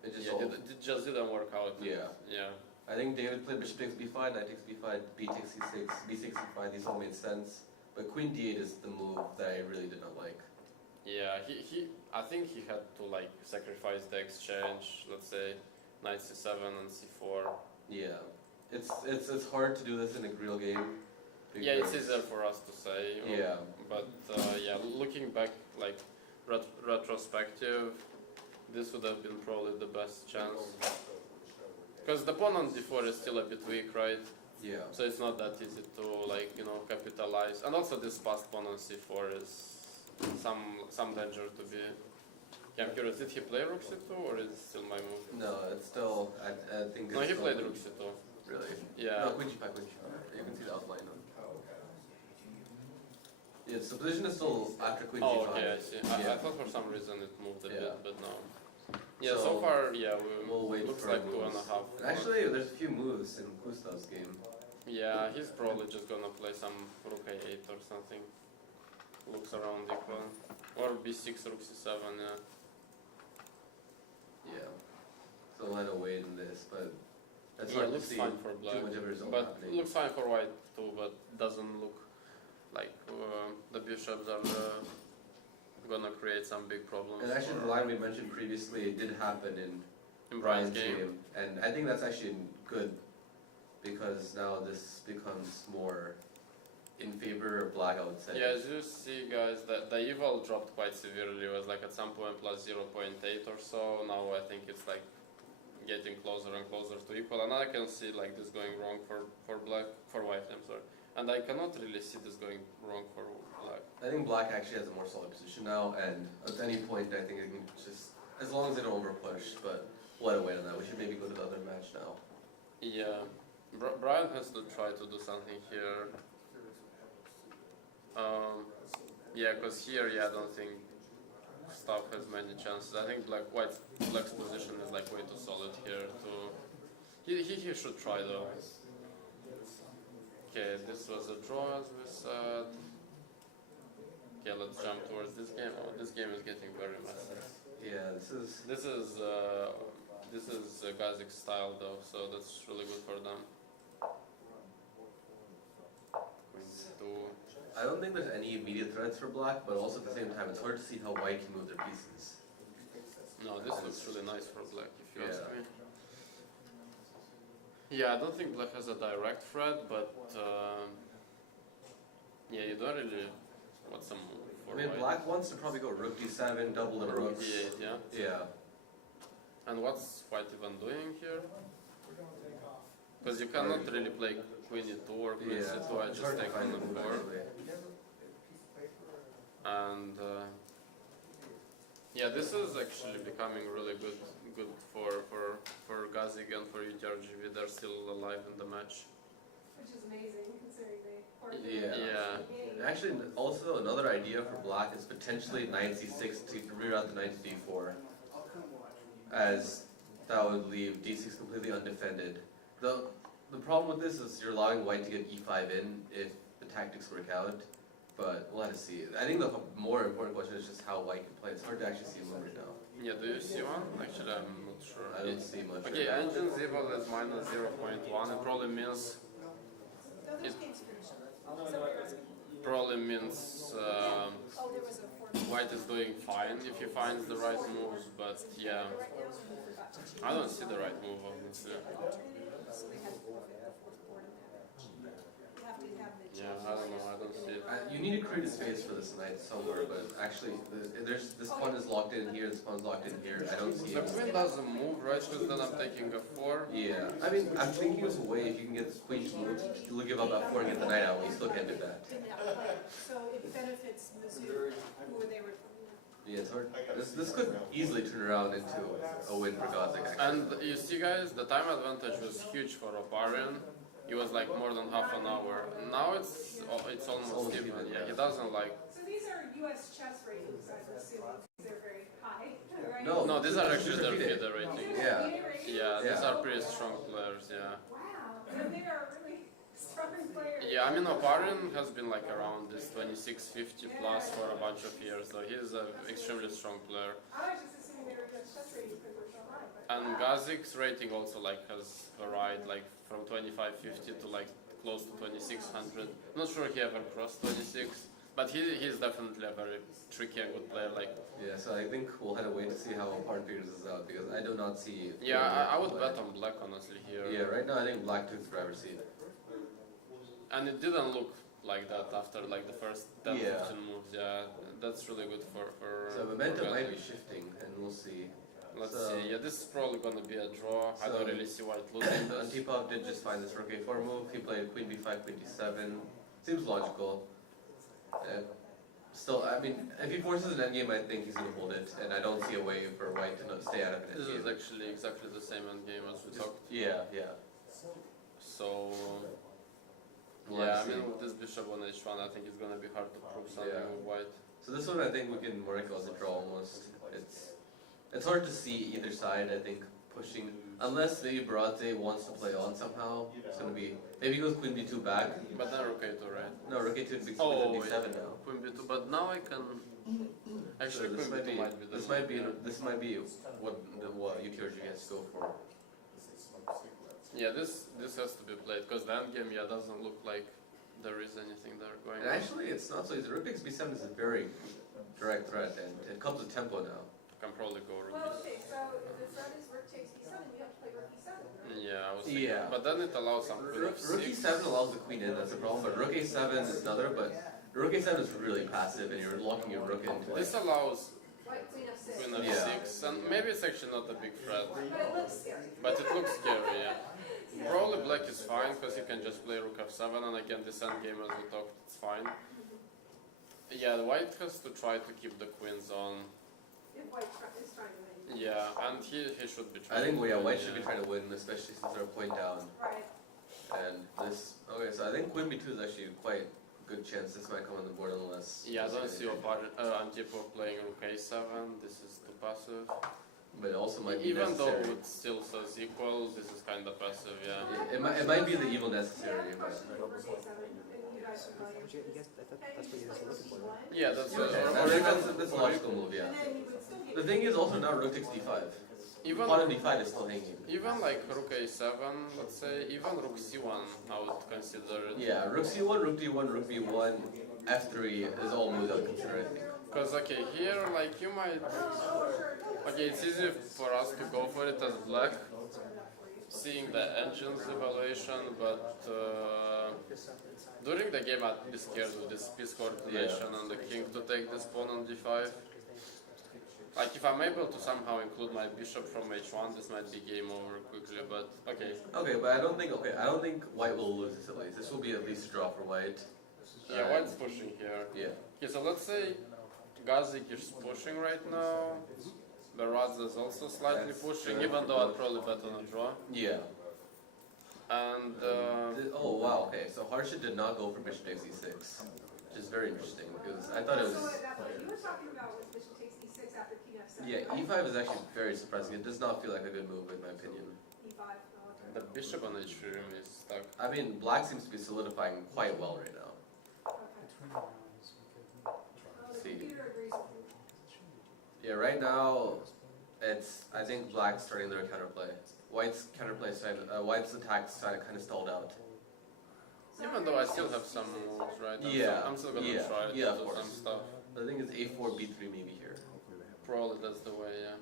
it just didn't work out. Yeah. Yeah. I think David played bishop takes b5, knight takes b5, b takes c6, b6 c5. These all made sense. But queen d8 is the move that I really did not like. Yeah, I think he had to like sacrifice the exchange. Let's say knight c7 and c4. Yeah, it's hard to do this in a real game. Yeah, it's easier for us to say. Yeah. But yeah, looking back, like retrospective, this would have been probably the best chance. Because the pawn on d4 is still a bit weak, right? Yeah. So it's not that easy to like capitalize. And also this passed pawn on c4 is some danger to be. Yeah, I'm curious. Did he play rook c2 or is it still my move? No, it's still. I think. No, he played rook c2. Really? Yeah. No, queen g5, queen g5. You can see the outline of. Yeah, so position is still after queen g5. Oh, okay, I see. Yeah. I thought for some reason it moved a Yeah. bit, but no. Yeah, so far, yeah, we'll wait looks for like moves. 2.5. And actually, there's a few moves in Gustav's game. Yeah, he's probably just gonna play some rook a8 or something. Looks around equal. Or b6, rook c7, yeah. Yeah. So we'll have to wait in this, but that's Yeah, hard to looks see fine for black. too much of a result But happening. looks fine for white too, but doesn't look like the bishops are gonna create some big problems. And actually, the line we mentioned previously did happen in Brian's Brian's game. and I think that's actually good because now this becomes more in favor of black, I would say. Yeah, as you see, guys, the eval dropped quite severely. It was like at some point plus 0.8 or so. Now I think it's like getting closer and closer to equal. And I can see like this going wrong for white. I'm sorry. And I cannot really see this going wrong for black. I think black actually has a more solid position now, and at any point I think it can just, as long as they don't overpush, but we'll have to wait on that. We should maybe go to the other match now. Yeah, Brian has to try to do something here. Yeah, because here, yeah, I don't think stuff has many chances. I think black's position is like way too solid here. He should try though. Okay, this was a draw as we said. Okay, let's jump towards this game. Oh, this game is getting very messy. Yeah, this is Gazik style though, so that's really good for them. Queen d2. I don't think there's any immediate threats for black, but also at the same time it's hard to see how white can move their pieces. No, this looks really nice for black if you ask Yeah. me. Yeah, I don't think black has a direct threat, but yeah, you don't really want some for I mean, white. black wants to probably go rook d7, double the Rook rooks. d8, yeah. Yeah. And what's white even doing here? Because you cannot really play queen e2 or queen Yeah. c2, I It's just hard to take find on the the move 4. actually. And yeah, this is actually becoming really good for Gazik and for UTRGV. They're still alive in the match. Which is amazing considering they are Yeah. And actually, also another idea for black is potentially knight c6 to reroute the knight to d4, as that would leave d6 completely undefended. The problem with this is you're allowing white to get e5 in if the tactics work out, but we'll have to see. I think the more important question is just how white can play. It's hard to actually see a move right now. Yeah, do you see one? Actually, I'm not sure. I don't see much. Okay, right now. engine's eval is minus 0.1. It probably means No, this game's finished. Is that what you're asking? Oh, there was a fourth. white is doing fine if he finds the right moves, but yeah, Right now, we forgot to change. I don't see the right move obviously. So they had to forfeit the fourth board in there. have to have the. Yeah, I don't know, I don't see it. You need to create a space for this knight somewhere, but actually, there's this pawn is locked in here, this pawn is locked in here. I don't see The it. queen doesn't move, right? Because then I'm taking a 4. Yeah, I mean, I'm thinking of a way if you can get this queen to move, to give up that 4 and get the knight out, but you still can't do that. In that play, so it benefits Mizzou, who they were. Yeah, it's hard. This could easily turn around into a win for Gothic, actually. And you see, guys, the time advantage was huge for Oparian. It was like more than half an hour. Now it's almost even. Yeah, he doesn't like. So these are US chess ratings, I'm assuming, they're very high, right? No, these are actually their FIDE. FIDE ratings. Yeah. Yeah, these Yeah. are pretty strong players. Yeah. Wow, so they are really strong players. Yeah, I mean, Oparian has been like around this 2650 plus for a bunch of years, so he's an extremely strong player. I was just assuming they were US chess ratings because they're so high, but. And Gazik's rating also like has varied like from 2550 to like close to 2600. Not sure he ever crossed 26, but he's definitely a very tricky and good player. Like Yeah, so I think we'll have to wait to see how Oparian figures this out, because I do not see... yeah, I would bet on black honestly here. Yeah, right now I think black took the driver's seat. And it didn't look like that after like the first 10 Yeah. 15 moves. Yeah, that's really good for So momentum for might be Gazik. shifting, and we'll see. Let's So- see. Yeah, this is probably gonna be a draw. I don't So- really see white losing this. Antipov did just find this rook a4 move. He played queen b5, queen d7. Seems logical. And still, I mean, if he forces an endgame, I think he's gonna hold it, and I don't see a way for white to not stay out of an This is endgame. actually exactly the same endgame as we talked. Yeah, yeah. So We'll yeah, I have to see. mean with this bishop on h1, I think it's gonna be hard to prove something Yeah. with white. So this one, I think we can mark as a draw almost. It's hard to see either side. I think pushing, unless maybe Barate wants to play on somehow. It's gonna be maybe he goes queen b2 back. But then rook a2, right? No, rook a2 and queen Oh, d7 yeah. now. Queen b2, but now I can actually So this queen might b2 be might be the this move, might be yeah. this might be what UTRG has to go for. Yeah, this has to be played because the endgame doesn't look like there is anything there going And on. actually, it's not so easy. Rook takes b7 is a very direct threat, and it comes with tempo now. Can probably go rook Well, e6. okay, so the threat is rook takes b7, you have to play rook e7, right? Yeah, I was thinking. Yeah. But then it allows some queen Rook f6. e7 allows the queen in, that's a problem, but rook a7 is another, but rook a7 is really passive, and you're locking your rook into it. This allows White queen f6. queen Yeah. f6, and maybe it's actually not a big threat. But it looks scary. But it looks scary, yeah. Probably black is fine because you can just play rook f7, and again this endgame as we talked, it's fine. Yeah, the white has to try to keep the queens on. If white is trying to win. Yeah, and he should be trying. I think, to yeah, win, white should be trying to win, especially since they're a point down. Right. And this, okay, so I think queen b2 is actually quite a good chance this might come on the board unless... Yeah, I don't see Antipov playing rook a7, this is too passive. But it also might be Even though necessary. it still says equal, this is kind of passive, yeah. It might be the evil necessary, Yeah, but... question rook a7, and you guys can play You guess that's what you guys are looking for, right? Yeah, that's Okay, that's a logical move, yeah. And then you would still get. The thing is also now rook takes d5. Even Pawn on d5 is still hanging. even like rook a7, let's say, even rook c1, I would consider it. Yeah, rook c1, rook d1, rook b1, f3 is all moves I would consider, I think. Because okay, here like you might. Okay, it's easy for us to go for it as black, seeing the engine's evaluation, but during the game I'd be scared with this piece coordination and the king to take this pawn on d5. Like if I'm able to somehow include my bishop from h1, this might be game over quickly. But okay, Okay, but I don't think white will lose this at least. This will be at least a draw for white. yeah, white's pushing here. Yeah. Okay, so let's say Gazik is pushing right now. Beradze is also slightly pushing, even though I'd probably bet on a draw. Yeah. And Oh wow, okay, so Harsha did not go for bishop takes e6, which is very interesting because I thought it So was... at that point, you were talking about with bishop takes e6 after king f7. Yeah, e5 is actually very surprising. It does not feel like a good move in my opinion. E5, no, the bishop on h3 room is stuck. I mean, black seems to be solidifying quite well right now. okay. Well, the See. computer agrees with you. Yeah, right now, I think black's starting their counterplay. White's counterplay side, white's attack side kind of stalled out. Even though I still have some moves, right? I'm still gonna yeah, try to yeah, of do some course. stuff. The thing is a4, b3 maybe here. Probably that's the way, yeah.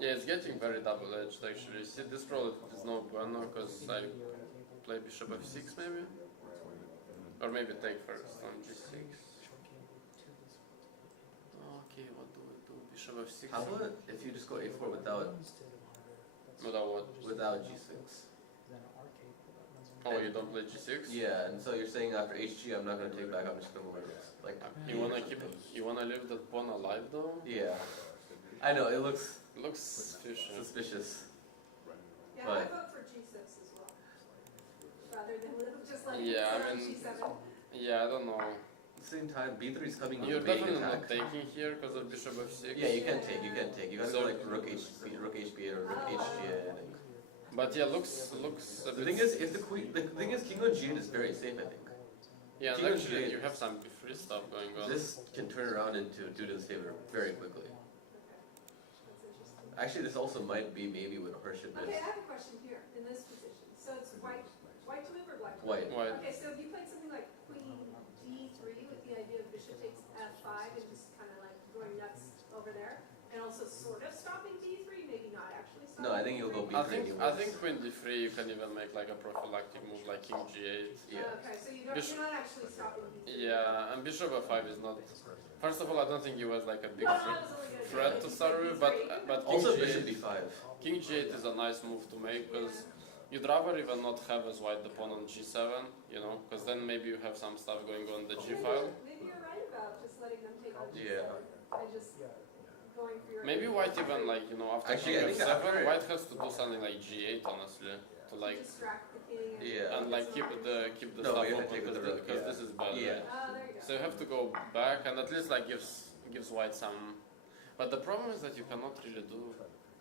Yeah, it's getting very double-edged actually. See, this probably is no bueno because I play bishop f6 maybe? Or maybe take first on g6. Okay, what do we do? Bishop f6. How about if you just go a4 without what? without g6? Oh, you don't play g6? Yeah, and so you're saying after hg, I'm not gonna take back. I'm just gonna move my rooks. Like You wanna leave that pawn alive though? yeah, I know it looks It looks suspicious. suspicious. Yeah, I But- vote for G6 as well. Rather than just letting Yeah, it I sit on mean- G7. Yeah, I don't know. At the same time, b3 is coming with You're a big definitely attack. not taking here because of bishop f6. Yeah, you can take. You can take. You gotta So- go like rook hb8 or rook hg8. I think. But yeah, looks a The bit. thing is, if the thing is, king on g8 is very safe. I think. Yeah, king and on actually g8 you have some b3 stuff going on. This can turn around into Duden's favor very quickly. That's interesting. Actually, this also might be maybe what Horseship Okay, I is. have a question here, in this position. So it's white to move or black to move? White. White. Okay, so if you played something like queen d3 with the idea of bishop takes f5 and just kind of like going nuts over there, and also sort of stopping d3, maybe not actually stopping No, I think you'll go d3? b3. I think queen d3 you can even make like a prophylactic move like king g8. Yeah. Okay, so you're not actually stopping d3? Yeah, and bishop f5 is not. First of all, I don't think he was like a big Well, I was only gonna threat do to it. start with, but king Also, g8, bishop b5. king g8 is a nice move to make because you'd rather even not have as white the pawn on g7, you know, because then maybe you have some stuff going on the g file. Maybe you're right about just letting them take on g7 Yeah. and just going for your... Maybe white even like, you know, after Actually, king I think f7, after- white has to do something like g8 honestly, to like distract the king and... Yeah. and like keep the No, stuff you have to open take with the rook, because yeah. this is bad. Yeah. Right? Oh, there you go. So you have to go back and at least like gives white some. But the problem is that you cannot really do.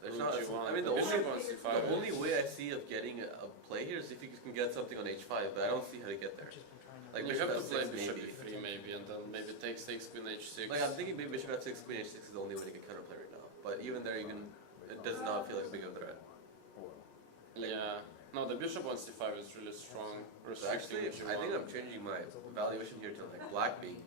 There's rook not. g1. I mean, the bishop only on c5. the only way I see of getting a play here is if you can get something on h5, but I don't see how to get there. Like You bishop have to play f6 bishop maybe. e3 maybe, and then maybe take 6 queen h6. Like I'm thinking maybe bishop f6, queen h6 is the only way to get counterplay right now. But even there, you can. It does not feel like a big of a threat. Yeah. No, the bishop on c5 is really strong. So Restricting actually, what you I think want. I'm changing my valuation here to like black being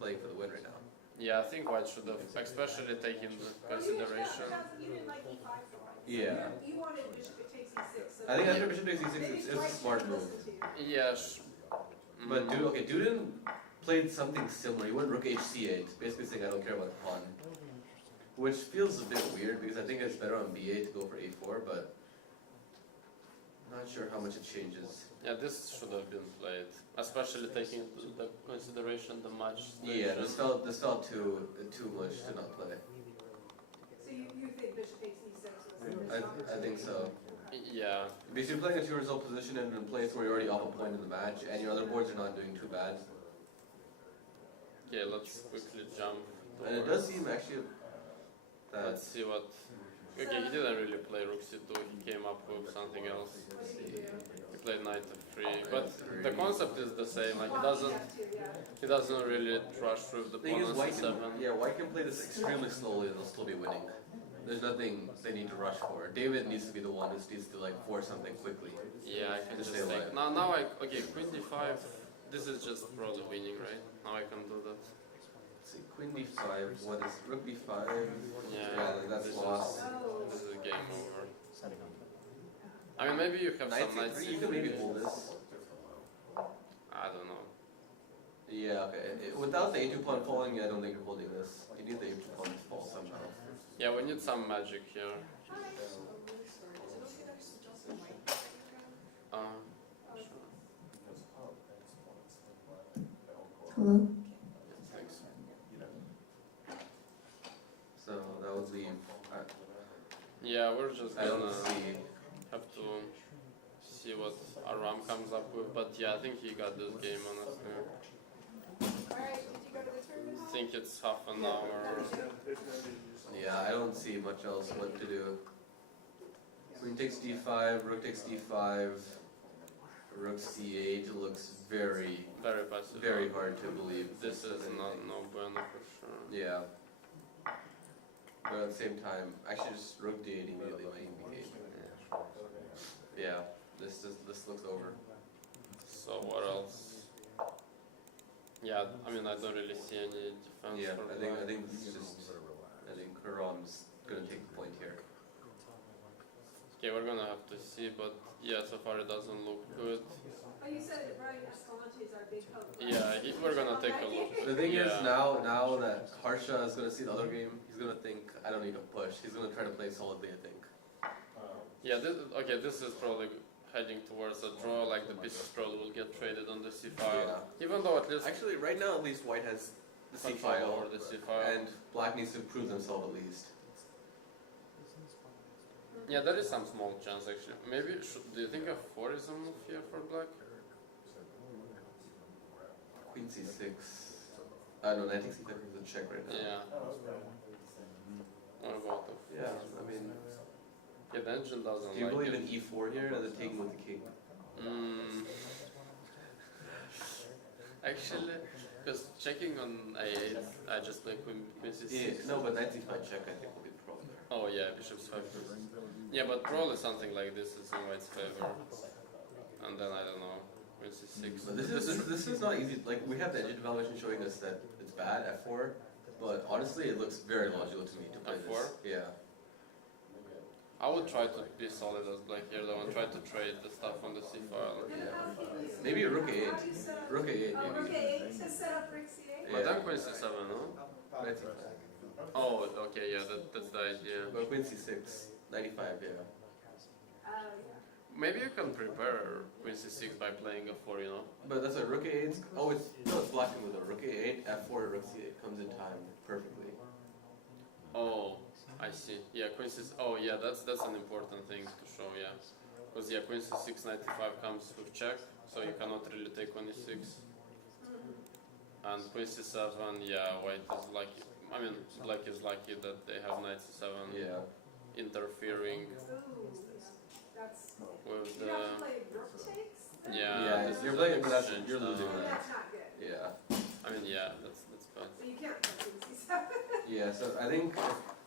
playing for the win right now. Yeah, I think white should have, especially taking the consideration. You didn't like e5 for white. Yeah. You wanted bishop takes e6. So I think after bishop takes e6, maybe it's a white smart should move. listen to you. Yeah. But Duden played something similar. He went rook hc8, basically saying I don't care about the pawn. Which feels a bit weird because I think it's better on b8 to go for a4, but not sure how much it changes. Yeah, this should have been played, especially taking into the consideration the match station. Yeah, this felt too much to not play. So you think bishop takes e6 was the I think so. Yeah, Because you're playing a 2-result position in a place where you're already off a point in the match, and your other boards are not doing too bad. okay, let's quickly jump. And it does seem actually that. Let's see what. Okay, he didn't really play rook c2, he came up with something else. What did you do? He played knight f3, but the concept is the same, like Yeah. he doesn't really rush through the The thing pawn is, on white c7. white can play this extremely slowly and they'll still be winning. There's nothing they need to rush for. David needs to be the one who needs to like force something quickly. Yeah, I can Just just stay take. alive. Now okay, queen d5. This is just probably winning, right? Now I can do that. Let's see, queen d5, what is rook d5? Yeah, that's this lost. Oh. This is game over. I mean, maybe you have Knight some knights. c3, you can maybe hold this. I don't know. Yeah, okay. Without the a2 pawn falling, I don't think you're holding this. You need the a2 pawn to fall somehow. Yeah, we need some magic here. Hello? Thanks. So that would leave. Yeah, we're just I don't gonna see. have to see what Aram comes up with. But yeah, I think he got this game honestly. Alright, did you go to the tournament? I think it's half an hour. Yeah, I don't see much else what to do. Queen takes d5, rook takes d5, rook c8 looks very passive. very hard to believe. This is not no bueno for sure. Yeah. But at the same time, I should just rook d8 immediately my game. Yeah, this looks over. So what else? Yeah, I mean I don't really see any defense. Yeah, for I black. think this is just I think Karam's gonna take the point here. Okay, we're gonna have to see, but yeah, so far it doesn't look good. Oh, you said Brian Escalante is our big hope. right? Yeah, we're gonna take a look. The thing is, Yeah. now that Harsha is gonna see the other game, he's gonna think, I don't need to push. He's gonna try to play solidly, I think. Yeah, this is probably heading towards a draw, like the bishop probably will get traded on the c file. Yeah. Even though at least Actually, right now, at least white has the C control file, over the c file. and black needs to prove themselves at least. Yeah, there is some small chance actually. Maybe, do you think f4 is a move here for black? Queen C6. No, knight takes C5 is a check right now. Yeah. What about f4? Yeah, I mean, Yeah, the engine doesn't do you like believe it. in E4 here, or the taking with the king? Actually, because checking on a8, I just play queen c6. Yeah, no, but knight C5 check I think will be the problem there. Oh yeah, bishop's 5. Yeah, but probably something like this is in white's favor. And then I don't know, queen c6. But this is not easy. Like we have the engine evaluation showing us that it's bad F4, but honestly it looks very logical to me to play this. F4? Yeah. I would try to be solid as black here though and try to trade the stuff on the c file. And how do you- Maybe a rook how do you A8. set up- Rook A8 Oh, maybe. rook A8 to set up rook C8? But Yeah. then queen c7, no? Knight C5. Oh, okay, yeah, that's the idea. But queen C6, 95, yeah. Yeah. Maybe you can prepare queen c6 by playing f4, you know? But that's a rook A8. Oh, it's no, it's blocking with a rook A8, F4, rook C8 comes in time perfectly. Oh, I see. Yeah, queen c6. Oh, yeah, that's an important thing to show. Yeah, because yeah, queen c6, knight e5 comes with check, so you cannot really take on e6. And queen c7, yeah, white is lucky. I mean, black is lucky that they have knight c7 Yeah. interfering Ooh, that's, with you have to the. play rook takes? then? Yeah, Yeah, this you're is playing an it, but that's- exchange you're losing now. Oh, that. that's not good. Yeah. I mean, yeah, that's bad. So you can't play queen C7. Yeah, so I think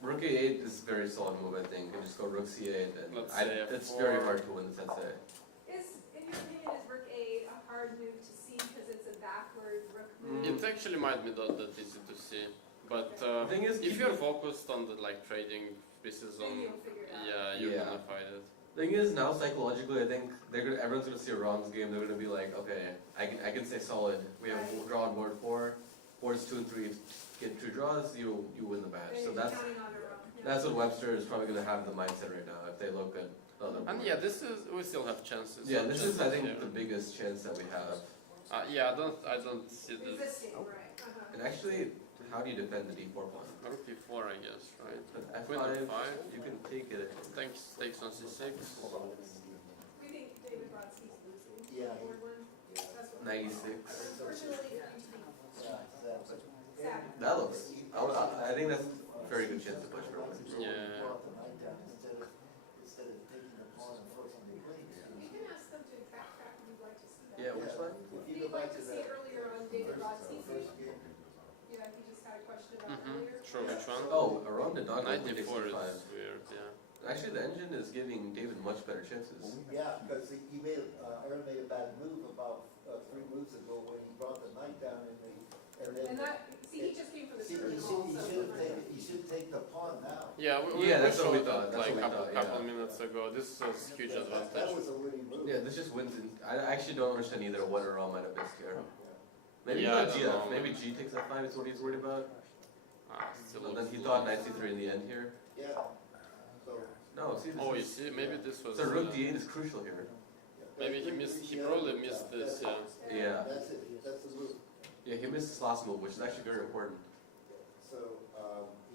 rook A8 is a very solid move, I think. And just go rook C8. And Let's say it's F4. very hard to win the sensei. In your opinion, is rook A8 a hard move to see because it's a backward rook move? It actually might be not that easy to see, but The thing is, if you're focused on the like trading pieces on, Maybe you'll figure it out. yeah, you're Yeah. gonna find it. thing is, now psychologically, I think everyone's gonna see a Rom's game. They're gonna be like, okay, I can stay solid. We have a draw on board 4. Boards 2 and 3 get 2 draws, you win the match. Then So you're that's counting on a rook. Yeah. that's what Webster is probably gonna have the mindset right now if they look at the other And board. yeah, we still have chances. Yeah, some this is I chances think here. the biggest chance that we have. Yeah, I don't see this. Resisting, right. And actually, how do you defend the D4 pawn? Rook d4, I guess, right? With Queen F5, F5. you can take it. Takes on c6. We think David Brodsky's losing. Yeah. Board one. That's what. 96. Unfortunately, for you to be sad. That looks. I think that's a very good chance to push for a win. Yeah. Instead of taking the pawn and forcing the queen. You can ask them to backtrack if you'd like to see that. Yeah, which one? If you You'd go back like to to see that. earlier on David Brodsky's First game? game. Yeah, he just had a question about earlier. Sure, which one? Oh, Aram did not go Knight queen takes d4 C5. is weird, yeah. Actually, the engine is giving David much better chances. Yeah, because he made, Aaron made a bad move about 3 moves ago when he brought the knight down and And then. that, see, he just came from the See, tournament he should take the pawn now. Yeah, Yeah, that's what we showed thought, that that's like what we thought, couple yeah. minutes ago. This was huge That advantage. was a winning move. Yeah, this just wins. I actually don't understand either what Aram might have missed here. Maybe Yeah, I he don't thought know. Maybe G takes F5 is what he's worried about. Still And then looks he low. thought knight C3 in the end here. Yeah, so. No, see this Oh, you is. see, maybe this was. So rook D8 is crucial here. Maybe he missed. He probably missed this. Yeah. Yeah. That's it, that's the move. Yeah, he missed his last move, which is actually very important. So,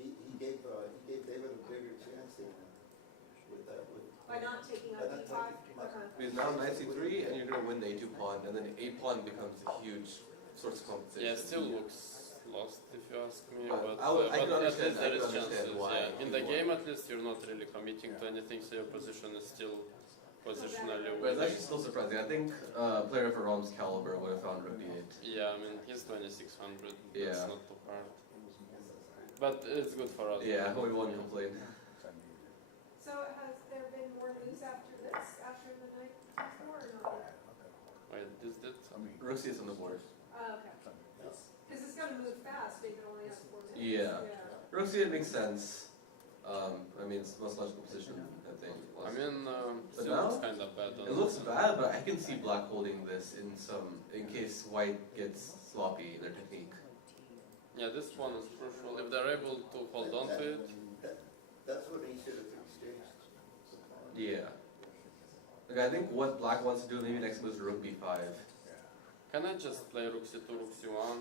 he gave David a bigger chance than with that, By not taking By on not D5. taking- Okay. Because now knight C3, and you're gonna win the A2 pawn, and then A pawn becomes a huge source of compensation. Yeah, it still looks lost if you ask me, But but, I can but at understand- least there I is can understand chances. why Yeah. In he the won. game, at least you're not really committing to anything, so your position is still positionally But it's winning. actually still surprising. I think a player of Aram's caliber would have found rook D8. Yeah, I mean he's 2600. Yeah. That's not too hard. But it's good for us. Yeah, we won't complain. So has there been more moves after this, after the night before, or not yet? Wait, this did. Rook C is on the board. Oh, okay. Because it's gonna move fast, David only has 4 minutes. Yeah. Rook C8 makes sense. I mean, it's the most logical position, I think. I mean, But still now, looks kind of bad. it looks bad, but I can see black holding this in case white gets sloppy in their technique. Yeah, this one is crucial. If they're able to hold on to it, That's what he should have exchanged. Yeah. Like, I think what black wants to do maybe next move is rook b5. can I just play rook c2, rook c1?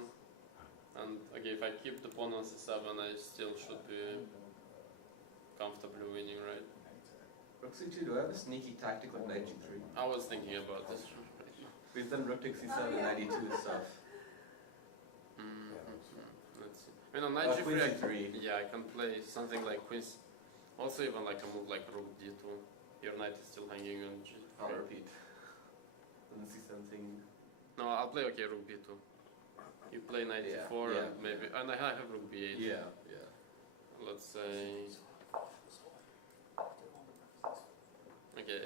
And okay, if I keep the pawn on c7, I still should be comfortably winning, right? Rook c2, do I have a sneaky tactic like knight g3? I was thinking about this. We've done rook takes c7, knight e2 and stuff. Let's see. I mean, on knight Queen g3, c3. yeah, I can play something like queen. Also, even like a move like rook d2. Your knight is still hanging on I'll g3. repeat. Doesn't see something. No, I'll play okay rook b2. You play knight Yeah, d4 yeah. and maybe, and I have rook b8. Yeah, yeah. Let's say. Okay.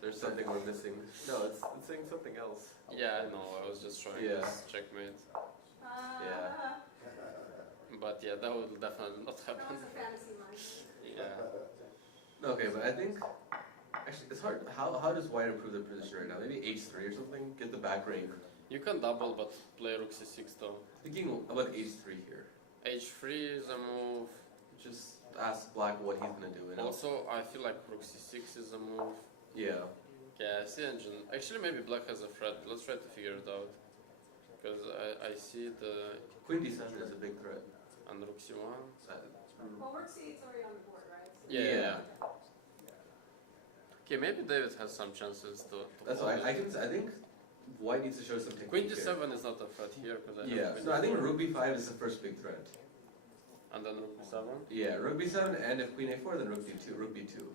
There's something we're missing. No, it's saying something else. Yeah, I know. I was just trying Yeah. this checkmate. Yeah. But yeah, that would definitely not That happen. was a fantasy mind. Yeah. Okay, but I think actually it's hard. How does white improve their position right now? Maybe h3 or something. Get the back rank. You can double, but play rook c6 though. Thinking about h3 here. h3 is a move. Just ask black what he's gonna do. You know? Also, I feel like rook c6 is a move. Yeah. Okay, I see engine. Actually, maybe black has a threat. Let's try to figure it out. Because I see the Queen d7 is a big threat. and rook c1. Well, rook c8's already on the board, right? So Yeah. Okay, maybe David has some chances to That's hold why it. I think white needs to show some technique. Queen here. d7 is not a threat here because I have Yeah. queen So I think d4. rook b5 is the first big threat. And then rook b7. Yeah, rook b7, and if queen a4, then rook d2, rook b2.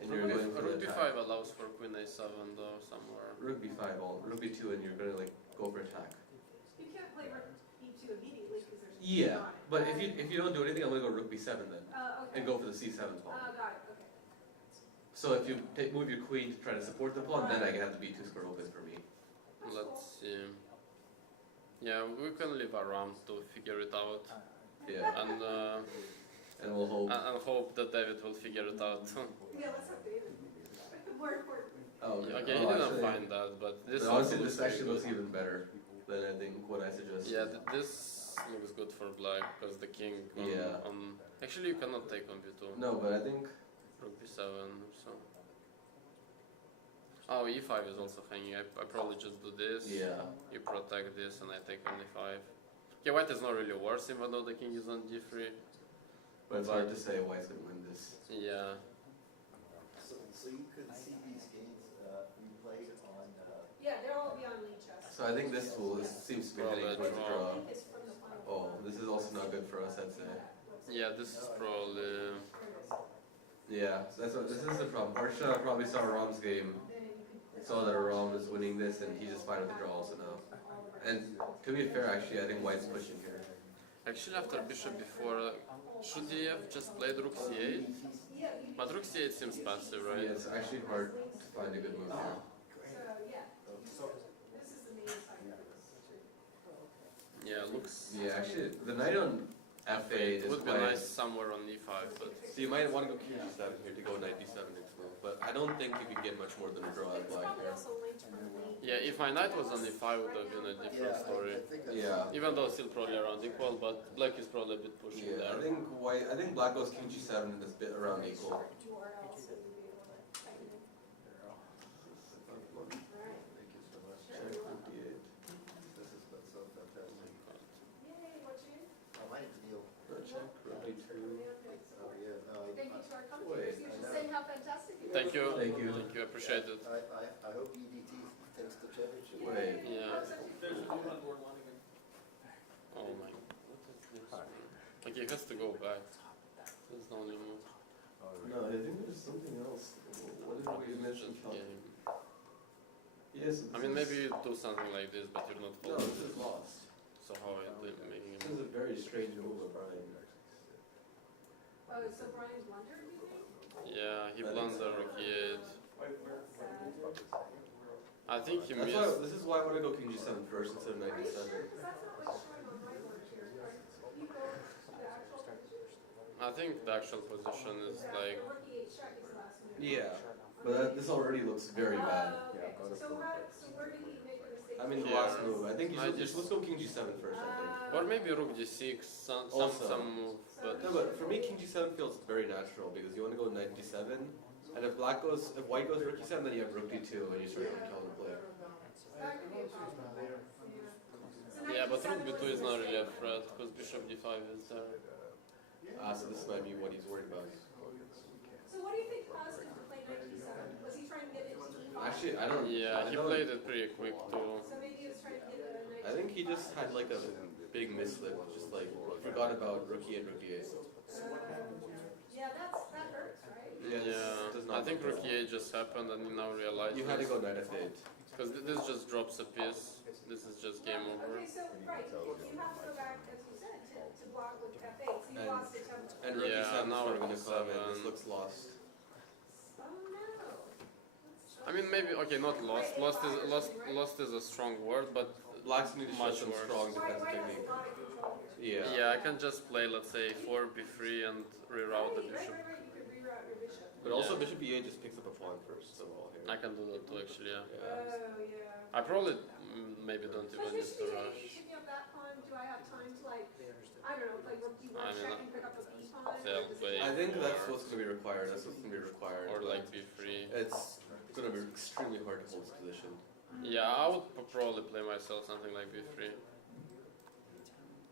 And you're going for Rook the b5 attack. allows for queen a7 though somewhere. Rook b5, rook b2, and you're gonna like go for attack. You can't play rook e2 immediately because there's. Yeah, on it. but if you don't do anything, I'm gonna go rook b7 then, Okay. and go for the c7 pawn. Got it, okay. So if you move your queen to try to support the pawn, then I can have the b2 square open for me. That's Let's cool. see. Yeah, we can leave a round to figure it out Yeah, and and we'll hope. hope that David will figure it out. Yeah, let's have David. More important. Oh, Okay, he didn't find that, but this But also honestly, looks this very actually good. looks even better than I think what I suggested. Yeah, this looks good for black because the king on, Yeah. on. Actually, you cannot take on b2. No, but I think Rook b7 or so. Oh, e5 is also hanging. I probably just do this. yeah. You protect this, and I take on e5. Okay, white is not really worse, even though the king is on d3. But it's hard to say white's gonna win this. Yeah. So you could see these games replayed on, Yeah, they'll all be on Lee chess. So I think this tool seems to be heading Well, towards that's a draw. link is from the final. Oh, this is also not good for us, I'd say. Yeah, this is probably. Yeah, so this is the problem. Harsha probably saw Ram's game, saw that Ram was winning this, and he's just fine with the draw also now. And to be fair, actually, I think white's pushing here. Actually, after bishop before, should he have just played rook c8? But rook c8 seems passive, right? Yeah, it's actually hard to find a good move here. So, yeah, this is the main side. Yeah, looks. Yeah, actually, the knight on f8 It is would be quite... nice somewhere on e5, but So you might want to go king g7 here to go knight d7 next move, but I don't think you can get much more than a draw out of It's black probably here. also linked from Lee. yeah, if my knight was on e5, would have been a different story. Yeah. Even though still probably around equal, but black is probably a bit pushing Yeah, I there. think black goes king g7 and it's a bit around equal. Or else it would be able to tighten it. Alright. thank you so much. Check 58. This has been so fantastic. Yay, what's your name? Mine's Neil. Check 52. Oh, yeah, no, Thank you to our company. Wait, You I should know. say how fantastic it is. Thank you. Thank you. Thank you. Appreciate it. I hope EDT takes the championship. Wait. Yay, Yeah. that was such a- Oh my. What is this? Okay, he has to go back. That's the only move. No, I think there's something else. What did we It's mention? just game. Yes, I mean, maybe you do something like this, but you're not No, folding. this is lost. So how are you making a This is move? a very strange move of Brian. Oh, so Brian blundered, you think? Yeah, he I think blundered so. rook e8. Sad. I think he That's missed. why, this is why I want to go king g7 first instead of knight Are you sure? d7. Because that's not what's showing on my board here. Are you go to the actual position? I think the actual position is like. Rookie 8 check is the last move. Yeah, but this already looks very bad. Okay, so where did he make a mistake? I mean, the Yeah. last move. I think I you're just- supposed to go king g7 first, I think. Or maybe rook d6, Also. some move, but No, but for me, king g7 feels very natural because you want to go knight d7, and if white goes rook e7, then you have rook d2, and you sort of counterplay. That could be a problem. So yeah, but rook 97 b2 was is not the really a mistake. threat because bishop d5 is there. So this might be what he's worried about. So what do you think caused him to play knight d7? Was he trying to get into e5? Actually, I don't. Yeah, I he don't- played it pretty quick too. So maybe he was trying to get a knight I think he just had like a big mislip, just like forgot about rook e8, rook e8. Yeah, that hurts, right? Yeah, this does not I think look rook good. e8 just happened and he now realized. You had to go knight f8. Because this just drops a piece. This is just game over. Okay, so, right, you have to go back, as you said, to block with f8, so you And- lost the tempo. And rook Yeah, e7 is now sort of rook gonna come, and this e7. looks lost. Oh no. I mean, maybe okay, not lost. Lost is a strong word, but Blacks need to show much some worse. strong White defensive has a technique. lot of control here. Yeah. Yeah, I can just play, let's say, 4 b3 and reroute the Right, bishop. right, you could reroute your bishop. But also Yeah. bishop e8 just picks up a pawn first of all here. I can do that too, actually. Yeah. Yeah. Oh, yeah. I probably maybe don't But even need bishop to e8, rush. picking up that pawn, do I have time to like, I don't know, like rook d1 I mean, check and pick up a b pawn? say I'll play I think that's what's going to be required. That's what's going to be required. Or like b3. It's going to be extremely hard to hold this position. Yeah, I would probably play myself something like b3.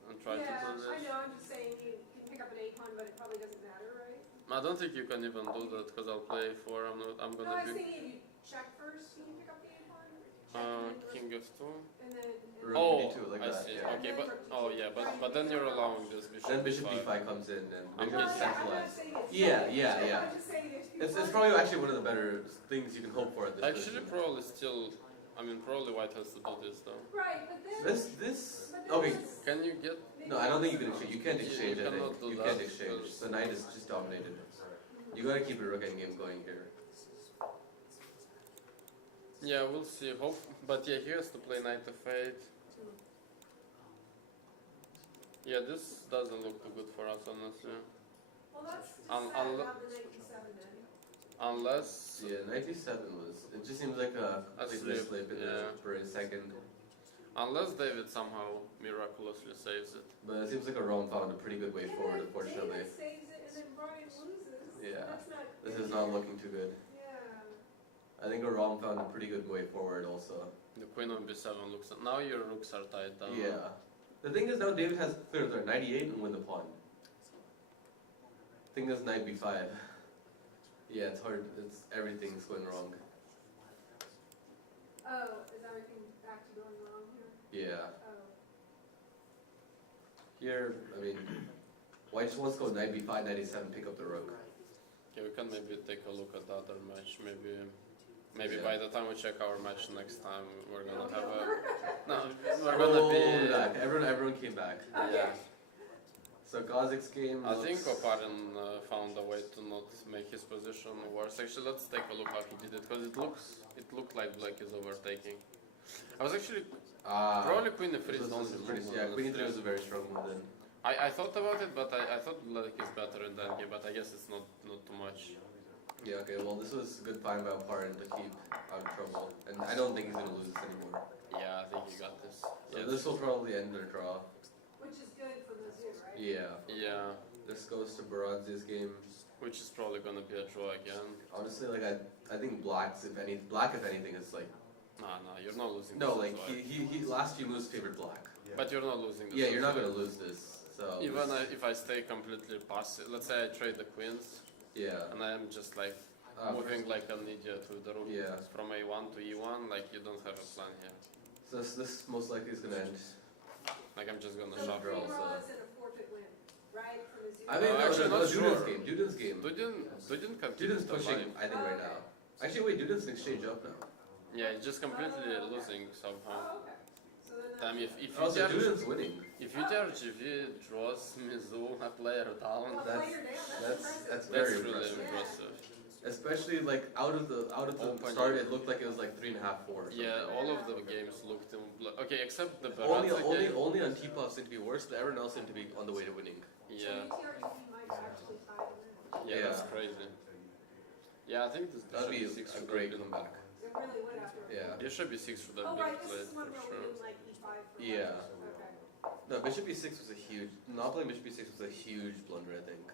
And try Yeah, to do I this. know, I'm just saying you can pick up an a pawn, but it probably doesn't matter, right? I don't think you can even do that because I'll play a4. I'm No, I gonna was be thinking if you check first, can you pick up the a pawn? Check and then king f2. And then. Rook Oh, d2 like I that, see. yeah. Okay, but then you're allowing this bishop. Then bishop d5. d5 comes in and I'm bishop just- is I'm not centralized. saying it's. Yeah, yeah. I'm just saying if you. It's want- probably actually one of the better things you can hope for at this Actually, position. probably still. I mean, probably white has to do this though. Right, but then. This, but then okay. it's- Can you get? No, I don't think you can exchange. You can't You exchange, I cannot think. do You that can't exchange. because- The knight is just dominated. You gotta keep your rook endgame going here. Yeah, we'll see. Hope, but yeah, he has to play knight f8. Yeah, this doesn't look too good for us, honestly. Well, that's just Un- sad unle- about the 97 then. Unless. Yeah, 97 was. It just seems like a A complete slip, mislip in yeah. there for a second. Unless David somehow miraculously saves it. But it seems like Rome found a pretty good way And forward, then unfortunately. David saves it and then Brian loses. Yeah. That's not. This is not looking too good. Yeah. I think Rome found a pretty good way forward also. The queen on b7 looks. Now your rooks are tied down. Yeah. The thing is now David has clear their 98 and win the pawn. Thing is knight b5. Yeah, it's hard. It's everything's going wrong. Oh, is everything back to going wrong here? Yeah. Oh. Here, I mean, white just wants to go knight b5, knight a7, pick up the rook. Yeah, we can maybe take a look at the other match. Maybe Yeah. by the time we check our match next time, we're gonna have a. No, we're Oh, gonna we're be. back. Everyone came back. Yeah. So Kazak's game. I think looks- Oparin found a way to not make his position worse. Actually, let's take a look how he did it because it looked like black is overtaking. I was actually probably queen e3 this is the was only pretty, move yeah, on queen the e3 was a street. very strong move then. I thought about it, but I thought black is better in that game. But I guess it's not too much. Yeah, okay, well this was a good find by Oparin to keep out of trouble. And I don't think he's going to lose this anymore. Yeah, I think he got this. So Yeah. this will probably end in a draw. Which is good for Mizzou, right? Yeah. Yeah, This goes to Baradze's game. which is probably gonna be a draw again. Honestly, like I think black if anything is like No, you're not losing. no, this like as well. he last few moves favored black. But you're not losing. This Yeah, you're as not well. gonna lose this. So Even if I stay completely passive, let's say I trade the queens yeah. and I am just like moving like an idiot with the rook Yeah. from a1 to e1, like you don't have a plan here. So this most likely is gonna end. Like I'm just gonna So shuffle. three also. draws and a forfeit win, right? For Mizzou. I mean, No, no, actually, no, not Duden's sure. game. Duden's game. Dudin can keep Duden's it pushing, alive. I think, right now. Actually, wait, Duden's exchange up now. Yeah, he's just completely losing somehow. Oh, okay. So then Damn, that's. if Oh, so UTR Duden's winning. if UTR-GV draws Mizzou a player down, Well, That's player down, that's impressive. that's that's very really impressive. impressive. Especially like out of the Open. start, it looked like it was like 3.5, 4. or something. Yeah, all of the games looked okay, except the Only, Baratza only, game. only on T-Pop seemed to be worse, but everyone else seemed to be on the way to winning. Yeah, So UTRGV might actually tie the match. yeah, that's Yeah. crazy. Yeah, I think this That'd be Bishop E6 a should great have been. comeback. It really would after. Yeah. Bishop E6 should have Oh, been right, this played is one for where sure. we like E5 for Yeah. Okay. No, Bishop E6 was a huge. Not playing Bishop E6 was a huge blunder, I think.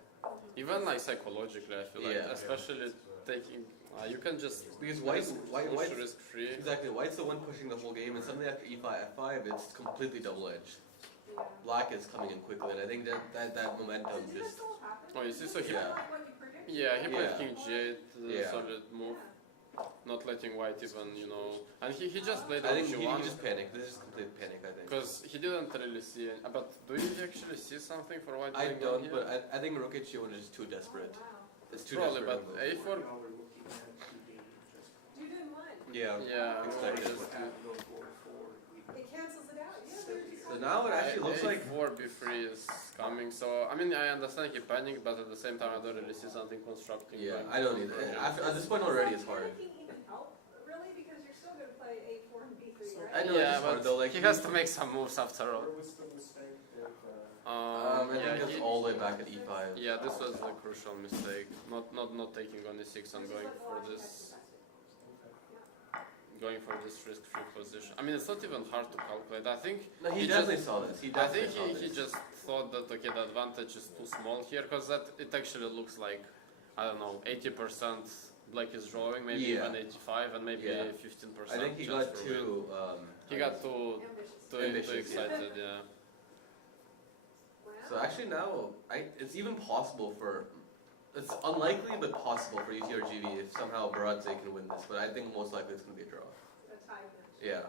Even like psychologically, I feel like, Yeah. especially taking, you can just Because risk White's free. exactly White's the one pushing the whole game, and suddenly after E5, F5, it's completely double-edged. Yeah. Black is coming in quickly, and I think that momentum Did this just. all happen? Oh, you see, so he, Yeah. Like what you predicted? yeah, he played Yeah. King J8, Yeah. solid move, Yeah. not letting White even, and he just played I on think he G1. just panicked. This is complete panic, I think. Because he didn't really see any, but do you actually see something for White? I playing don't, here? but I think Rook H1 is just too Oh, desperate. wow. It's too Probably, desperate. but of a move. A4, You did one. Yeah. yeah, Exactly. It cancels it out. Yeah, we were just So now it actually looks like. A4 B3 is coming, so I mean I understand he panicked, but at the same time I don't really see something constructing. Yeah, going I don't forward either. for him. At this point already, it's hard. Panicking even help, really, because you're still going to play A4 and B3, right? I know Yeah, it's hard but though. Like he has to make some moves after all. Where was the mistake with, I yeah, think it's all the way back at E5. yeah, this was the crucial mistake. Not taking on E6 and going for this risk-free position. I mean, it's not even hard to calculate. I think No, he he definitely just, saw this. He I definitely think saw he this. just thought that okay, the advantage is too small here because that it actually looks like I don't know 80% Black is drawing, maybe Yeah. even 85 and maybe Yeah. 15%. I think he just got for too. win. He got too Ambitious. Ambitious, excited, yeah. Wow. So actually now, it's even possible for. It's unlikely but possible for UTRGV if somehow Baratza can win this, but I think most likely it's going to be a draw. A tie match. Yeah.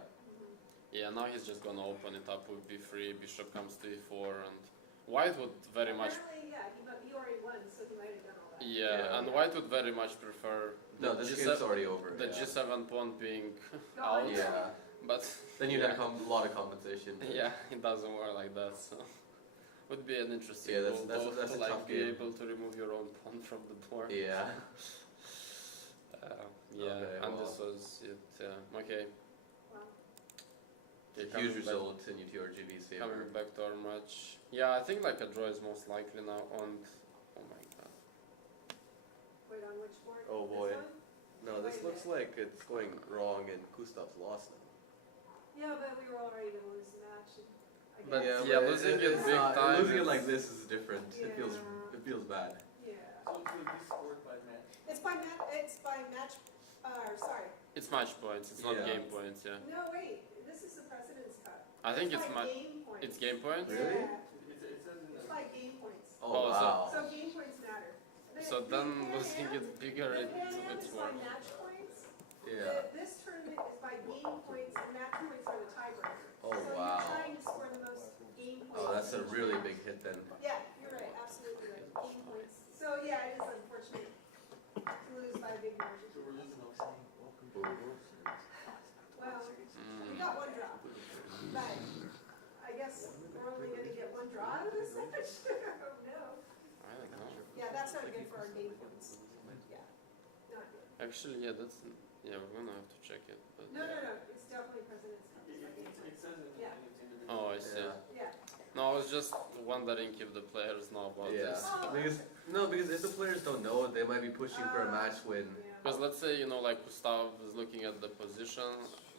Yeah, now he's just gonna open it up with B3, Bishop comes to E4, and White would very much. Apparently, yeah, he already won, so he might have done all that. Yeah, Yeah. and White would very much prefer No, the this G7 game's already over. the yeah. G7 pawn being Gone. out, Yeah. but Then you'd yeah. have a lot of compensation. Yeah, it doesn't work like that. So would be an interesting Yeah, that's- move, that's- though, that's to a like tough be game. able to remove your own pawn from the board. Yeah. Yeah, Okay, and well. this was it. Okay, Wow. okay Huge coming back, result in UTRGV's favor. coming back to our match. Yeah, I think like a draw is most likely now. And oh my god. Wait, on which board? Oh, This boy. one? No, this looks like it's going wrong and Gustav's lost now. Yeah, but we were already going to lose the match. I But guess. Yeah, but losing it it's big not- time Losing it is- like this is different. It feels Yeah. bad. Yeah. So it will be scored by match. It's by match, sorry. It's match points. It's not Yeah. game points. Yeah, No, wait, this is the President's Cup. I think it's by my. game points. It's game points. Really? Yeah, It says in it's the. by game points. Oh, Oh, so- wow. So game points matter. So then losing it bigger, The it's Pan Am is by worse. match points. Yeah. This tournament is by game points, and match points are the tiebreaker. Oh, So wow. you're trying to score the most game points. Oh, that's a each really match. big hit then. Yeah, you're right, absolutely right, game points. So, yeah, it is unfortunate to lose by a big margin. we're losing. Well, we Mm. got one draw, but I guess we're only gonna get one draw out of this match? Oh, no. I don't know. Yeah, that's not good for our game points. Yeah, not good. Actually, yeah, that's yeah. We're gonna have to check it. But No, it's definitely President's Cup. It's by game It points. says in the. Yeah. Oh, I see. Yeah. Yeah, No, I was just wondering if the players know about this. Yeah. Because if the players don't know, they might be pushing for a match win. yeah. Because let's say like Gustav is looking at the position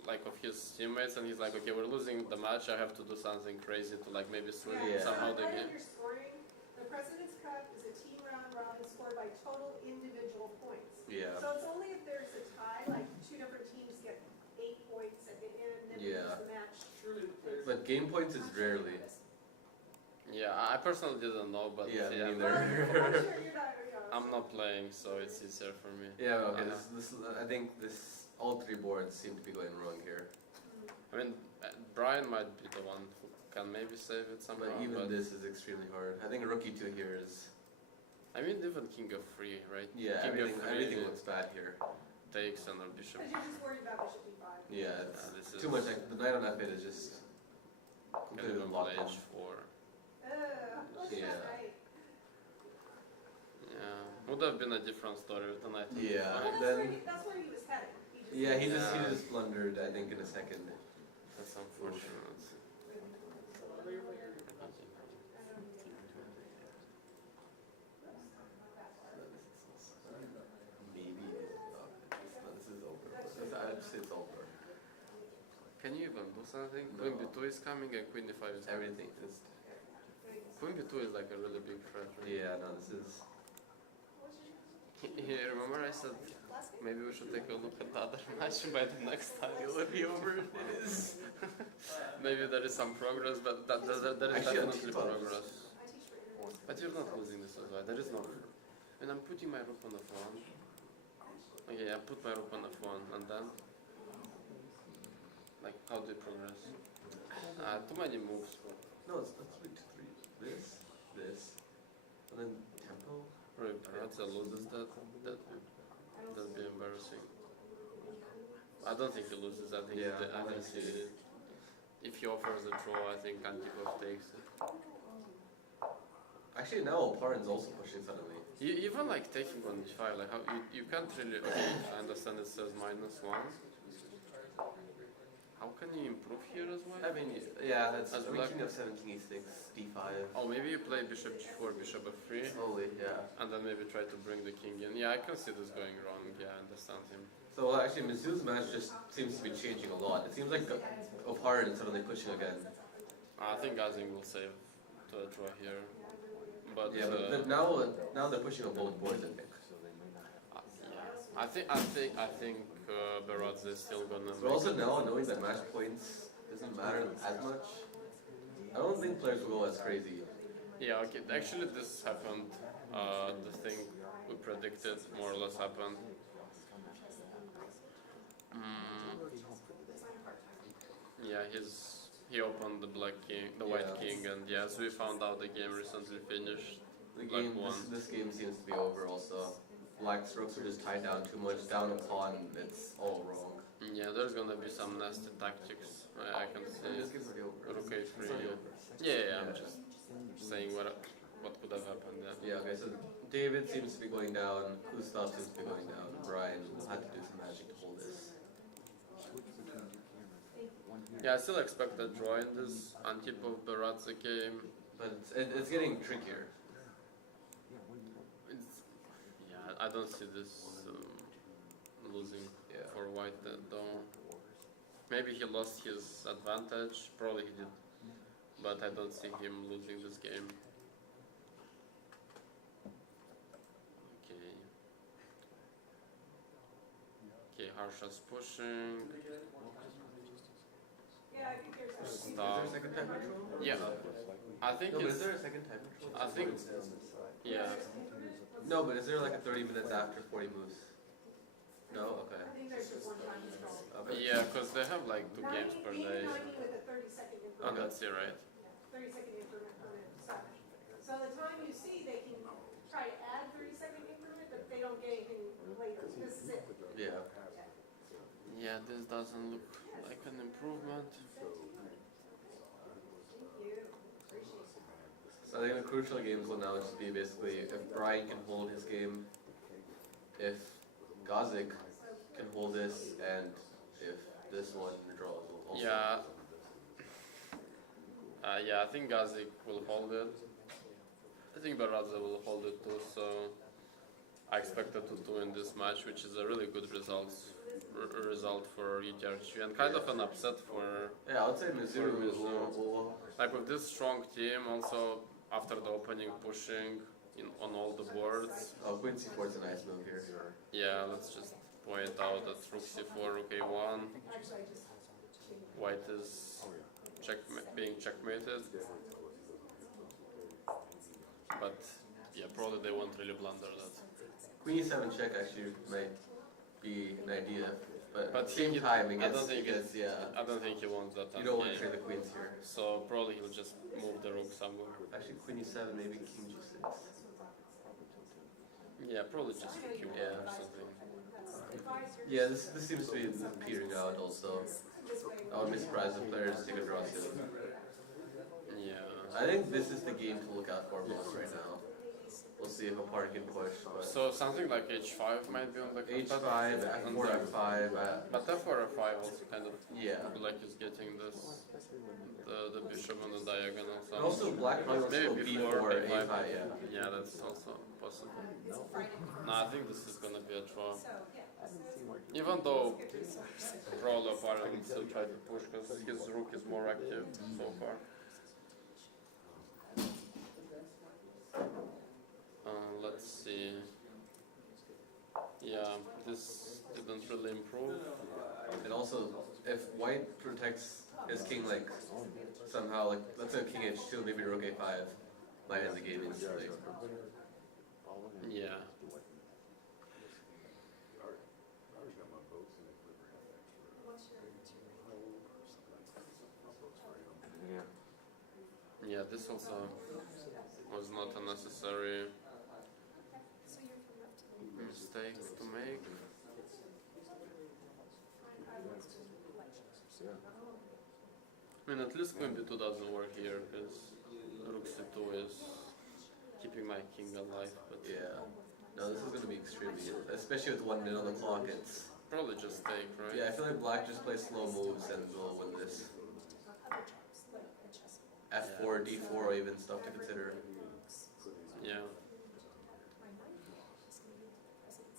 like of his teammates and he's like, okay, we're losing the match. I have to do something crazy to like maybe swing Yeah, somehow so the right game. under scoring, the President's Cup is a team round robin scored by total individual points. Yeah. So it's only if there's a tie, like two different teams get 8 points at the end, then we Yeah. lose the match. Surely the players. But game points is rarely. Yeah, I personally didn't know, but Yeah, me neither. Well, I'm sure you're not, I'm not playing, so it's easier for me. Yeah, okay, I think all three boards seem to be going wrong here. I mean, Brian might be the one who can maybe save it somehow. But even this is extremely hard. I think rookie 2 here is. I mean, even King of 3, right? Yeah, King everything, of 3 everything looks bad here. takes and a bishop. Because you're just worried about Bishop E5. Yeah, it's this too is- much. Like, the knight on F8 is just Can completely even locked play in. H4. That's Yeah. not right. Yeah, would have been a different story tonight. Yeah. Well, Then- that's where he was headed. Yeah, he Yeah. just blundered, I think, in a second. That's unfortunate. Maybe. No, this is over. I'd say it's over. Can you even do something? Queen b2 is coming and queen d5 is coming. Everything is. Queen b2 is like a really big threat. Right? Yeah, no, this is. Yeah, remember I said maybe we should take a look at the other match by the next time it will be over. It is. Maybe there is some progress, but there is Actually, definitely anti-bugs. progress. But you're not losing this as well. There is no. When I'm putting my rook on the phone. Okay, I put my rook on the phone and then. Like, how do you progress? Too many moves. No, it's 3-3. This, and then tempo. Probably Perazza loses that'd be embarrassing. I don't think he loses. I think if he offers a draw, I think Antipov takes it. Actually, now Oparin's also pushing suddenly. Even like taking on d5, like how you can't really. Okay, I understand it says -1. How can you improve here as well? I mean, yeah, it's As queen black- of 17 e6, d5. Oh, maybe you play bishop g4, bishop f3, Slowly, yeah. and then maybe try to bring the king in. Yeah, I can see this going wrong. Yeah, I understand him. So actually, Mizzou's match just seems to be changing a lot. It seems like Oparin is suddenly pushing again. I think Gazing will save to a draw here, but Yeah, but now they're pushing on both boards, I think. yeah, I think Beradze is still gonna. But also now knowing that match points doesn't matter as much, I don't think players will go as crazy. Yeah, okay. Actually, this happened. The thing we predicted more or less happened. Yeah, he opened the black king, the white king, and yes, we found out the game recently finished. The Black game, won. this game seems to be over also. Black's rooks are just tied down too much, down a pawn, it's all wrong. Yeah, there's gonna be some nasty tactics. I can This see. game's already over. Rook It's a3. already over. Yeah, I'm just saying what could have happened. Yeah. Yeah, okay, so David seems to be going down, Gustav seems to be going down, Brian will have to do some magic to hold this. Yeah, I still expect a draw in this Antipov Beradze game. But it's getting trickier. Yeah, I don't see this losing Yeah. for white though. Maybe he lost his advantage, probably he did, but I don't see him losing this game. Okay. Okay, Harsha's pushing. Yeah, I think there's a. Is there a Stop. second time control? Yeah, I think No, but is it's. there a second time control? I think. Yeah. No, but is there like a 30 minutes after 40 moves? No? Okay. I think there's just one time control. Okay. Yeah, because they have like 2 games per day. 90 with a 30-second Oh, increment. that's it, right? 30-second increment per minute. So the time you see, they can try to add 30-second increment, but they don't get anything later. This is it. Yeah. Yeah, this doesn't look like an improvement. Thank you. Appreciate it. So I think the crucial games will now just be basically if Brian can hold his game, if Gazik can hold this, and if this one draws will also. Yeah. Yeah, I think Gazik will hold it. I think Beradze will hold it too, so I expect a 2-2 in this match, which is a really good result for ETR2 and kind of an upset for Yeah, I would say Mizzou For Mizzou. will like with this strong team. Also after the opening, pushing on all the boards. oh, Queen C4 is a nice move here. Yeah, let's just point out that Rook C4, Rook A1. Actually, I just changed. White is being checkmated. But yeah, probably they won't really blunder that. Queen E7 check actually might be an idea, but at But the same he- time I don't think because yeah, I don't think he wants that. you don't want to game. trade the queens here. So probably he'll just move the rook somewhere. Actually, Queen E7, maybe King G6. Yeah, probably just Q1 Yeah. or something. Yeah, this seems to be petering out also. I wouldn't be surprised if players take a draw soon. Yeah. I think this is the game to look out for most right now. We'll see if a pawn can push. But So something like h5 might be on the h5, and f4, then- f5. But f4, f5 also kind of Yeah. black is getting this, the bishop on the diagonal. So And also black probably wants to go maybe b4, before a5. Yeah. Yeah, that's also possible. It's a Friday. No, I think this is gonna be a draw. So, yeah. Even though probably opponent still try to push because his rook is more active so far. Let's see. Yeah, this didn't really improve. And also, if white protects his king like somehow, like let's say king h2, maybe rook a5, might end the game instantly. Yeah. Yeah. Yeah, this also was not a necessary So you're from left to right. mistake to make. I mean, at least queen b2 doesn't work here because rook c2 is keeping my king alive. But Yeah. No, this is going to be extremely, especially with 1 minute on the clock. It's probably just take, right? yeah. I feel like black just plays slow moves and will win this. Other jobs, like adjustable. F4, D4, or even stuff to consider. Yeah. My mind is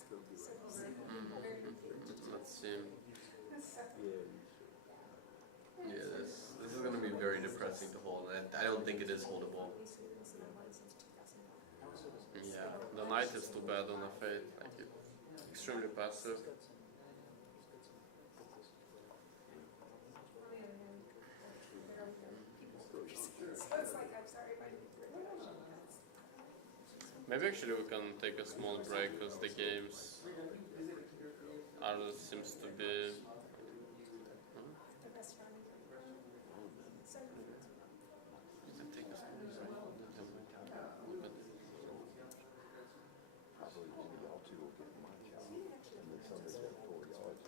going to be the president's. Let's see. Yeah, this is going to be very depressing to hold. And I don't think it is holdable. Yeah, the knight is too bad on a fate. Like extremely passive. So it's like, I'm sorry, my Maybe actually we can take a small break because the games are seems to be. the best round. So, We can take a small break. Probably y'all two will get my job. And then somebody's got 4 yards.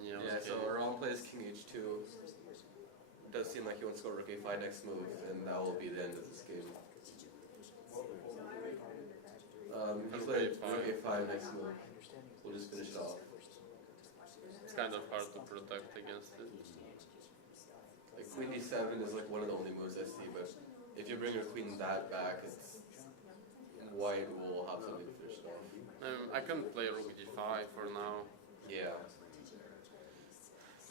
Yeah. Yeah, so Ron plays king h2. It does seem like he wants to go rook a5 next move, and that will be the end of this game. He played rook a5 next move. We'll just finish it off. It's kind of hard to protect against it. Like queen d7 is like one of the only moves I see, but if you bring your queen that back, it's white will have something to finish it off. I can play rook d5 for now. Yeah.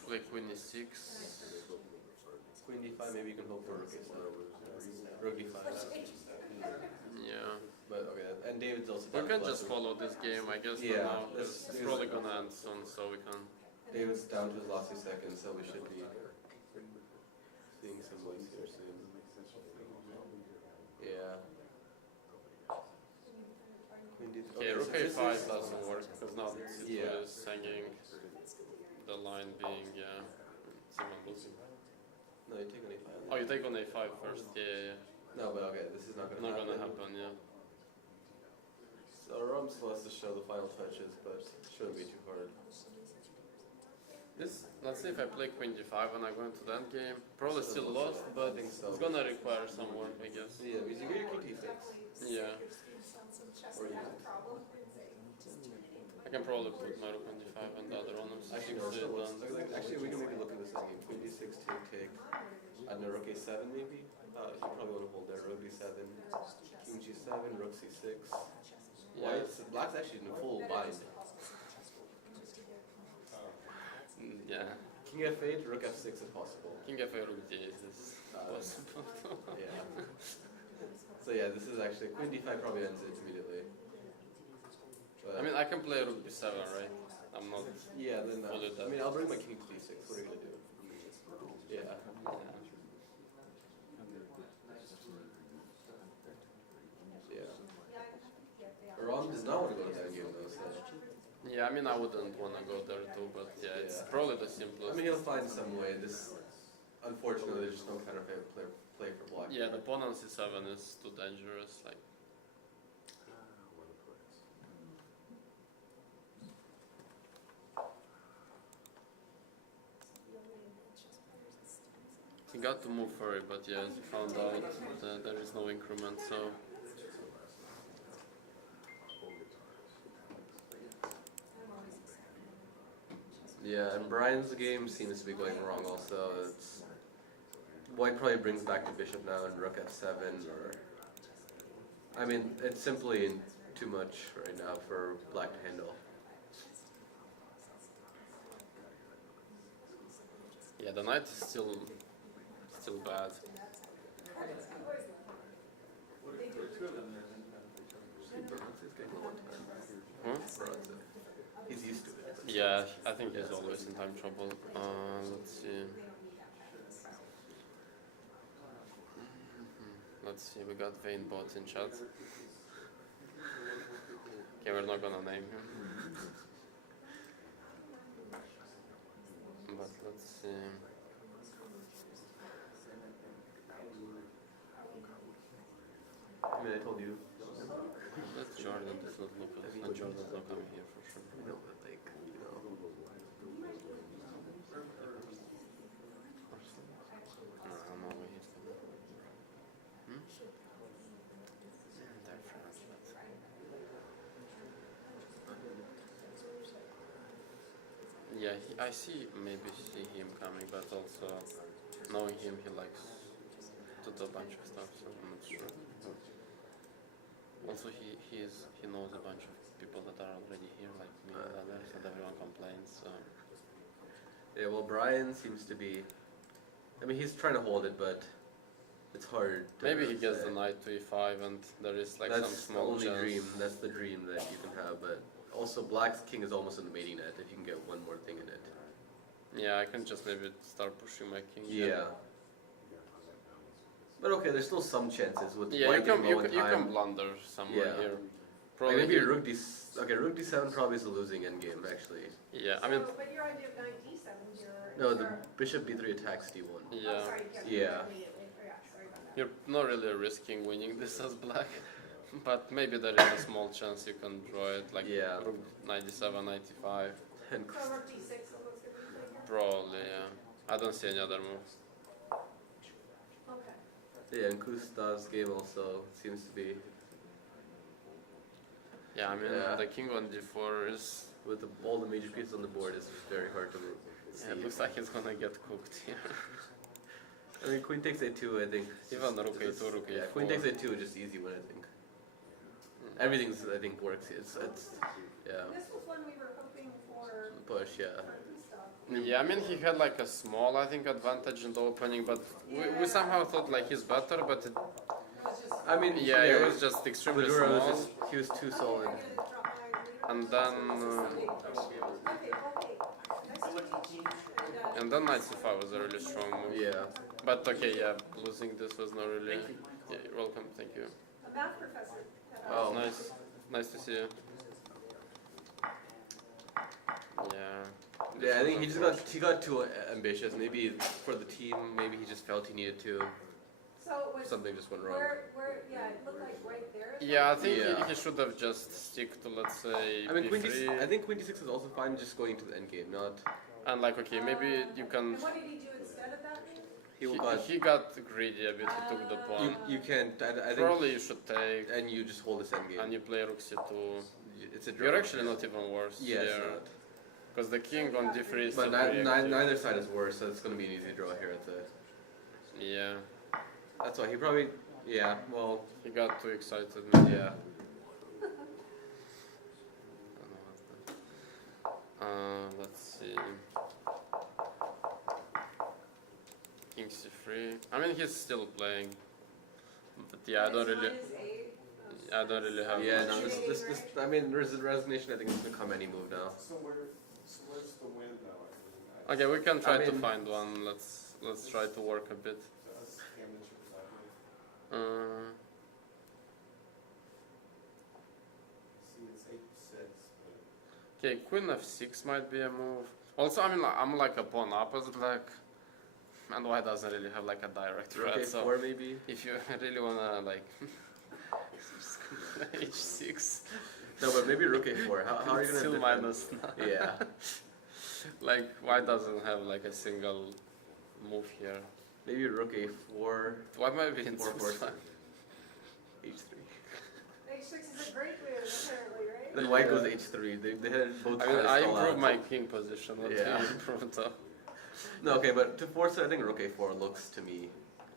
Play queen e6. Queen d5, maybe you can hope for rook a7. Rook d5. Yeah. But okay, and David's also We down can to just last follow this game, I guess, Yeah, for now. this It's is- probably gonna end soon, so we can. David's down to his last 2 seconds, so we should be seeing some moves here soon. Yeah. Queen d3. Okay, rook so this a5 is- doesn't work because now the c2 Yeah. is hanging. The line being, yeah, Simon losing. No, you take on a5. Oh, you take on a5 first, yeah. No, but okay, this is not gonna Not happen. gonna happen, yeah. So Rom still has to show the final touches, but it shouldn't be too hard. This, let's see if I play queen d5 and I go into the endgame. Probably still lost, but think so. it's gonna require some work, I guess. Yeah, because you get your king d6. Yeah. Or you I can probably put my rook on d5 and the other one is actually, no, still looks, actually, we can maybe look at this endgame. Queen d6, take. I don't know, rook a7 maybe? You probably want to hold there. Rook d7, king g7, rook c6. Yeah. Black's actually in full bind. Yeah. King f8, rook f6 is possible. King f8, rook d8 is possible. Yeah. So yeah, this is actually, queen d5 probably ends it immediately. But, I mean, I can play rook b7, right? I'm not. yeah, then fully I mean, I'll bring my king to d6. What are you gonna do? Yeah. Yeah. Rom does not want to go to that game though, so. Yeah, I mean, I wouldn't want to go there too, but yeah, it's Yeah. probably the I simplest. mean, he'll find some way. This, unfortunately, there's just no counter play for black. Yeah, the pawn on c7 is too dangerous. Like, He got to move for it, but yeah, he found out that there is no increment, so. Yeah, and Brian's game seems to be going wrong also. It's White probably brings back the bishop now and rook f7, or I mean, it's simply too much right now for black to handle. Yeah, the knight is still bad. Hmm? He's used to it. Yeah, I think he's always in time trouble. Let's see. Let's see, we got Vayne bot in chat. Okay, we're not gonna name him. But let's see. I mean, I told you. That's Jordan does not look us. And Jordan's not coming here for sure. I know, but like, you know. No, I don't know where he's coming. Hmm? They're friends, but... Yeah, I maybe see him coming, but also knowing him, he likes to do a bunch of stuff, so I'm not sure. Also, he knows a bunch of people that are already here, like me and others, and everyone complains. So. Yeah, well, Brian seems to be. I mean, he's trying to hold it, but it's hard. Maybe he gets the knight to e5, and there is like some small That's the only chance. dream. That's the dream that you can have, but also Black's king is almost in the mating net. If you can get one more thing in it. Yeah, I can just maybe start pushing my king. Yeah. But okay, there's still some chances with Yeah, White getting low in you time. can blunder somewhere Yeah. here. Like Probably maybe here. rook d7 probably is a losing endgame actually. Yeah, I mean, So, but your idea of knight d7 here. No, is the there- bishop b3 attacks d1. Oh, yeah, sorry, you can't Yeah. immediately. Oh, yeah, sorry about that. you're not really risking winning this as black, but maybe there is a small chance you can draw it, like Yeah. rook 97, 95. And So rook d6 is what's going to be played here? Probably, yeah. I don't see any other moves. Okay. yeah, and Kustav's game also seems to be Yeah, I mean, Yeah. the king on d4 is... with all the major pieces on the board is very hard to see. Yeah, it looks like it's gonna get cooked here. I mean, queen takes a2, I think. Even rook a2, rook Yeah, a4. queen takes a2 is just easy one, I think. Everything's, I think, works. It's yeah, This was when we were hoping for push, yeah. stuff. Yeah, I mean, he had like a small, I think, advantage in the opening, but we somehow thought like he's better, but it, It was just. I mean, yeah, it was just extremely Maduro was small. just, he was too solid. And then, and then knight c5 was a really strong move. Yeah. But okay, yeah, losing this was not really... Yeah, you're welcome, thank you. A math professor. Oh. Nice to see you. Yeah. Yeah, I think he got too ambitious. Maybe for the team, maybe he just felt he needed to. So it was. Something just went wrong. Yeah, it looked like right there. Yeah, I think Yeah. he should have just stick to, let's say, I mean, b3. I think queen d6 is also fine, just going to the endgame, not. And like, okay, maybe you can... And what did he do instead of that? He He got greedy a bit, he took the pawn. you can't. I think. Probably you should take, And you just hold this endgame. and you play rook c2. It's a draw. You're actually not even worse Yeah, it's here. not. Because the king on d3 is But still pretty active. neither side is worse, so it's going to be an easy draw here at the. Yeah, That's why he probably. Yeah, well, he got too excited. yeah. Let's see. King c3. I mean, he's still playing. But yeah, I don't really have Yeah, much. no, this I mean, resignation, I think it's become any move now. So where's the win though? Okay, we can try to mean- find one. Let's try to work a bit. Uh, See, it's 8-6, okay, queen f6 might be a move. Also, I mean, I'm like a pawn opposite, like, and white doesn't really have like a direct Rook threat. So a4 maybe. if you really wanna like h6, No, but maybe rook a4. How are you it's gonna still defend? -9. Yeah. Like white doesn't have like a single move here. Maybe rook a4. What might be in Four, four, Swiss? h3. H6 is a great move, apparently, right? Then white goes h3. They had both. I mean, try to I stall improved out. my king position. What Yeah. do you improve though? No, okay, but to force it, I think rook a4 looks to me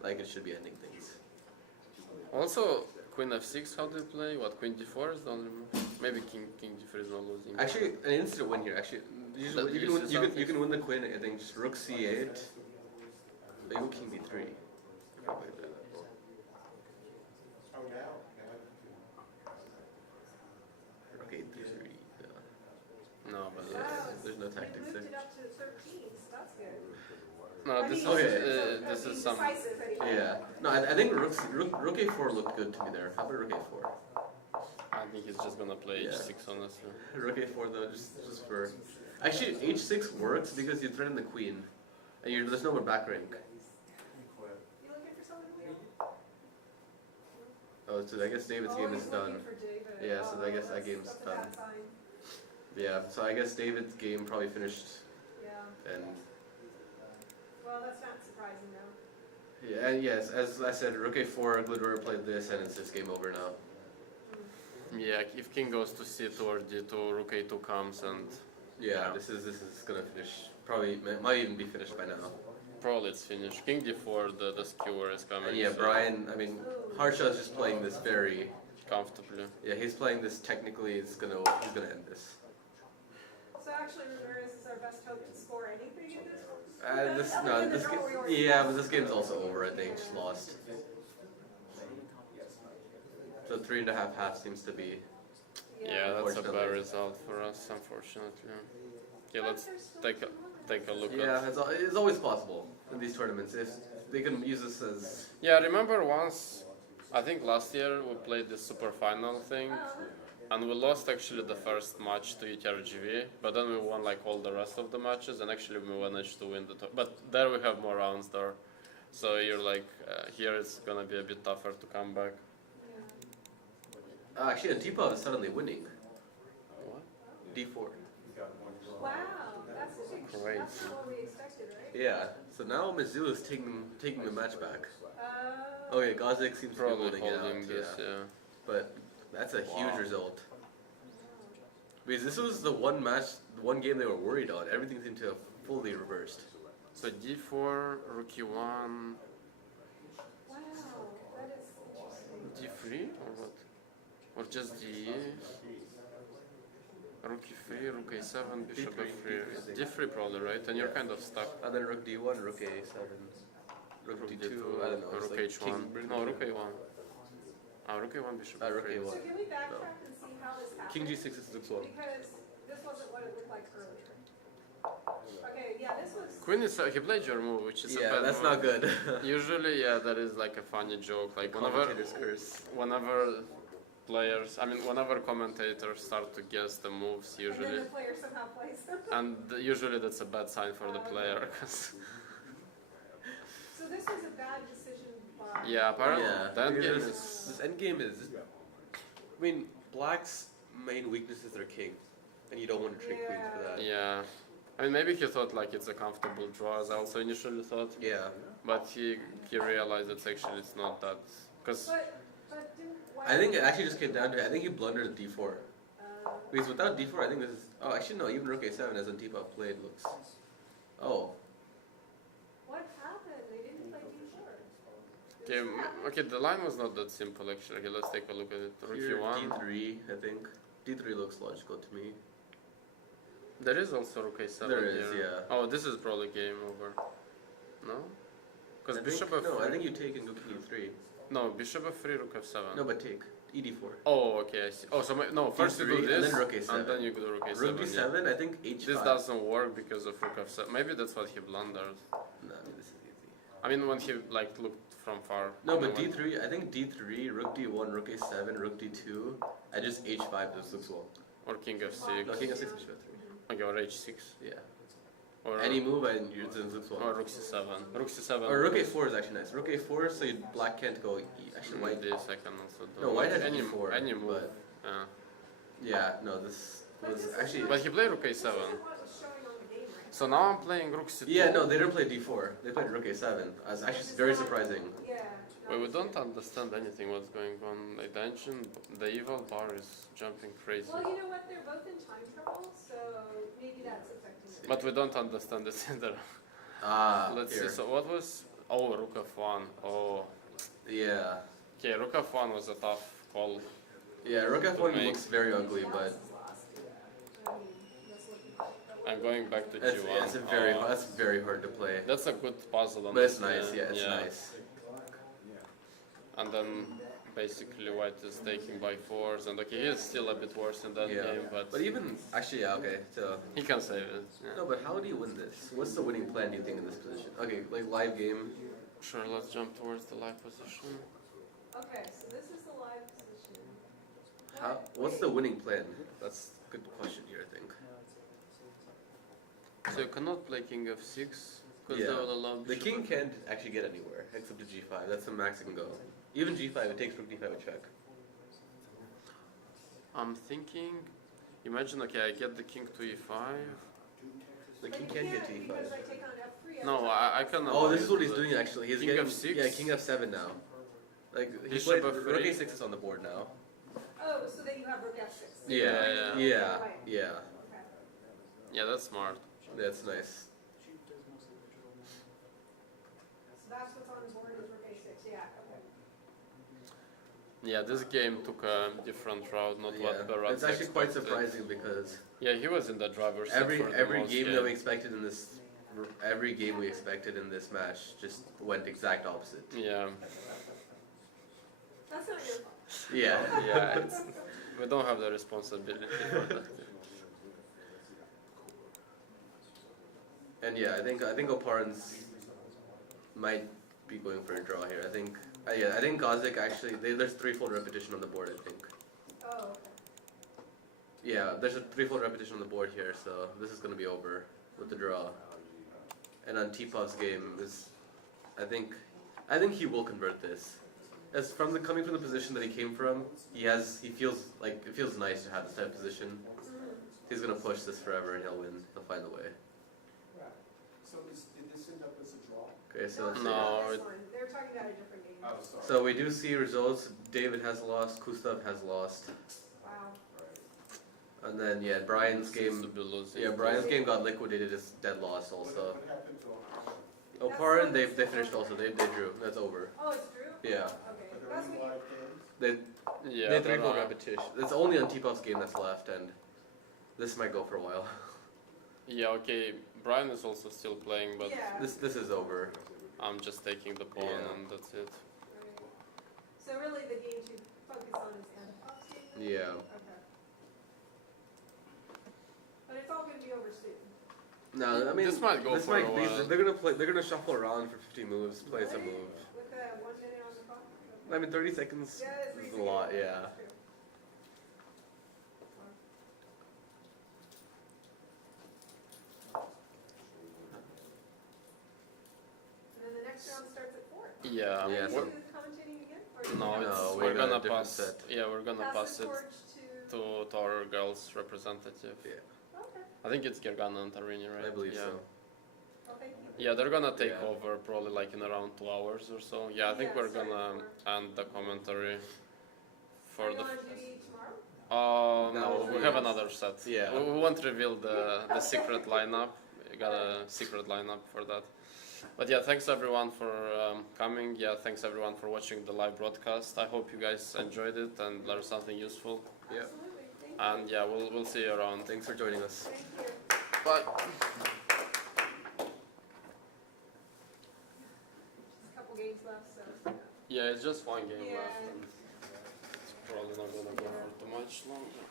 like it should be ending things. Also, queen f6. How do you play? What, queen d4 is the only move? Maybe king d4 is not losing. Actually, an instant win here. Actually, That you you can win. see You can win the queen. I think just rook c8. Maybe king d3. If I play that. Oh, now. Rook a3. No, but Yeah, Wow, there's no we tactics moved there. it up to 13, so that's good. no, I this mean, is Okay. this is some. decisive anyway. Yeah. No, I think rook a4 looked good to me there. How about rook a4? I think he's just gonna play Yeah. h6 honestly. Rook a4 though, just for. Actually, h6 works because you threaten the queen, and there's no more back rank. You looking for someone to win? Oh, so I guess David's Oh, game he's is looking done. for David. Yeah, so I guess that that's- game's that's a done. bad sign. Yeah, so I guess David's game probably finished, Yeah, and well, that's not surprising though. yeah, and yes, as I said, rook a4, Glidor played this, and it's just game over now. Yeah, if king goes to c2 or d2, rook a2 comes and Yeah, Yeah. this is gonna finish. Probably might even be finished by now. probably it's finished. King d4, the skewer is coming. And yeah, so Brian. I mean, Harsha is just playing this very. comfortably. Yeah, he's playing this technically. He's gonna end this. So actually, Ramirez is our best hope to score anything in this one? This Other no, than the this draw we game. already Yeah, lost. but this game's also over. I think just lost. So 3.5 half seems to be. Yeah, that's a bad Unfortunately. result for us, unfortunately. Okay, But let's there's still take a two more. take a look Yeah, at. it's always possible in these tournaments if they can use this as. Yeah, I remember once, I think last year we played the super final thing, and we lost actually the first match to ETRGV, but then we won like all the rest of the matches, and actually we managed to win the. But there we have more rounds there, so you're like here it's gonna be a bit tougher to come back. Actually, Antipa is suddenly winning. What? D4. Wow, that's a big, Great. that's not what we expected, right? Yeah. So now Mizzou is taking the match back. Oh, Okay, Gozik seems to be Probably holding it holding out. this, Yeah. yeah. But that's a huge Wow. result. Because this was the one match, the one game they were worried on. Everything seemed to have fully reversed. So d4, rook e1, wow, that is interesting. d3 or what? Or just d? Rook e3, rook a7, bishop D3, f3. It's D3. d3 probably, right? And you're Yeah. kind of stuck. And then rook d1, rook a7, rook Rook d2. I don't know. or It's rook like h1. king, No, rook a1. Ah, rook a1, bishop rook f3. a1. So can we backtrack and see how this happened? King g6 is looks well. Because this wasn't what it looked like earlier. Okay, yeah, this was. Queen is he played your move, which is a Yeah, bad that's move. not good. Usually, yeah, that is like a funny joke. Like Commentator's curse. whenever players, I mean, whenever commentators start to guess the moves, And usually, then the player somehow plays them. and usually that's a bad sign for the player. 'Cause So this was a bad decision by. yeah, apparently Yeah, the endgame because is. this endgame is. I mean, Black's main weakness is their king, and you don't want to trick queens for that. Yeah, I mean, maybe he thought like it's a comfortable draw, as I also initially thought, Yeah. but he realized that actually it's not that. Because But didn't. Why I think it actually just came down to. I think he blundered d4. Because without d4, I think this is. Oh, actually no. Even rook a7 as Antipa played looks. Oh. What happened? They didn't play d4. okay, the line was not that simple actually. Okay, let's take a look at it. Rook Here, e1. d3, I think. D3 looks logical to me. There is also rook a7 There is, here. yeah. Oh, this is probably game over. No? Because I bishop think, f3. No, I think you take and go king e3. No, bishop f3, rook f7. No, but take. ed4. Oh, okay, I see. Oh, so no, first you do D3, this, and then rook a7. and then you do rook a7. Rook yeah. d7, I think h5. This doesn't work because of rook f7. Maybe that's what he blundered. No, I mean, this is easy. I mean, when he like looked from far. No, you but know, when- d3, I think d3, rook d1, rook a7, rook d2, I just h5, this looks well. Or king f6. No, king f6, bishop f3. Okay, or h6. Yeah. Or Any move, and it looks well. or rook c7. Rook c7. Or rook a4 is actually nice. Rook a4, so black can't go actually white. This I can also do. No, white has any, e4, any move. but- Yeah, no, this was actually. But he played rook a7. This isn't what was showing on the game right So now I'm playing rook c2. Yeah, no, they didn't play d4. They played rook a7. That's actually very surprising. Yeah. Well, we don't understand anything what's going on. Like the engine, the evil bar is jumping crazy. Well, you know what? They're both in time trouble, so maybe that's affecting them. But we don't understand this either. Let's Here. see. So what was? Oh, rook f1. Oh, Yeah. okay. Rook f1 was a tough call. Yeah, rook f1 looks very ugly, but I mean, that's looking like I'm going back to that's, g1. that's very hard to play. That's a good puzzle. But it's honestly. nice, yeah, it's nice. And then basically white is taking by fours, and okay, he is still a bit worse in that game, But even, actually, yeah, okay, so. he can save it. Yeah. No, but how do you win this? What's the winning plan, do you think, in this position? Okay, like live game. Sure, let's jump towards the live position. Okay, so this is the live position. What's the winning plan? That's a good question here, I think. So you cannot play king f6, because Yeah. they will allow The bishop king can't actually get anywhere, except to g5. That's the max it can go. Even g5, it takes rook d5 a check. I'm thinking, imagine, okay, I get the king to e5. The But king you can't get can't, to because e5. I take on F3. No, I can. Oh, this is what avoid he's the- doing actually. He's King getting f6? Yeah, king f7 now. Like he Bishop played f3. rook a6 is on the board now. Oh, so that you have rook F6. Yeah. Yeah. Okay. Yeah, that's smart. That's nice. So that's what's on the board is rook A6, yeah, okay. Yeah, this game took a different route, not what Yeah. Barat It's actually quite expected. surprising because Yeah, he was in the driver's seat every for the every most game game. that we expected in this match just went exact opposite. Yeah, That's not your fault. Yeah. yeah, we don't have the responsibility for that. And yeah, I think Oparin's might be going for a draw here. I think Gozik actually there's threefold repetition on the board. I think. Oh, okay. Yeah, there's a threefold repetition on the board here, so this is going to be over with the draw. And on T-Puff's game is, I think he will convert this. As coming from the position that he came from, he feels like it feels nice to have this type of position. He's going to push this forever and he'll win. He'll find the way. So did this end up as a draw? Okay, so let's see. No, This one. They were talking about a different game. Oh, sorry. So we do see results. David has lost. Gustav has lost. Wow. And then yeah, Brian's Seems to game. be losing. Yeah, Brian's game got liquidated as dead lost also. What happened to O'Connor? Oparin, they finished also. They drew. That's over. Oh, it's Drew? Yeah. Okay, Are there that's any what you, live games? They Yeah, they there threefold are. repetition. It's only on T-Puff's game that's left, and this might go for a while. Yeah, okay. Brian is also still playing, but yeah. This is over. I'm just taking the pawn Yeah. and that's it. Right. So really the game to focus on is Antipop's game? then? Yeah. Okay. But it's all gonna be over soon. No, I mean This might go for a while. They're gonna play. They're gonna shuffle around for 50 moves, play some Really? move. With the 1 minute on the clock? I mean, 30 seconds Yeah, it's is a pretty lot. good. Yeah. That's true. And then the next round starts at 4. Yeah. Are Yeah, you so- doing the commentating again? Or you No, gonna it's, we we're got a gonna different pass. set. Yeah, we're gonna pass the it torch to... to our girls' representative. Yeah. Okay. I think it's Gergana and Tarini, right? I believe yeah. so. Well, thank you. Yeah, they're gonna take Yeah. over probably like in around 2 hours or so. Yeah, I think Yeah, we're sorry gonna end the commentary Are for you the. on duty tomorrow? No, we have another set. Yeah. We won't reveal the secret lineup. We got a secret lineup for that. But yeah, thanks everyone for coming. Yeah, thanks everyone for watching the live broadcast. I hope you guys enjoyed it and learned something useful. Yeah. Absolutely. Thank you. And yeah, we'll see you around. Thanks for joining us. Thank you. Bye. Just a couple games left, so. Yeah, it's just one game Yeah. left. And it's probably not gonna go for too much longer.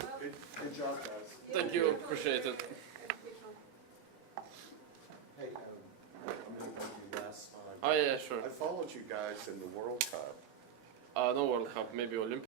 Well, Good job, guys. yeah, Thank you, definitely appreciate very it. educational. Hey, I'm gonna go to last time. Oh yeah, sure. I followed you guys in the World Cup. No World Cup, maybe Olympic.